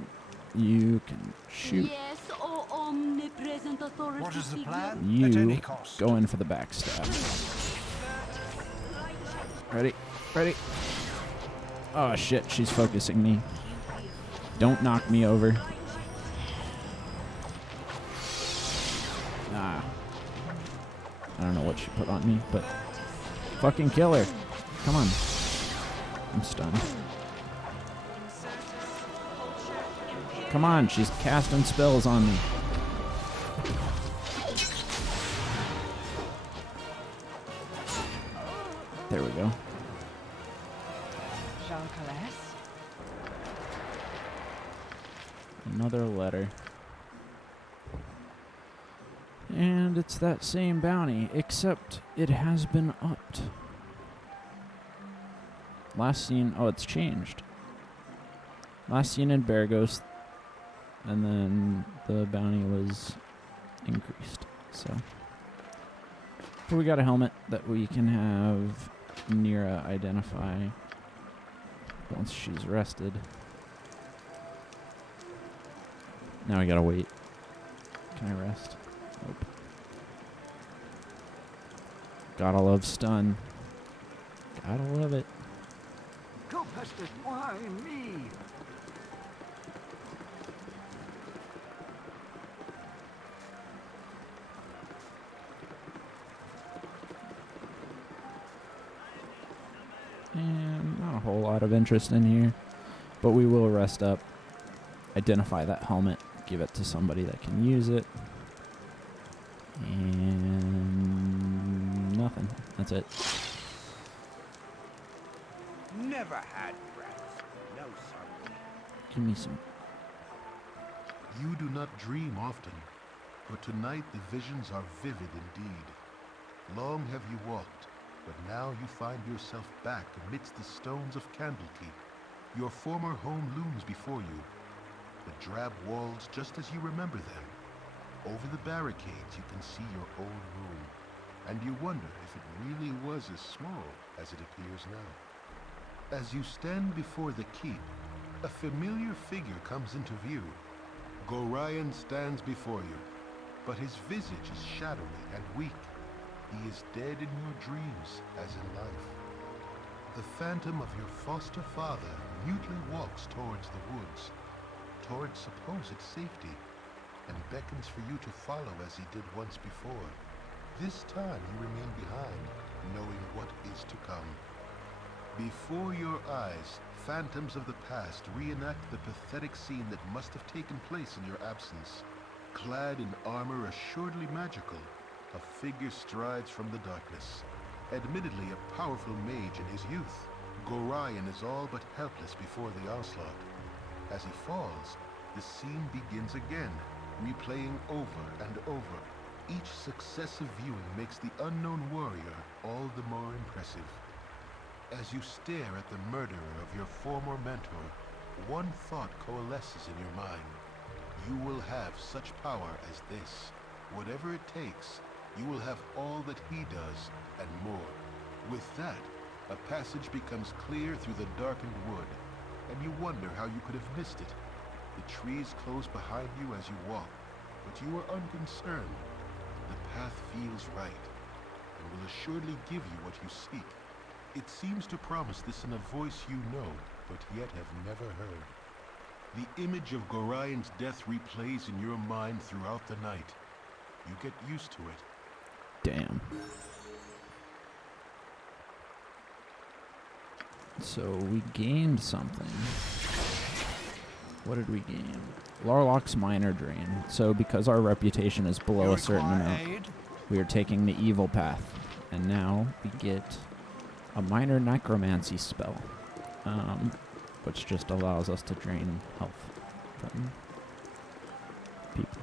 You can shoot. Yes, oh omnipresent authority. What is the plan? You At any cost. go in for the backstab. Ready? Ready? Oh shit, she's focusing me. Don't knock me over. Ah. I don't know what she put on me, but fucking kill her. Come on. I'm stunned. Come on, she's casting spells on me. There we go. Jean Calais? Another letter. And it's that same bounty, except it has been upped. Last seen... Oh, it's changed. Last seen in Baragos, and then the bounty was increased. So we got a helmet that we can have Nira identify once she's rested. Now we gotta wait. Can I rest? Nope. Gotta love stun. Gotta love it. Go past it. Why me? And not a whole lot of interest in here, but we will rest up, identify that helmet, give it to somebody that can use it, and nothing. That's it. Never had breath. No, sorry. Give me some. You do not dream often, but tonight the visions are vivid indeed. Long have you walked, but now you find yourself back amidst the stones of Candlekeep. Your former home looms before you, the drab walls just as you remember them. Over the barricades you can see your own room, and you wonder if it really was as small as it appears now. As you stand before the keep, a familiar figure comes into view. Gorion stands before you, but his visage is shadowy and weak. He is dead in your dreams, as in life. The phantom of your foster father mutely walks towards the woods, towards supposed safety, and beckons for you to follow as he did once before. This time you remain behind, knowing what is to come. Before your eyes, phantoms of the past reenact the pathetic scene that must have taken place in your absence. Clad in armor assuredly magical, a figure strides from the darkness. Admittedly a powerful mage in his youth, Gorion is all but helpless before the onslaught. As he falls, the scene begins again, replaying over and over. Each successive viewing makes the unknown warrior all the more impressive. As you stare at the murderer of your former mentor, one thought coalesces in your mind. You will have such power as this. Whatever it takes, you will have all that he does, and more. With that, a passage becomes clear through the darkened wood, and you wonder how you could have missed it. The trees close behind you as you walk, but you are unconcerned. The path feels right, and will assuredly give you what you seek. It seems to promise this in a voice you know, but yet have never heard. The image of Gorion's death replays in your mind throughout the night. You get used to it. Damn. So we gained something. What did we gain? Larlock's Minor Drain. So because our reputation is below a certain amount, we are taking the evil path. And now we get a minor necromancy spell, which just allows us to drain health from people.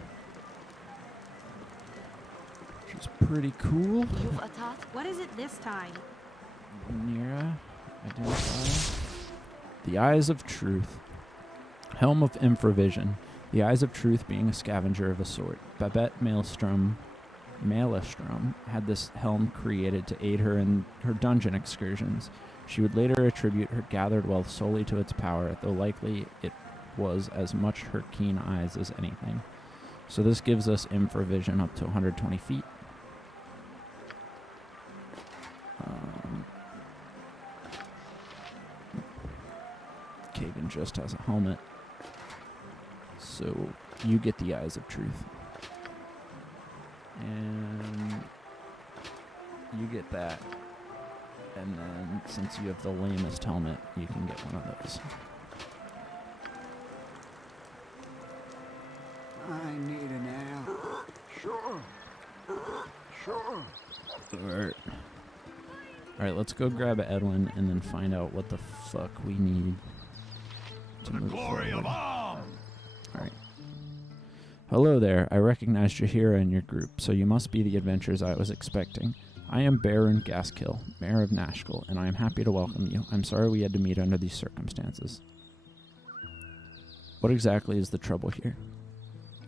Which is pretty cool. What is it this time? Nira, identify. The Eyes of Truth. Helm of Infravision. The Eyes of Truth being a scavenger of a sort. Babette Maelstrom had this helm created to aid her in her dungeon excursions. She would later attribute her gathered wealth solely to its power, though likely it was as much her keen eyes as anything. So this gives us infravision up to 120 feet. Kagan just has a helmet. So you get the Eyes of Truth. And you get that. And then, since you have the lamest helmet, you can get one of those. I need an ale. Sure. Alright, let's go grab Edwin and then find out what the fuck we need to move forward. Alright. Hello there. I recognized Jaheira in your group, so you must be the adventurers I was expecting. I am Baron Gaskill, Mayor of Nashkel, and I am happy to welcome you. I'm sorry we had to meet under these circumstances. What exactly is the trouble here?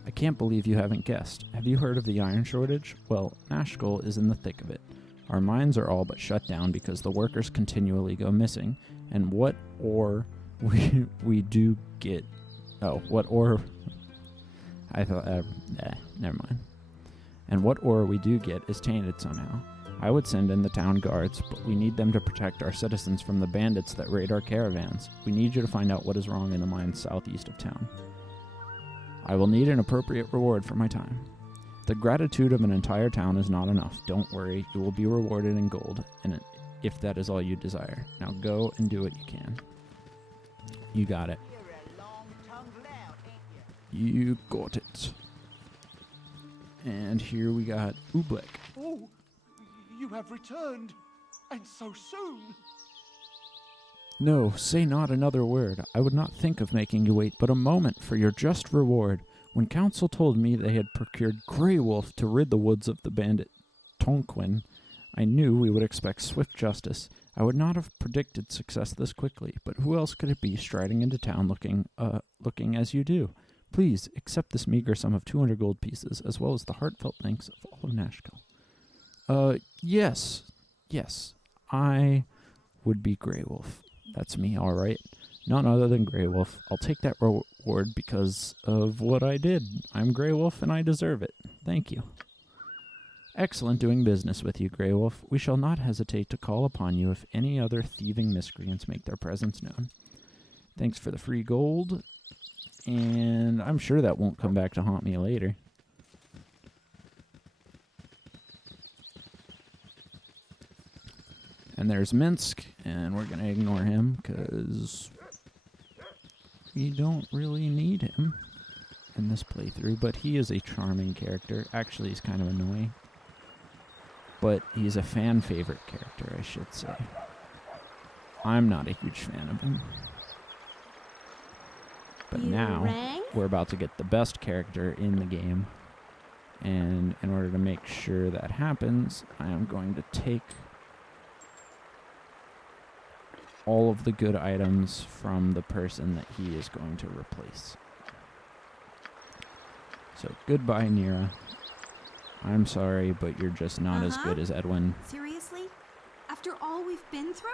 I can't believe you haven't guessed. Have you heard of the iron shortage? Well, Nashkel is in the thick of it. Our mines are all but shut down because the workers continually go missing, and what ore we do get... Oh, what ore... I thought... never mind. And what ore we do get is tainted somehow. I would send in the town guards, but we need them to protect our citizens from the bandits that raid our caravans. We need you to find out what is wrong in the mines southeast of town. I will need an appropriate reward for my time. The gratitude of an entire town is not enough. Don't worry, you will be rewarded in gold, and if that is all you desire. Now go and do what you can. You got it. You got it. And here we got Oobleck. Oh, you have returned, and so soon. No, say not another word. I would not think of making you wait but a moment for your just reward. When council told me they had procured Grey Wolf to rid the woods of the bandit Tonquin, I knew we would expect swift justice. I would not have predicted success this quickly, but who else could it be striding into town looking as you do? Please, accept this meager sum of 200 gold pieces, as well as the heartfelt thanks of all of Nashkel. Yes. I would be Grey Wolf. That's me, all right. None other than Grey Wolf. I'll take that reward because of what I did. I'm Grey Wolf, and I deserve it. Thank you. Excellent doing business with you, Grey Wolf. We shall not hesitate to call upon you if any other thieving miscreants make their presence known. Thanks for the free gold, and I'm sure that won't come back to haunt me later. And there's Minsk, and we're going to ignore him because we don't really need him in this playthrough, but he is a charming character. Actually, he's kind of annoying, but he's a fan favorite character, I should say. I'm not a huge fan of him. But now, we're about to get the best character in the game, and in order to make sure that happens, I am going to take all of the good items from the person that he is going to replace. So, goodbye, Nira. I'm sorry, but you're just not as good as Edwin. Seriously? After all we've been through?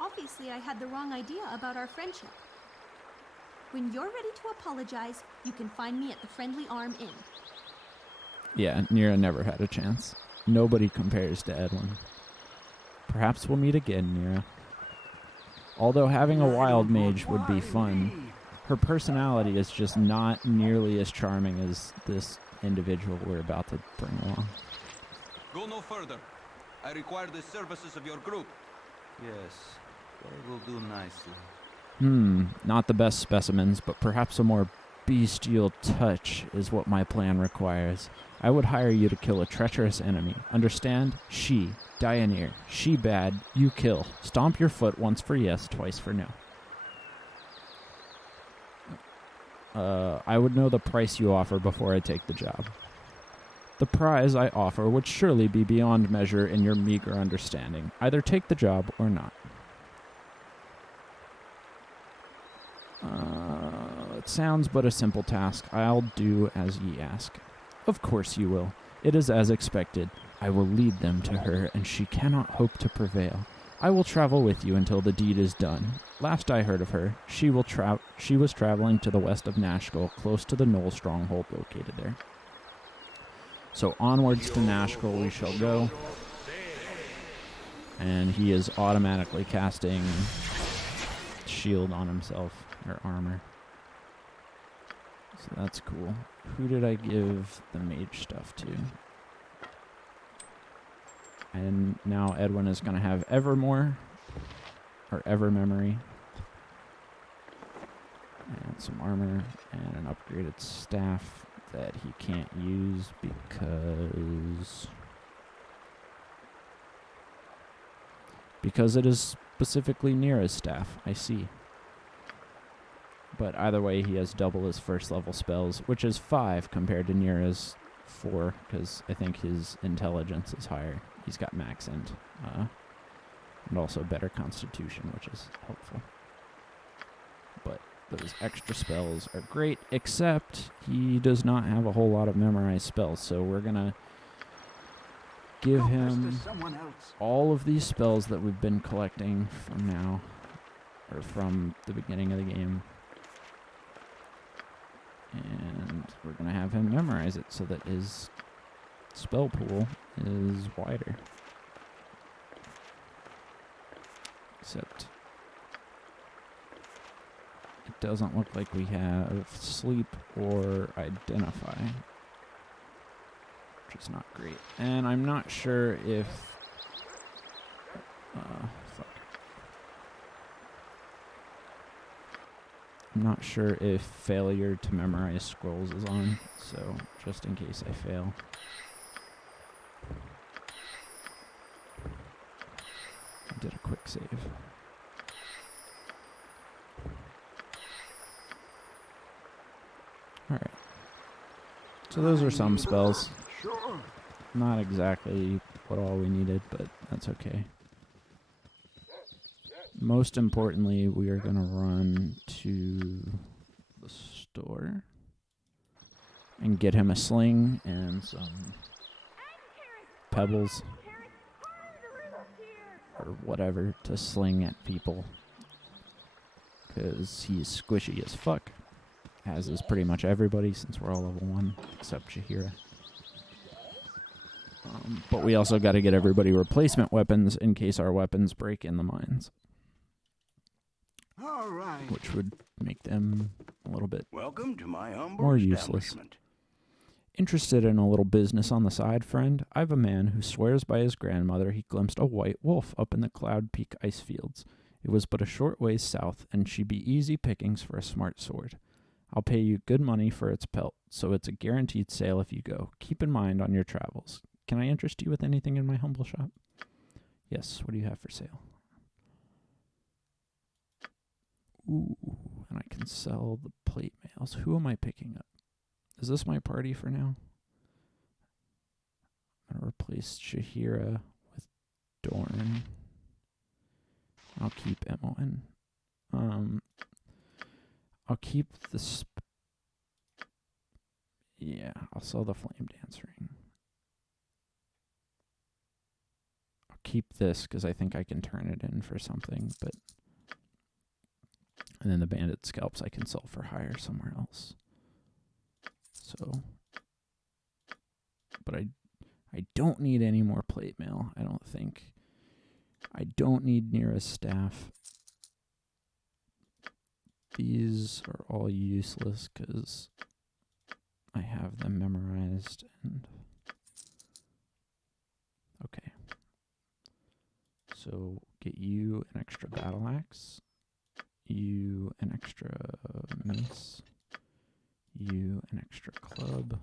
Obviously, I had the wrong idea about our friendship. When you're ready to apologize, you can find me at the Friendly Arm Inn. Yeah, Nira never had a chance. Nobody compares to Edwin. Perhaps we'll meet again, Nira. Although having a wild mage would be fun, her personality is just not nearly as charming as this individual we're about to bring along. Go no further. I require the services of your group. Yes, they will do nicely. Not the best specimens, but perhaps a more bestial touch is what my plan requires. I would hire you to kill a treacherous enemy. Understand? She, Dioneer. She bad, you kill. Stomp your foot once for yes, twice for no. I would know the price you offer before I take the job. The prize I offer would surely be beyond measure in your meager understanding. Either take the job or not. It sounds but a simple task. I'll do as ye ask. Of course you will. It is as expected. I will lead them to her, and she cannot hope to prevail. I will travel with you until the deed is done. Last I heard of her, she was traveling to the west of Nashkel, close to the Knoll stronghold located there. So onwards to Nashkel we shall go. And he is automatically casting shield on himself, or armor. So that's cool. Who did I give the mage stuff to? And now Edwin is going to have Evermore, or Evermemory. And some armor, and an upgraded staff that he can't use because it is specifically near his staff. I see. But either way, he has double his first level spells, which is 5 compared to Nira's 4, because I think his intelligence is higher. He's got max int, and also better constitution, which is helpful. But those extra spells are great, except he does not have a whole lot of memorized spells, so we're going to give him all of these spells that we've been collecting from now, or from the beginning of the game. And we're going to have him memorize it so that his spell pool is wider. Except it doesn't look like we have sleep or identify, which is not great. And I'm not sure if I'm not sure if failure to memorize scrolls is on, so just in case I fail. I did a quick save. Alright. So those are some spells. Not exactly what all we needed, but that's okay. Most importantly, we are going to run to the store and get him a sling and some pebbles or whatever to sling at people, because he's squishy as fuck, as is pretty much everybody since we're all level 1 except Shahira. But we also got to get everybody replacement weapons in case our weapons break in the mines. All right. Which would make them a little bit Welcome to my humble more useless. establishment. Interested in a little business on the side, friend? I've a man who swears by his grandmother he glimpsed a white wolf up in the Cloud Peak ice fields. It was but a short ways south, and she'd be easy pickings for a smart sword. I'll pay you good money for its pelt, so it's a guaranteed sale if you go. Keep in mind on your travels. Can I interest you with anything in my humble shop? Yes, what do you have for sale? Ooh, and I can sell the plate mails. Who am I picking up? Is this my party for now? I'm going to replace Shahira with Dorn. I'll keep Emmoin. I'll keep the... yeah, I'll sell the Flame Dance Ring. I'll keep this because I think I can turn it in for something, but... and then the Bandit Scalps I can sell for hire somewhere else. So... but I don't need any more plate mail, I don't think. I don't need Nira's staff. These are all useless because I have them memorized and... okay. So get you an extra battle axe, you an extra mace, You an extra club.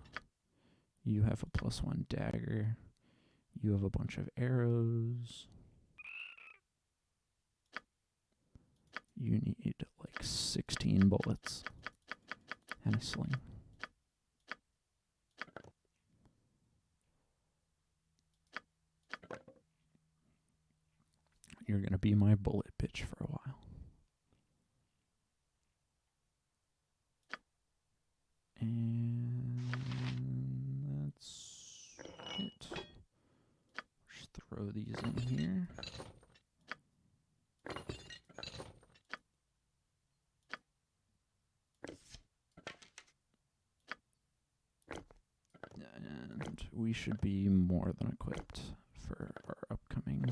You have a +1 dagger. You have a bunch of arrows. You need like 16 bullets and a sling. You're going to be my bullet bitch for a while. And that's it. Just throw these in here. And we should be more than equipped for our upcoming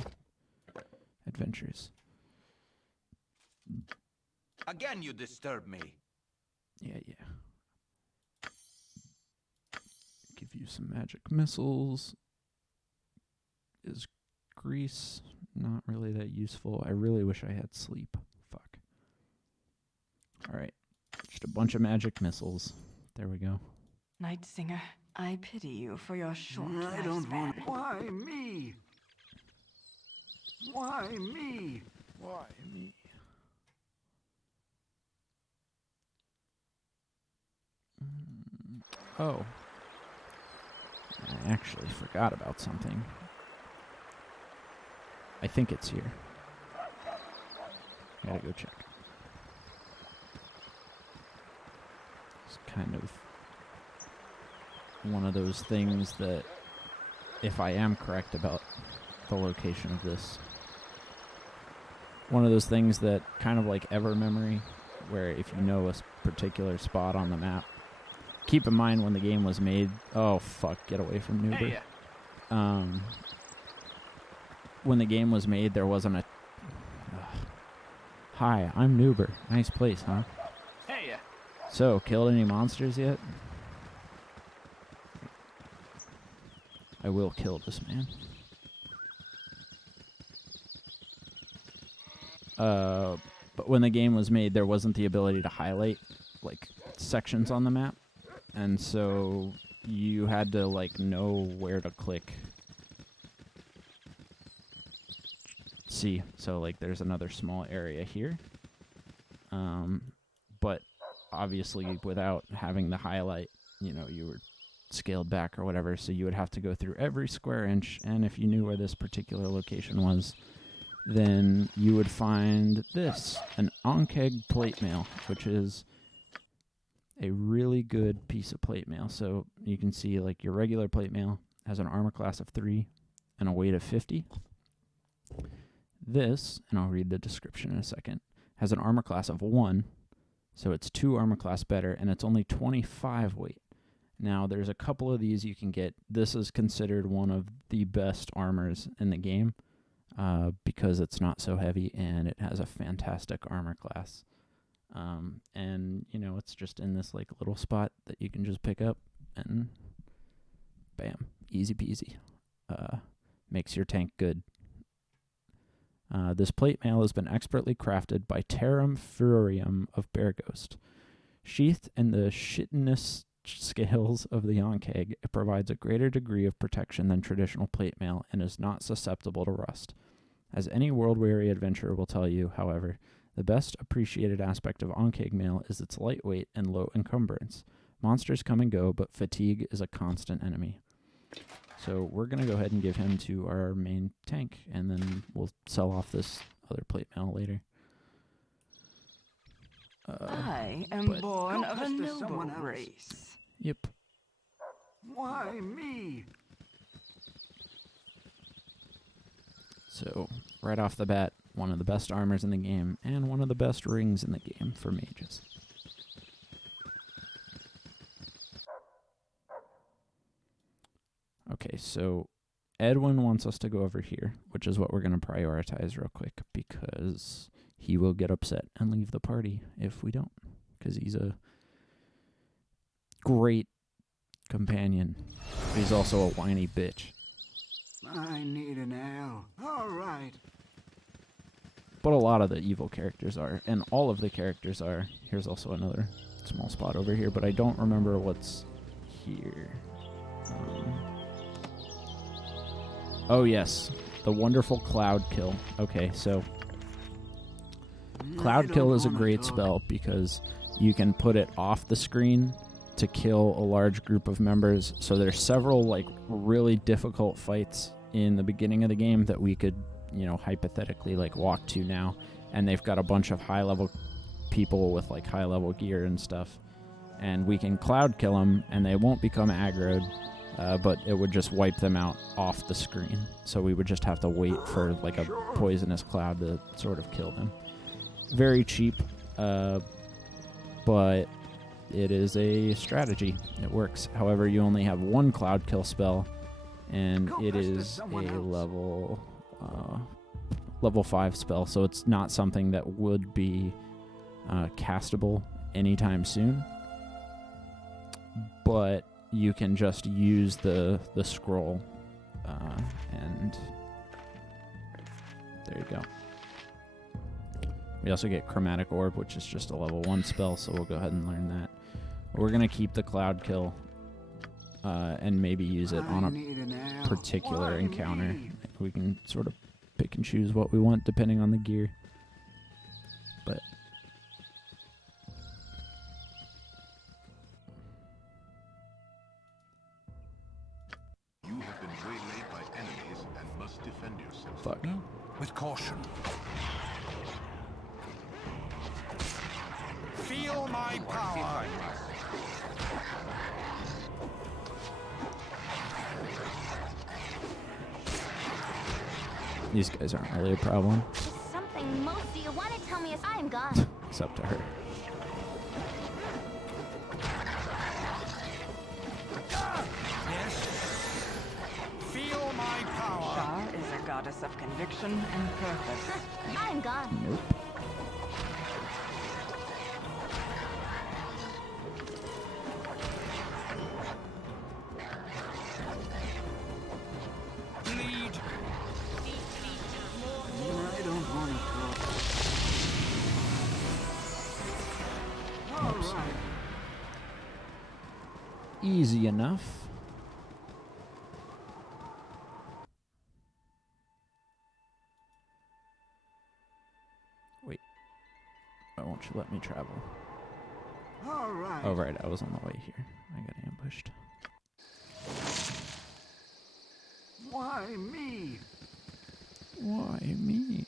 adventures. Again, you disturb me. Yeah. Give you some magic missiles. Is grease not really that useful? I really wish I had sleep. Fuck. Alright. Just a bunch of magic missiles. There we go. Night Singer, I pity you for your short I don't want. lifespan. Why me? Why me? Why me? Oh. I actually forgot about something. I think it's here. Gotta go check. It's kind of one of those things that, if I am correct about the location of this, one of those things that kind of like ever memory, where if you know a particular spot on the map, keep in mind when the game was made. Oh fuck! Get away from Newber. Hey, When the game was made, there wasn't a. Hi, I'm Newber. Nice place, huh? Hey, So, killed any monsters yet? I will kill this man. But when the game was made, there wasn't the ability to highlight like sections on the map, and so you had to like know where to click. See, so like there's another small area here, but obviously without having the highlight, you know, you were scaled back or whatever, so you would have to go through every square inch, and if you knew where this particular location was, then you would find this, an Onkeg plate mail, which is a really good piece of plate mail. So you can see like your regular plate mail has an armor class of 3 and a weight of 50. This, and I'll read the description in a second, has an armor class of 1, so it's 2 armor class better, and it's only 25 weight. Now, there's a couple of these you can get. This is considered one of the best armors in the game because it's not so heavy, and it has a fantastic armor class. And, you know, it's just in this like little spot that you can just pick up, and bam, easy peasy. Makes your tank good. This plate mail has been expertly crafted by Tarum Furium of Bearghost. Sheathed in the chitinous scales of the Onkeg, it provides a greater degree of protection than traditional plate mail and is not susceptible to rust. As any world-weary adventurer will tell you, however, the best appreciated aspect of Onkeg mail is its lightweight and low encumbrance. Monsters come and go, but fatigue is a constant enemy. So we're going to go ahead and give him to our main tank, and then we'll sell off this other plate mail later. I am born of a noble race. Yep. Why me? So, right off the bat, one of the best armors in the game, and one of the best rings in the game for mages. Okay, so Edwin wants us to go over here, which is what we're going to prioritize real quick, because he will get upset and leave the party if we don't, because he's a great companion. But he's also a whiny bitch. I need an L. All right. But a lot of the evil characters are, and all of the characters are. Here's also another small spot over here, but I don't remember what's here. Oh yes, the wonderful Cloud Kill. Okay, so Cloud Kill is a great spell because you can put it off the screen to kill a large group of members. So there's several like really difficult fights in the beginning of the game that we could, you know, hypothetically like walk to now, and they've got a bunch of high level people with like high level gear and stuff, and we can Cloud Kill them and they won't become aggroed. But it would just wipe them out off the screen. So we would just have to wait for like a poisonous cloud to sort of kill them. Very cheap, but it is a strategy. It works. However, you only have one cloud kill spell, and it is a level 5 spell. So it's not something that would be castable anytime soon. But you can just use the scroll, and there you go. We also get Chromatic Orb, which is just a level 1 spell, so we'll go ahead and learn that. We're going to keep the Cloud Kill and maybe use it on a particular encounter. We can sort of pick and choose what we want depending on the gear. But You have been waylaid by enemies and must defend yourself. fuck. With caution. Feel my power. These guys aren't really a problem. Something most do you want to tell me is I'm gone. It's up to her. Feel my power. Shar is a goddess of conviction and purpose. I'm gone. Nope. Lead. I don't want to talk. All Oops. right. Easy enough. Wait. Why won't you let me travel? All right. Oh, right. I was on the way here. I got ambushed. Why me? Why me?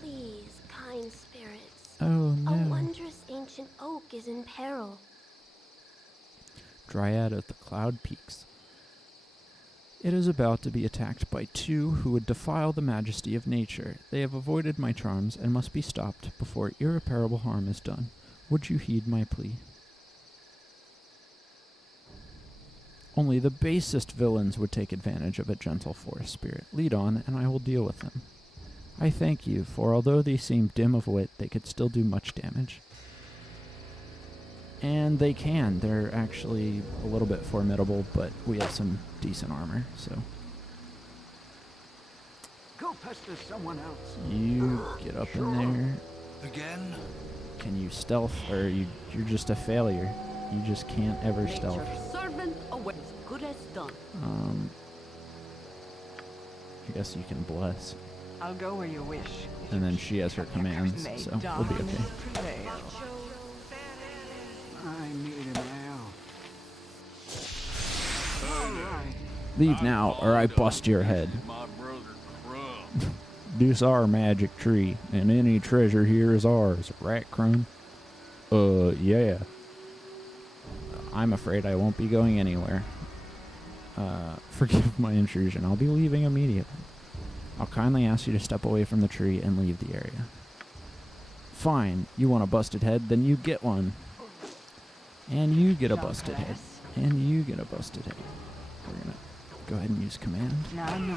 Please, kind spirits. Oh, no. A wondrous ancient oak is in peril. Dryad of the Cloud Peaks. It is about to be attacked by two who would defile the majesty of nature. They have avoided my charms and must be stopped before irreparable harm is done. Would you heed my plea? Only the basest villains would take advantage of a gentle forest spirit. Lead on, and I will deal with them. I thank you, for although they seem dim of wit, they could still do much damage. And they can. They're actually a little bit formidable, but we have some decent armor, so. Go pester someone else. You get up in there. Again? Can you stealth, or you're just a failure? You just can't ever stealth. Servant away. As good as done. I guess you can bless. I'll go where you wish. And then she has her commands, May so we'll be darkness okay. prevail. I need an ale. All right. Leave now, or I bust your head. My brother Crumb. This our magic tree, and any treasure here is ours. Rat Crumb? Yeah. I'm afraid I won't be going anywhere. Forgive my intrusion. I'll be leaving immediately. I'll kindly ask you to step away from the tree and leave the area. Fine. You want a busted head? Then you get one. And you get a busted head. And you get a busted head. We're gonna go ahead and use command. No.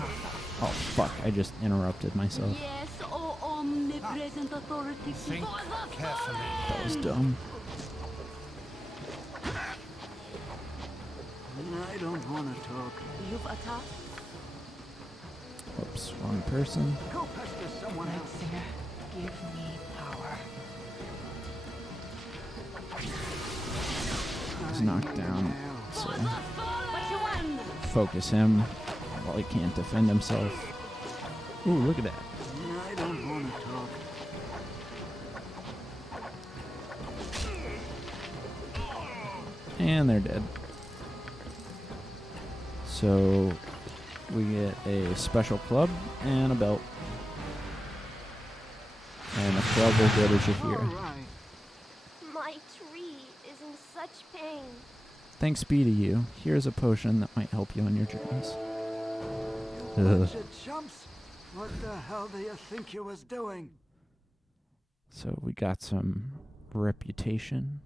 Oh, fuck. I just interrupted myself. Yes, oh omnipresent authority. Think carefully. That was dumb. I don't want to talk. You've attacked. Whoops. Oops, wrong person. Go pester someone else. Singer, give me power. He's knocked down, so focus him while he can't defend himself. Ooh, look at that. I don't want to talk. And they're dead. So we get a special club and a belt. And the club will go to Jahira. My tree is in such pain. Thanks be to you. Here's a potion that might help you on your journeys. Bunch of chumps. What the hell do you think you was doing? So we got some reputation.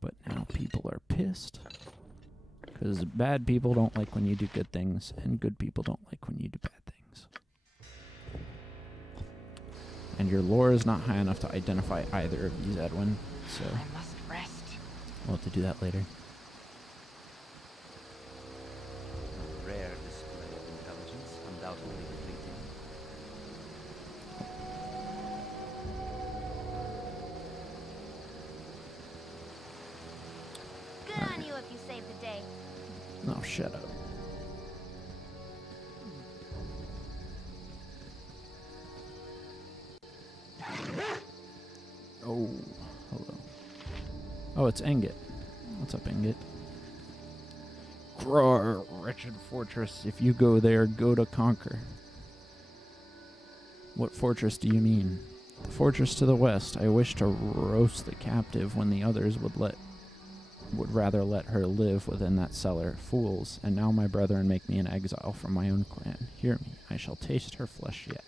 But now people are pissed. Because bad people don't like when you do good things, and good people don't like when you do bad things. And your lore is not high enough to identify either of these, Edwin. So I must rest. We'll have to do that later. A rare display of intelligence, undoubtedly fleeting. Good on you if you saved the day. No, shut up. Oh, hello. Oh, it's Engit. What's up, Engit? Groar, wretched fortress. If you go there, go to conquer. What fortress do you mean? The fortress to the west. I wish to roast the captive when the others would rather let her live within that cellar. Fools, and now my brethren make me an exile from my own clan. Hear me, I shall taste her flesh yet.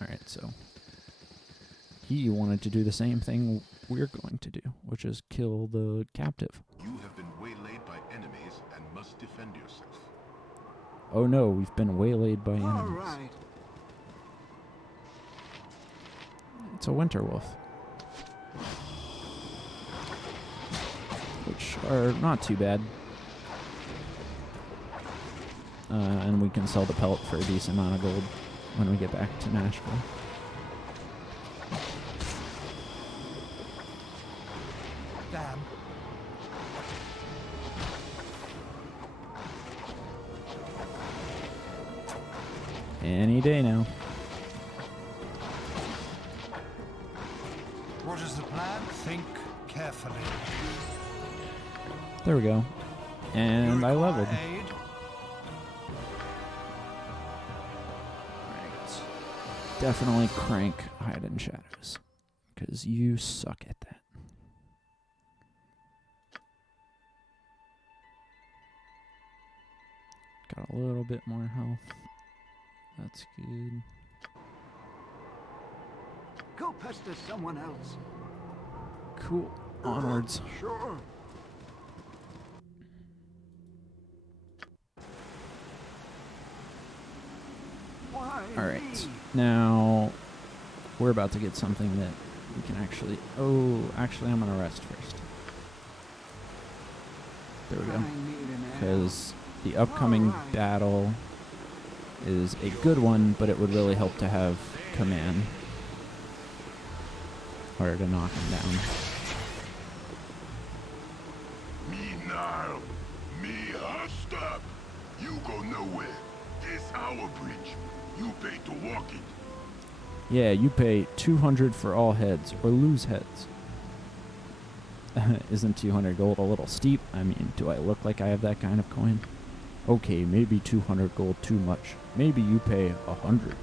Alright, so he wanted to do the same thing we're going to do, which is kill the captive. You have been waylaid by enemies and must defend yourself. Oh no, we've been waylaid by enemies. All right. It's a winter wolf. Which are not too bad. And we can sell the pelt for a decent amount of gold when we get back to Nashville. Damn. Any day now. What is the plan? Think carefully. There we go. And I leveled. Aid? Right. Definitely crank Hide in Shadows. Because you suck at that. Got a little bit more health. That's good. Go pester someone else. Cool. Onwards. Sure. Alright. Now, we're about to get something that we can actually... Oh, actually, I'm going to rest first. There we go. Because the upcoming battle is a good one, but it would really help to have command. Or to knock him down. Me now. Me stop. You go nowhere. This our bridge. You pay to walk it. Yeah, you pay 200 for all heads, or lose heads. Isn't 200 gold a little steep? I mean, do I look like I have that kind of coin? Okay, maybe 200 gold too much. Maybe you pay 100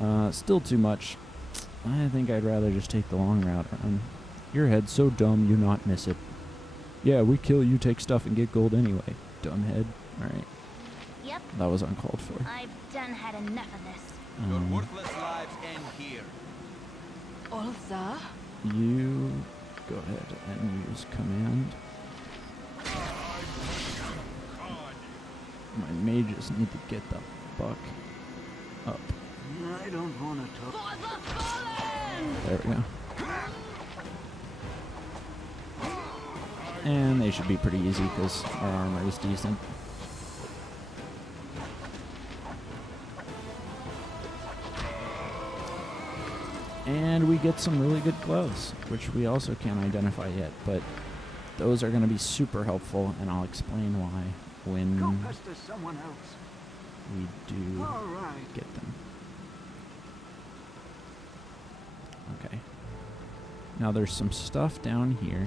gold. Still too much. I think I'd rather just take the long route around. Your head's so dumb you not miss it. Yeah, we kill you, take stuff, and get gold anyway. Dumb head. Alright. Yep. That was uncalled for. I've done had enough of this. Your worthless lives end here. Olza? You go ahead and use command. My mages need to get the fuck up. I don't want to talk. There we go. And they should be pretty easy because our armor is decent. And we get some really good gloves, which we also can't identify yet, but those are going to be super helpful, and I'll explain why when we do get them. Okay. Now there's some stuff down here.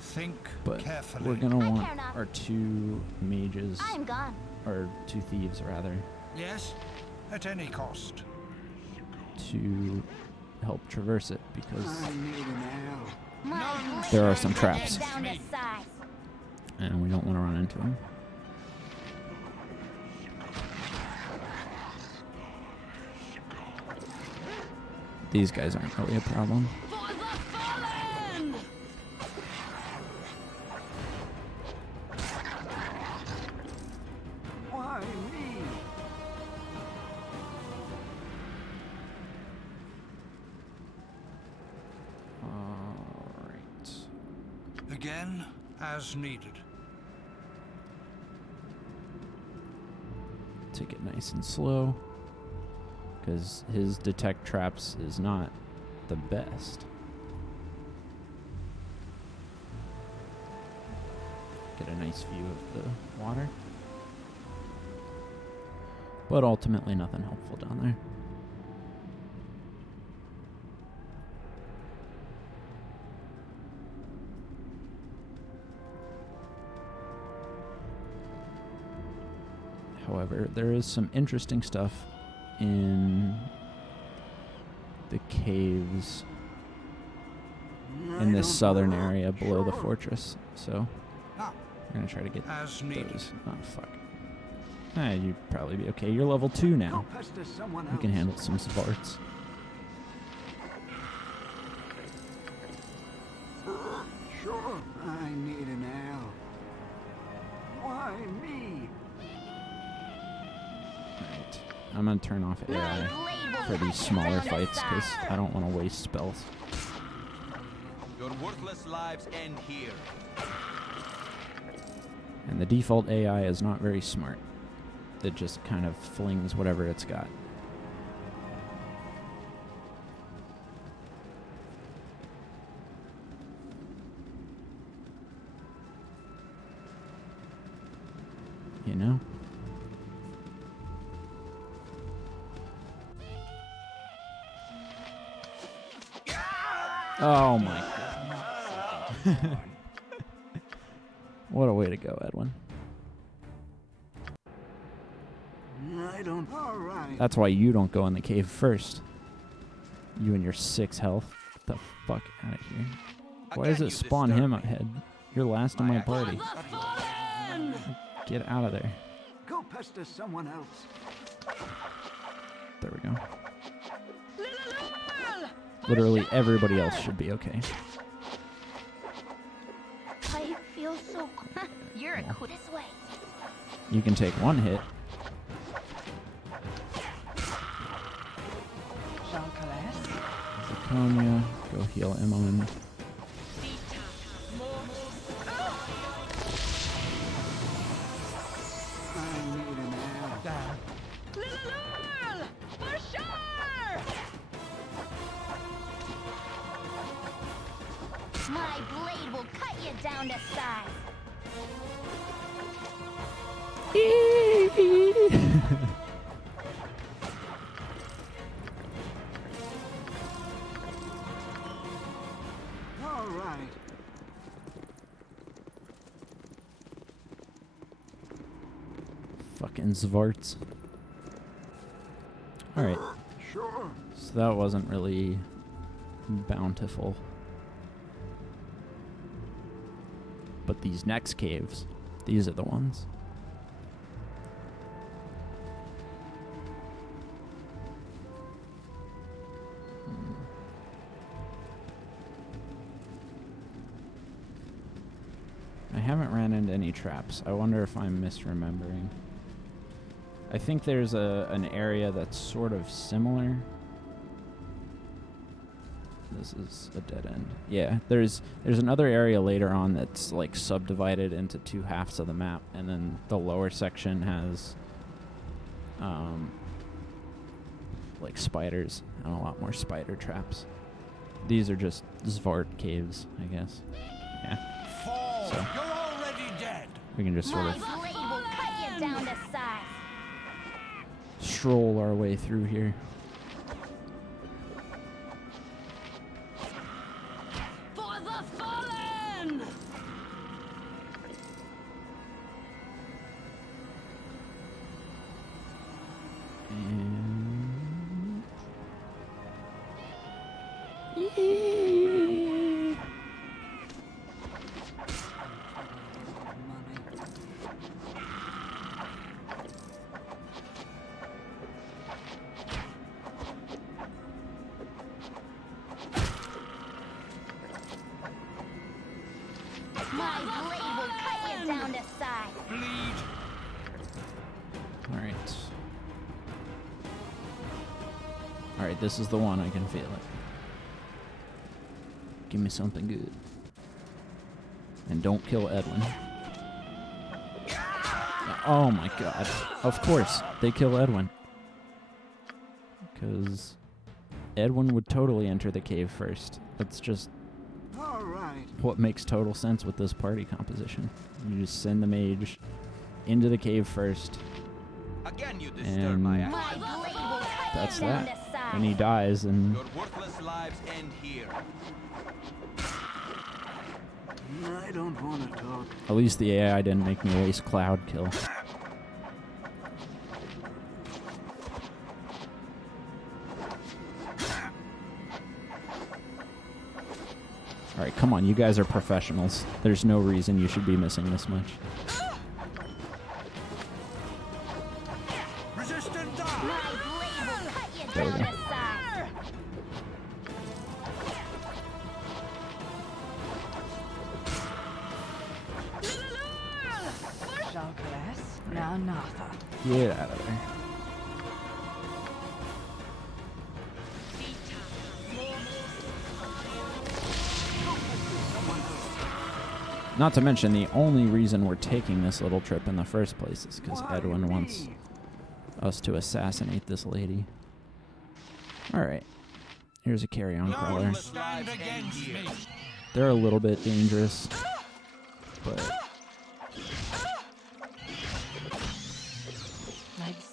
Think but carefully. We're going to want our 2 mages, I'm gone. or 2 thieves rather. Yes, at any cost. To help traverse it because there are some traps and we don't want to run into them. These guys aren't really a problem. Again, as needed. Take it nice and slow, because his detect traps is not the best. Get a nice view of the water. But ultimately nothing helpful down there. However, there is some interesting stuff in the caves in this southern area below the fortress. So we're going to try to get those. Oh, fuck. You'd probably be okay. You're level 2 now. You can handle some Svarts. Sure, I need an ale. Why me? Alright. I'm going to turn off AI for these smaller fights because I don't want to waste spells. Your worthless lives end here. And the default AI is not very smart. It just kind of flings whatever it's got. You know? Oh my god. What a way to go, Edwin. I don't. All right. That's why you don't go in the cave first. You and your 6 health. Get the fuck out of here. Why does it spawn him ahead? You're last in my party. Get out of there. Go pester someone else. There we go. Literally everybody else should be okay. I feel so cool. You're a cool this way. You can take 1 hit. Zakonia, go heal Emmeline. My blade will cut you down to size. All right. Fucking Svarts. Alright. Sure. So that wasn't really bountiful. But these next caves, these are the ones. I haven't ran into any traps. I wonder if I'm misremembering. I think there's an area that's sort of similar. This is a dead end. Yeah, there's another area later on that's like subdivided into two halves of the map, and then the lower section has like spiders and a lot more spider traps. These are just Zvart caves, I guess. Yeah. Fall! So You're already dead! we can just sort My of blade will cut you down to size. stroll our way through here. For the fallen! My blade will cut you down to size. Bleed! Alright. Alright, this is the one. I can feel it. Give me something good. And don't kill Edwin. Oh my god. Of course, they kill Edwin. Because Edwin would totally enter the cave first. That's just All right. what makes total sense with this party composition. You just send the mage into the cave first. Again, you disturb And my that's that. And he dies, and Your worthless lives end here. I don't want to talk. at least the AI didn't make me waste Cloud kill. Alright, come on, you guys are professionals. There's no reason you should be missing this much. Resistant die! There we go. Shoutless, now Natha. Get out of there. Not to mention, the only reason we're taking this little trip in the first place is because Edwin wants us to assassinate this lady. Alright. Here's a carry-on crawler. Stand against me! They're a little bit dangerous, but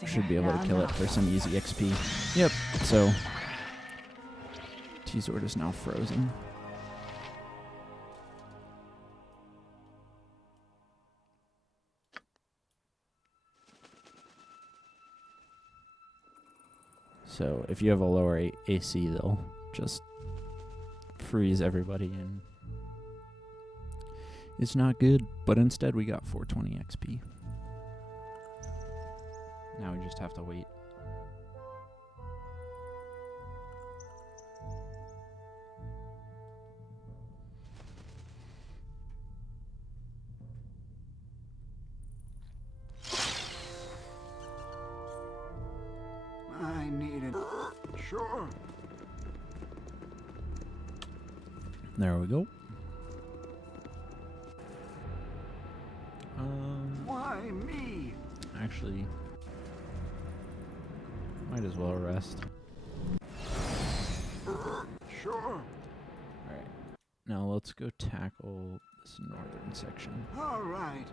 should be able to kill it for some easy XP. Yep, so T-Zord is now frozen. So if you have a lower AC, they'll just freeze everybody, and it's not good. But instead, we got 420 XP. Now we just have to wait. I need it. Sure. There we go. Why me? Actually, might as well rest. Sure. Alright. Now let's go tackle this northern section. All right.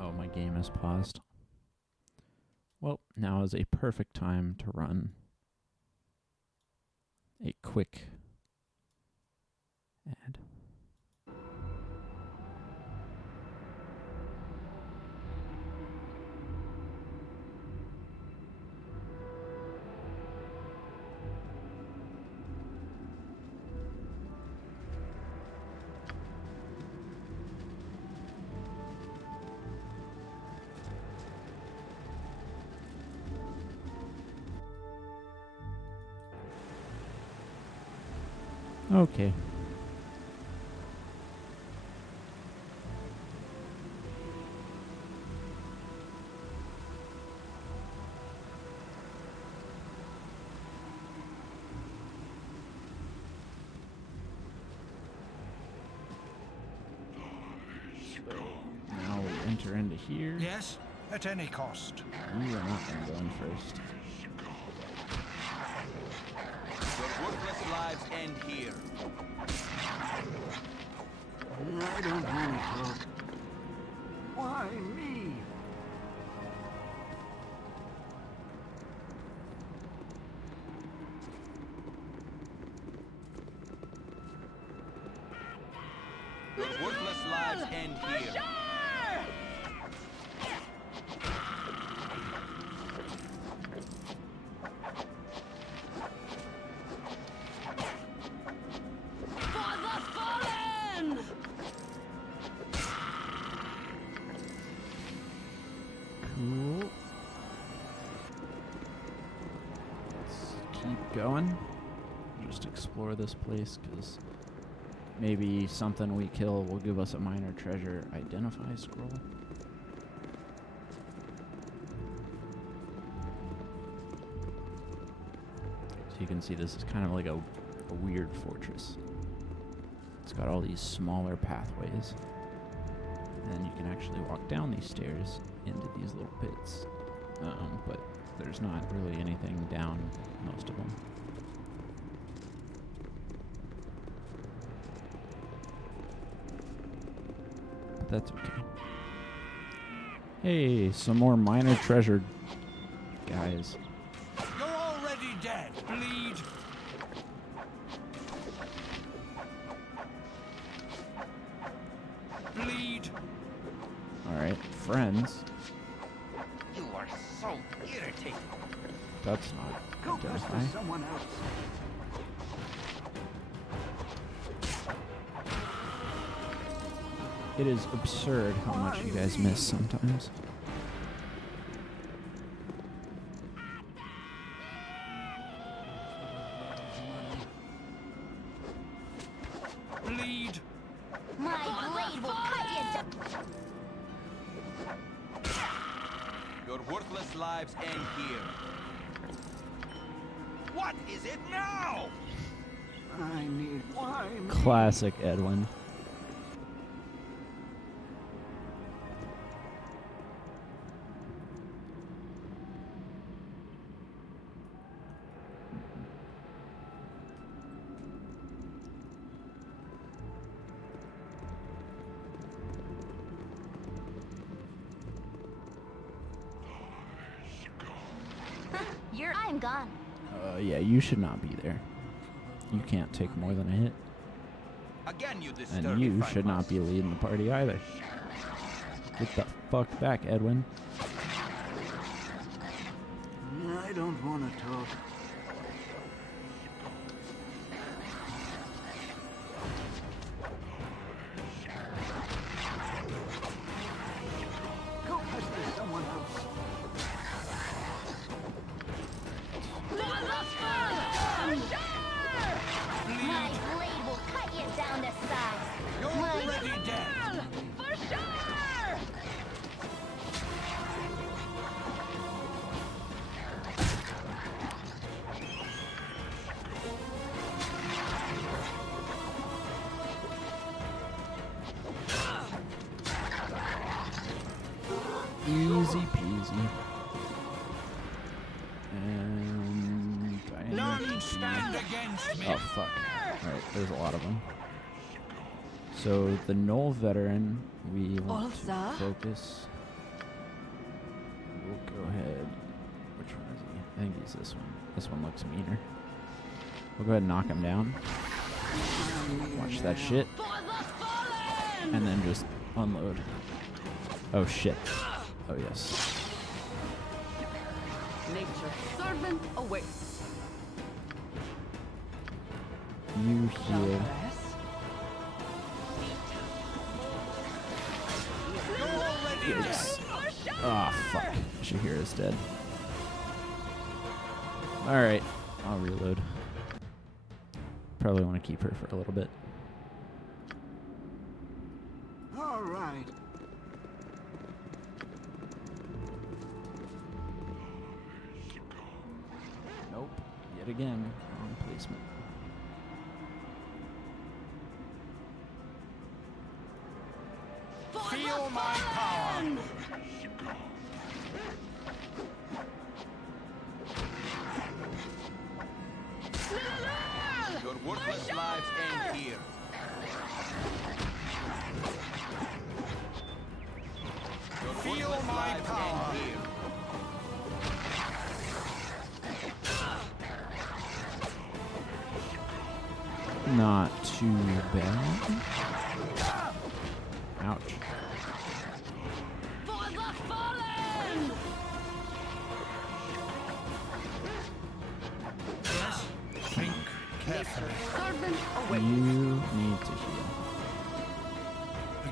Oh, my game is paused. Well, now is a perfect time to run a quick ad. Okay. Now we enter into here. Yes, at any cost. You are not going to go in first. Your worthless lives end here. I don't want to talk. Why me? Your worthless lives end here. For the fallen! Cool. Let's keep going. Just explore this place, because maybe something we kill will give us a minor treasure identify scroll. So you can see this is kind of like a weird fortress. It's got all these smaller pathways. And then you can actually walk down these stairs into these little pits. But there's not really anything down most of them. But that's okay. Hey, some more minor treasure guys. You're already dead. Bleed. Bleed. Alright, friends. You are so irritating. That's not Go pester identify. someone else. It is absurd how much you guys miss sometimes. Bleed. My blade will cut you down. Your worthless lives end here. What is it now? I need. Why me? Classic Edwin. I'm gone. Yeah, you should not be there. You can't take more than a hit. Again, you disturb And me, you fine should not master. be leading the party either. Get the fuck back, Edwin. I don't want to talk. Go pester someone else. My blade will cut you down to size. You're already dead. For sure! Easy peasy. And None stand against me. oh fuck! All right, there's a lot of them. So the Knoll veteran, we want to Olsa? focus. We'll go ahead. Which one is he? I think he's this one. This one looks meaner. We'll go ahead and knock him down. Watch that shit. And then just unload. Oh shit. Oh yes. Nature's servant awaits. You heal. Yikes. Ah, fuck. Shahir is dead. Alright. I'll reload. Probably want to keep her for a little bit. All right. Nope. Yet again, wrong placement. Feel my power! Your worthless lives end here. Your Feel my power! here. Not too bad. Ouch. For the fallen! Yes, think carefully. You need to heal.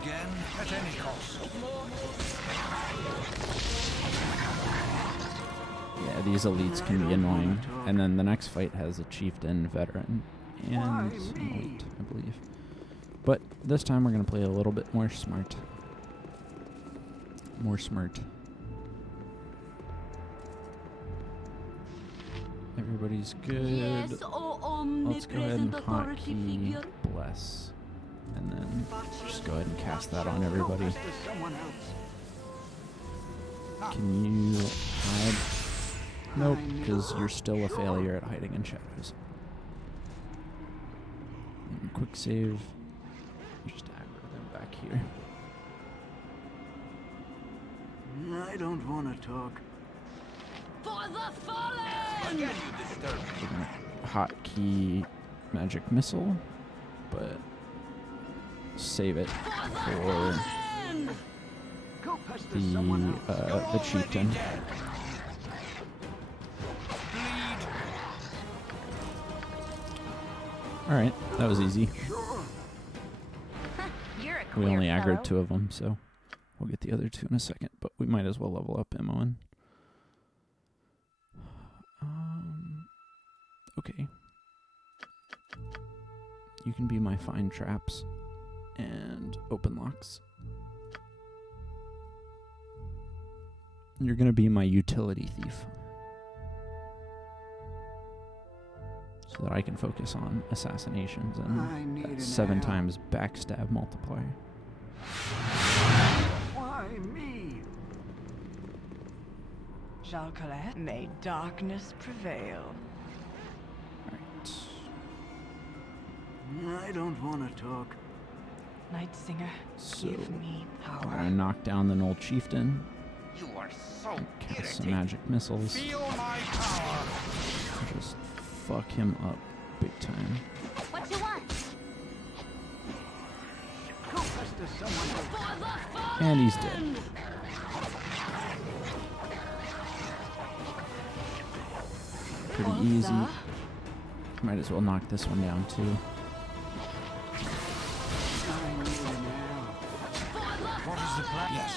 Again, at any cost. Yeah, these elites can be annoying. And then the next fight has a chieftain, veteran, and an elite, I believe. But this time we're going to play a little bit more smart. More smart. Everybody's good. Yes, oh Let's go ahead and authority hotkey figure. bless. And then just go ahead and cast that on everybody. Can you hide? Nope, because you're still a failure at hiding in shadows. And quick save. Just aggro them back here. I don't want to talk. For the fallen! Again, you disturb me. Hotkey magic missile, but save it for the chieftain. Alright, that was easy. You're a We queer only aggroed fellow. 2 of them, so we'll get the other 2 in a second, but we might as well level up Imoen. Okay. You can be my find traps and open locks. You're gonna be my utility thief, so that I can focus on assassinations and that 7 times backstab multiplier. Why me? Jalcalet, may darkness prevail. I don't want to talk. Night Singer, So give me I'm power. gonna knock down the Knoll Chieftain. You are so Cast some magic missiles. Feel my power! Just fuck him up big time. What you want? Go pester someone else. For the fallen! And he's dead. Pretty easy. Might as well knock this one down too. What is the plan? Yes.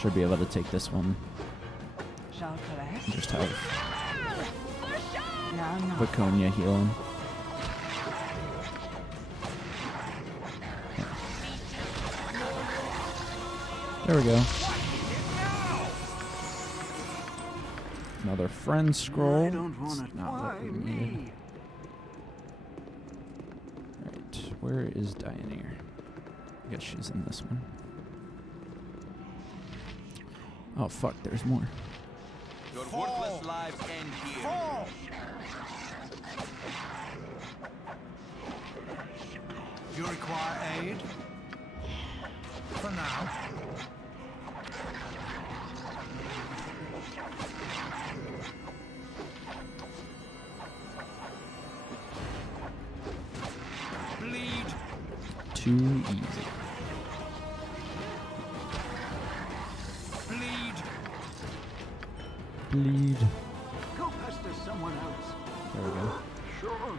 Should be able to take this one. Jalcalet. Just have Now, no. Viconia heal him. There we go. Another friend scroll. I don't want It's to. not what we needed. Right, where is Dioneer? I guess she's in this one. Oh fuck, there's more. Your worthless lives end here. You require aid? For now. Bleed. Too easy. Bleed. Bleed. Go pester someone else. There we go. Sure.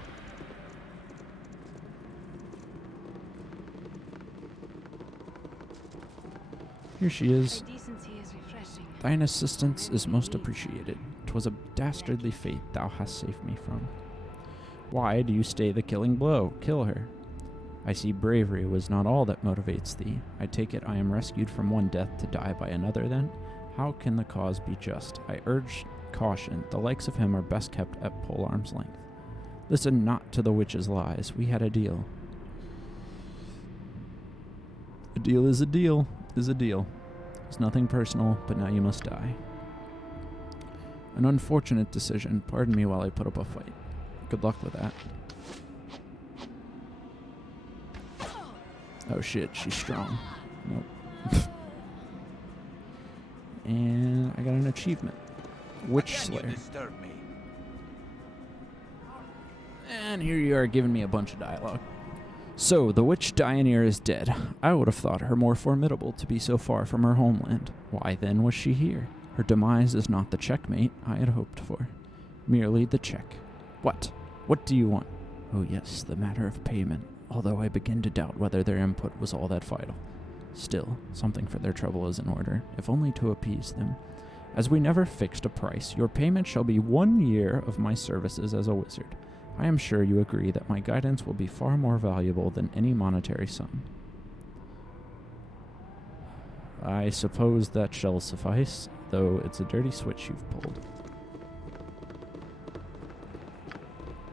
Here she is. Decency is refreshing. Thine assistance is most appreciated. 'twas a dastardly fate thou hast saved me from. Why do you stay the killing blow? Kill her. I see bravery was not all that motivates thee. I take it I am rescued from one death to die by another then? How can the cause be just? I urge caution. The likes of him are best kept at polearm's length. Listen not to the witch's lies. We had a deal. A deal is a deal, is a deal. It's nothing personal, but now you must die. An unfortunate decision. Pardon me while I put up a fight. Good luck with that. Oh shit, she's strong. Nope. And I got an achievement. Witch Slayer. And here you are giving me a bunch of dialogue. So, the witch Dioneir is dead. I would have thought her more formidable to be so far from her homeland. Why then was she here? Her demise is not the checkmate I had hoped for. Merely the check. What? What do you want? Oh yes, the matter of payment. Although I begin to doubt whether their input was all that vital. Still, something for their trouble is in order, if only to appease them. As we never fixed a price, your payment shall be 1 year of my services as a wizard. I am sure you agree that my guidance will be far more valuable than any monetary sum. I suppose that shall suffice, though it's a dirty switch you've pulled.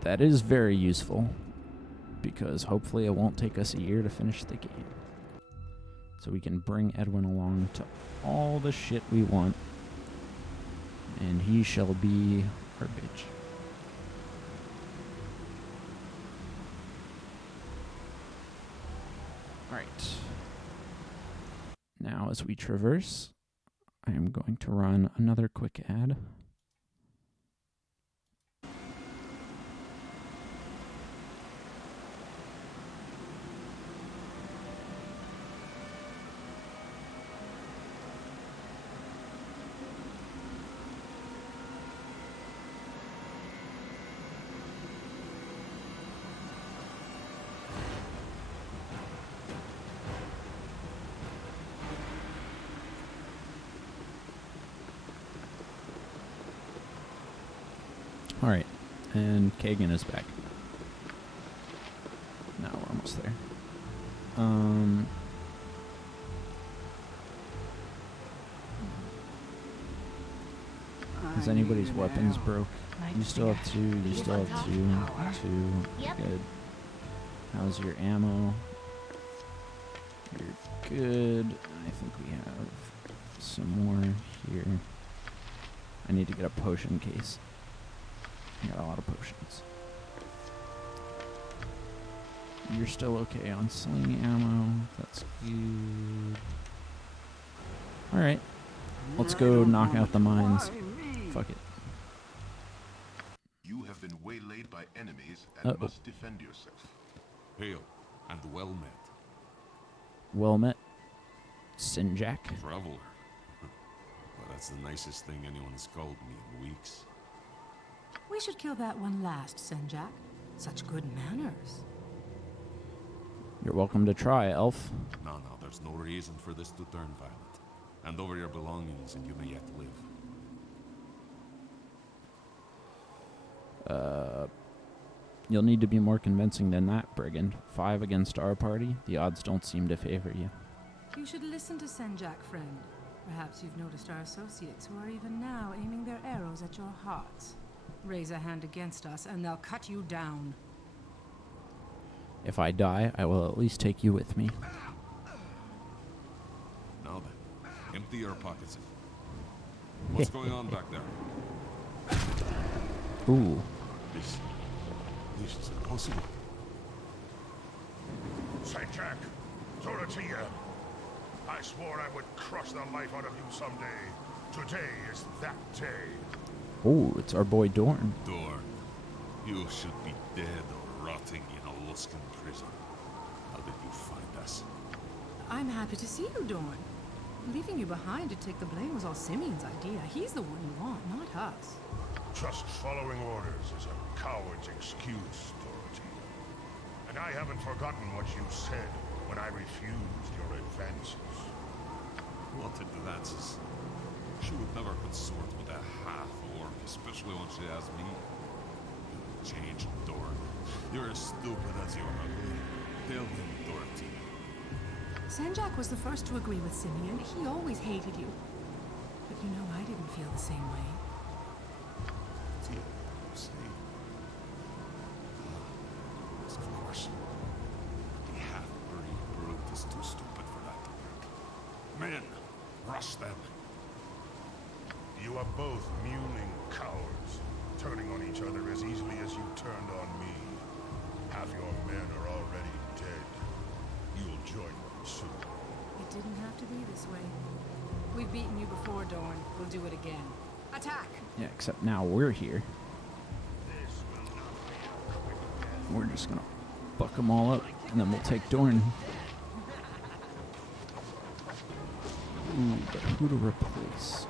That is very useful, because hopefully it won't take us a year to finish the game. So we can bring Edwin along to all the shit we want, and he shall be our bitch. Alright. Now as we traverse, I am going to run another quick ad. Alright, and Kagan is back. Now we're almost there. Is anybody's weapons broke? You still have 2, you still have 2. Yep. Good. How's your ammo? You're good. I think we have some more here. I need to get a potion case. I got a lot of potions. You're still okay on sling ammo. That's good. Alright. Let's go knock out the mines. Fuck it. You have been waylaid by enemies and must defend yourself. Hail, and well met. Well met, Sinjak. Traveler. Well, that's the nicest thing anyone's called me in weeks. We should kill that one last, Sinjak. Such good manners. You're welcome to try, elf. No, there's no reason for this to turn violent. Hand over your belongings and you may yet live. You'll need to be more convincing than that, brigand. 5 against our party, the odds don't seem to favor you. You should listen to Sinjak, friend. Perhaps you've noticed our associates who are even now aiming their arrows at your hearts. Raise a hand against us and they'll cut you down. If I die, I will at least take you with me. Now then, empty your pockets. What's going on back there? Ooh. This is impossible. St. Jack, Dorothea, I swore I would crush the life out of you someday. Today is that day. Oh, it's our boy Dorn. Dorn, you should be dead or rotting in a Luskan prison. How did you find us? I'm happy to see you, Dorn. Leaving you behind to take the blame was all Simeon's idea. He's the one you want, not us. Just following orders is a coward's excuse, Dorothy. And I haven't forgotten what you said when I refused your advances. What advances? She would never consort with a half-orc especially when she asks me. Change, Dorn. You're as stupid as you're ugly. Tell him, Dorothy. Sanjak was the first to agree with Simeon. He always hated you. But you know, I didn't feel the same way. See? Yes, of course. The half-breed brute is too stupid for that to work. Men, rush them. You are both mewling cowards, turning on each other as easily as you turned on me. Half your men are already dead. You'll join them soon. It didn't have to be this way. We've beaten you before, Dorn. We'll do it again. Attack! Yeah, except now we're here. We're just gonna fuck them all up, and then we'll take Dorn. Ooh, but who to replace?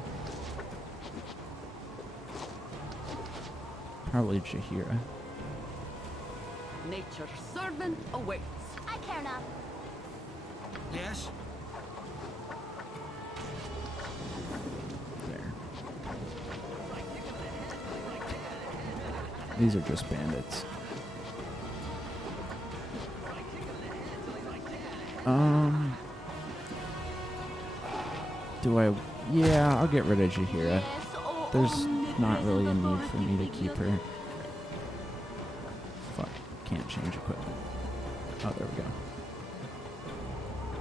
Probably Jaheira. Nature's servant awaits. I care not. Yes? There. These are just bandits. Do I... Yeah, I'll get rid of Jaheira. There's not really a need for me to keep her. Fuck, can't change equipment. Oh, there we go.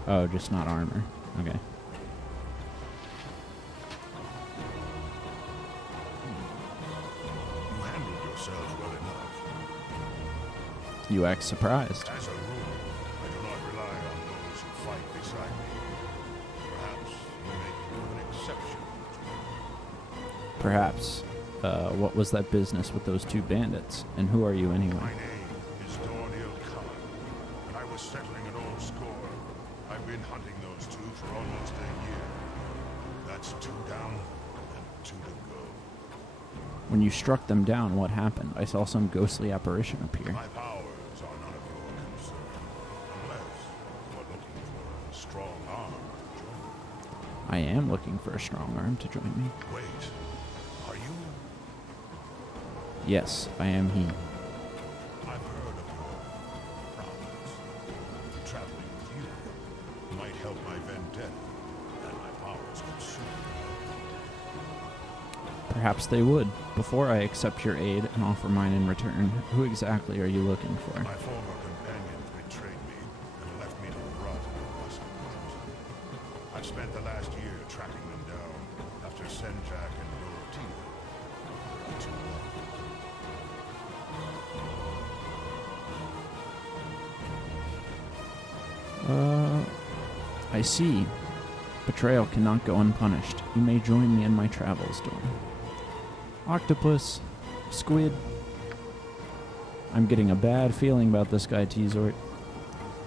Oh, just not armor. Okay. You handled yourselves well enough. You act surprised. As a rule, I do not rely on those who fight beside me. Perhaps you make an exception. Perhaps. What was that business with those two bandits? And who are you anyway? My name is Dornil Khan, and I was settling an old score. I've been hunting those two for almost a year. That's 2 down and 2 to go. When you struck them down, what happened? I saw some ghostly apparition appear. My powers are none of your concern, unless you're looking for a strong arm to join me. I am looking for a strong arm to join me. Wait, are you? Yes, I am he. I've heard of your problems. Traveling with you might help my vendetta, and my powers could soon. Perhaps they would. Before I accept your aid and offer mine in return, who exactly are you looking for? My former companions betrayed me and left me to rot in the Western Coast. I've spent the last year tracking them down after Senjak and Dorothea. They're too long. I see. Betrayal cannot go unpunished. You may join me in my travels, Dorn. Octopus. Squid. I'm getting a bad feeling about this guy, T-Zort.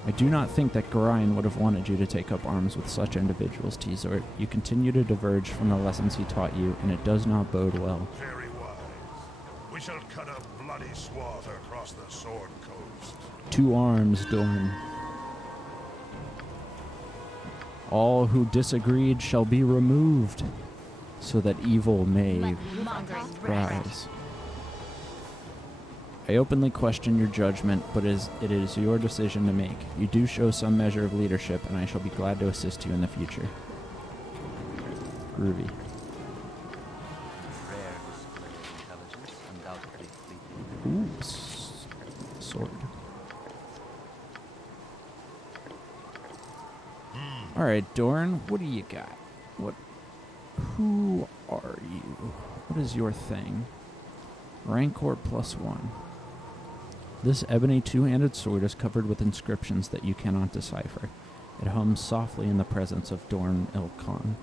I do not think that Gorion would have wanted you to take up arms with such individuals, T-Zort. You continue to diverge from the lessons he taught you, and it does not bode well. Very wise. We shall cut a bloody swath across the Sword Coast. 2 arms, Dorn. All who disagreed shall be removed, so that evil may rise. I openly question your judgment, but it is your decision to make. You do show some measure of leadership, and I shall be glad to assist you in the future. Groovy. Rare display of intelligence, undoubtedly Ooh, fleeting. sword. Alright, Dorn, what do you got? Who are you? What is your thing? Rancor +1. This ebony 2-handed sword is covered with inscriptions that you cannot decipher. It hums softly in the presence of Dorn Ilkhan.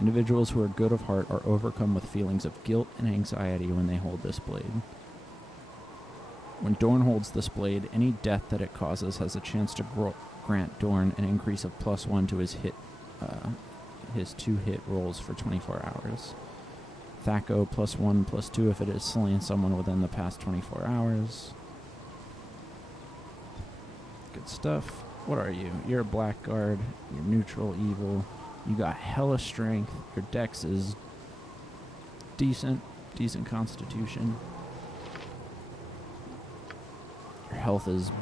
Individuals who are good of heart are overcome with feelings of guilt and anxiety when they hold this blade. When Dorn holds this blade, any death that it causes has a chance to grant Dorn an increase of +1 to his 2-hit rolls for 24 hours. Thaco +1/+2 if it has slain someone within the past 24 hours. Good stuff. What are you? You're a blackguard. You're neutral evil. You got hella strength. Your dex is decent. decent constitution. Your health is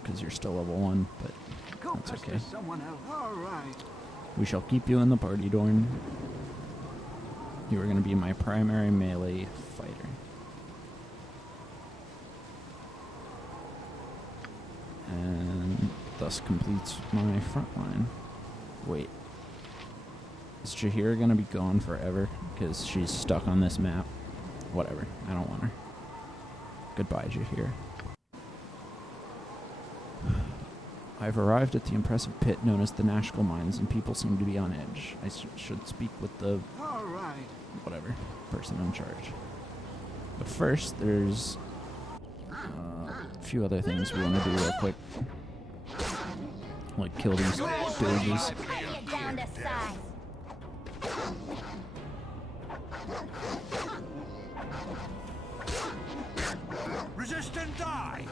because you're still level 1, but that's okay. Someone else. All right. We shall keep you in the party, Dorn. You are going to be my primary melee fighter. And thus completes my front line. Wait. Is Jaheira going to be gone forever? Because she's stuck on this map. Whatever. I don't want her. Goodbye, Jaheira. I've arrived at the impressive pit known as the Nashkel Mines, and people seem to be on edge. I should speak with the... All right. Whatever. Person in charge. But first, there's... a few other things we want to do real quick. Like kill these doges. Resist and die!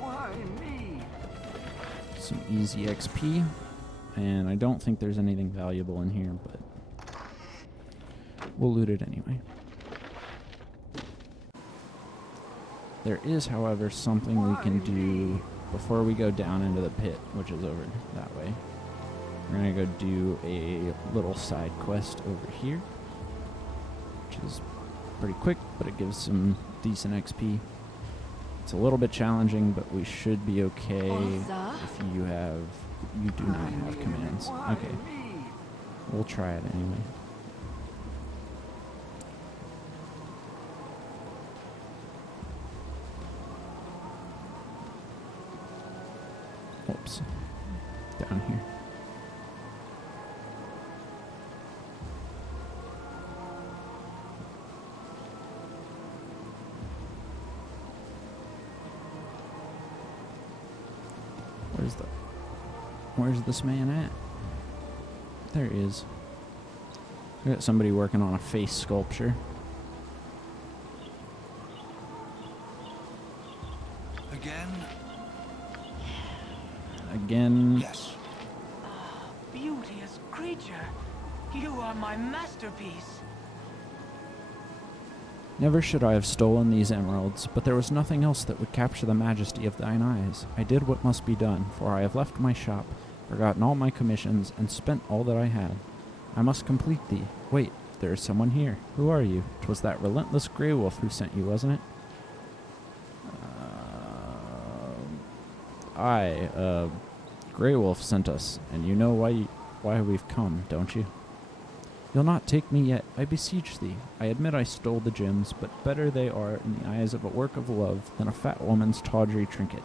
Why me? Some easy XP. And I don't think there's anything valuable in here, but we'll loot it anyway. There is, however, something we can do before we go down into the pit, which is over that way. We're going to go do a little side quest over here, which is pretty quick, but it gives some decent XP. It's a little bit challenging, but we should be okay if you do not have commands. Okay. We'll try it anyway. Oops. Down here. Where's this man at? There he is. We got somebody working on a face sculpture. Again. Yes. Beauteous creature. You are my masterpiece. Never should I have stolen these emeralds, but there was nothing else that would capture the majesty of thine eyes. I did what must be done, for I have left my shop, forgotten all my commissions, and spent all that I had. I must complete thee. Wait, there is someone here. Who are you? 'Twas that relentless Grey Wolf who sent you, wasn't it? Grey Wolf sent us, and you know why we've come, don't you? You'll not take me yet, I beseech thee. I admit I stole the gems, but better they are in the eyes of a work of love than a fat woman's tawdry trinket.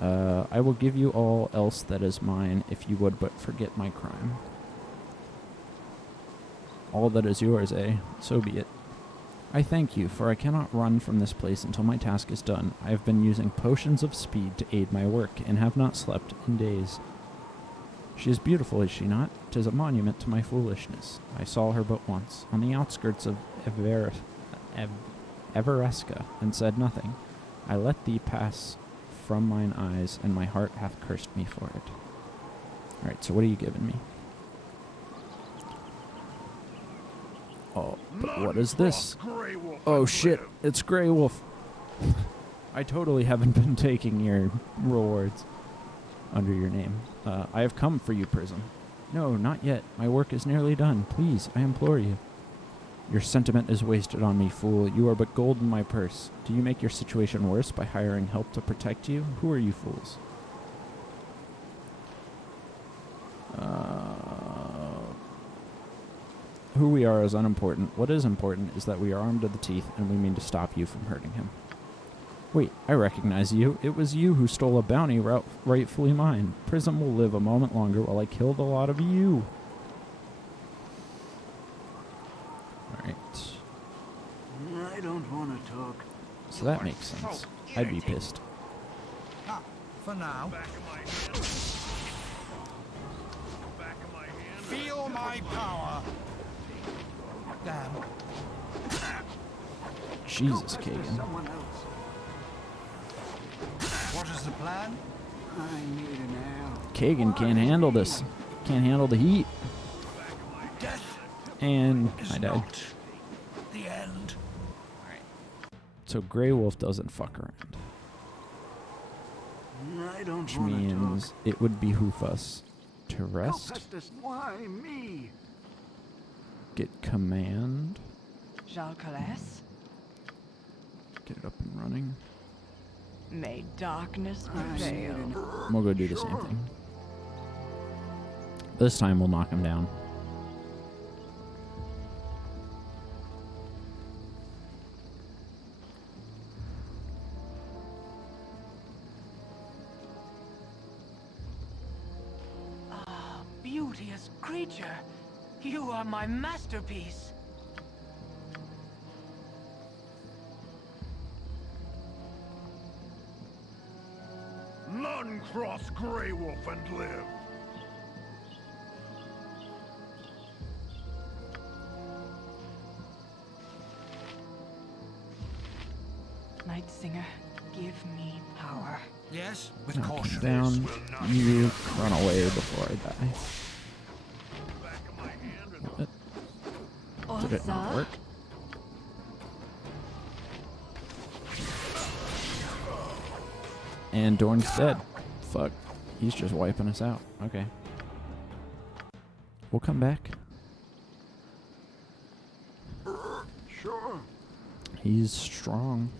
I will give you all else that is mine, if you would but forget my crime. All that is yours, eh? So be it. I thank you, for I cannot run from this place until my task is done. I have been using potions of speed to aid my work, and have not slept in days. She is beautiful, is she not? 'Tis a monument to my foolishness. I saw her but once, on the outskirts of Everesca, and said nothing. I let thee pass from mine eyes, and my heart hath cursed me for it. Alright, so what are you giving me? Oh, but what is this? Oh shit, it's Grey Wolf. I totally haven't been taking your rewards under your name. I have come for you, Prism. No, not yet. My work is nearly done. Please, I implore you. Your sentiment is wasted on me, fool. You are but gold in my purse. Do you make your situation worse by hiring help to protect you? Who are you fools? Who we are is unimportant. What is important is that we are armed to the teeth, and we mean to stop you from hurting him. Wait, I recognize you. It was you who stole a bounty rightfully mine. Prism will live a moment longer while I kill the lot of you. Alright. I don't want to talk. So that makes sense. I'd be pissed. For now. Feel my power. Damn. Jesus, Kagan. What is the plan? I need an ale. Kagan can't handle this. Can't handle the heat. Death And is I died. not the end. So Grey Wolf doesn't fuck around. I don't Which want to means talk. it would behoove us to rest, Why me? get command, Jalcales, get it up and running. may darkness prevail. And we'll go do the same thing. This time we'll knock him down. Beauteous creature, you are my masterpiece. None cross Grey Wolf and live. Night Singer, give me power. Yes, with Knock him caution. down. You run away before I die. What? Did it not work? And Dorn's dead. Fuck. He's just wiping us out. Okay. We'll come back. Sure. He's strong.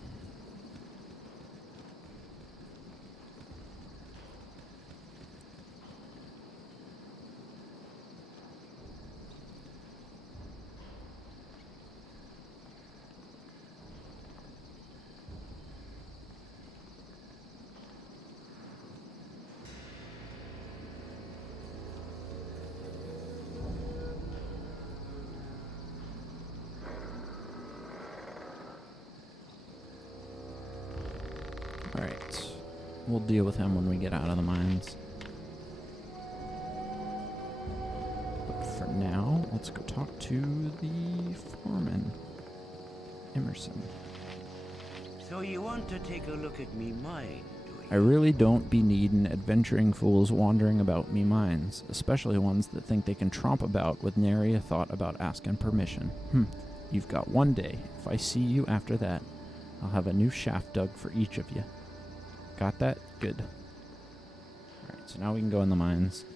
Alright. We'll deal with him when we get out of the mines. But for now, let's go talk to the foreman, Emerson. So you want to take a look at me mine, do you? I really don't be needin' adventuring fools wandering about me mines, especially ones that think they can tromp about with nary a thought about asking permission. You've got one day. If I see you after that, I'll have a new shaft dug for each of you. Got that? Good. Alright, so now we can go in the mines.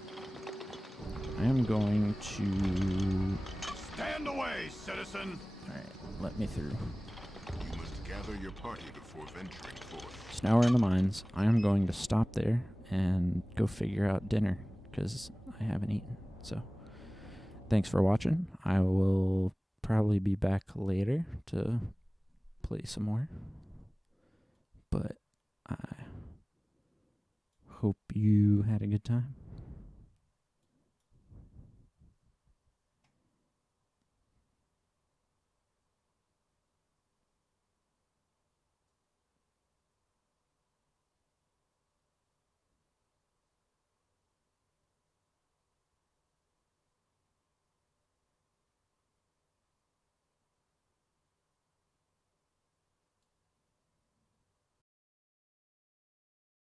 I am going to... Stand away, citizen! Alright, let me through. You must gather your party before venturing forth. So now we're in the mines. I am going to stop there and go figure out dinner, because I haven't eaten. So, thanks for watching. I will probably be back later to play some more. But I hope you had a good time.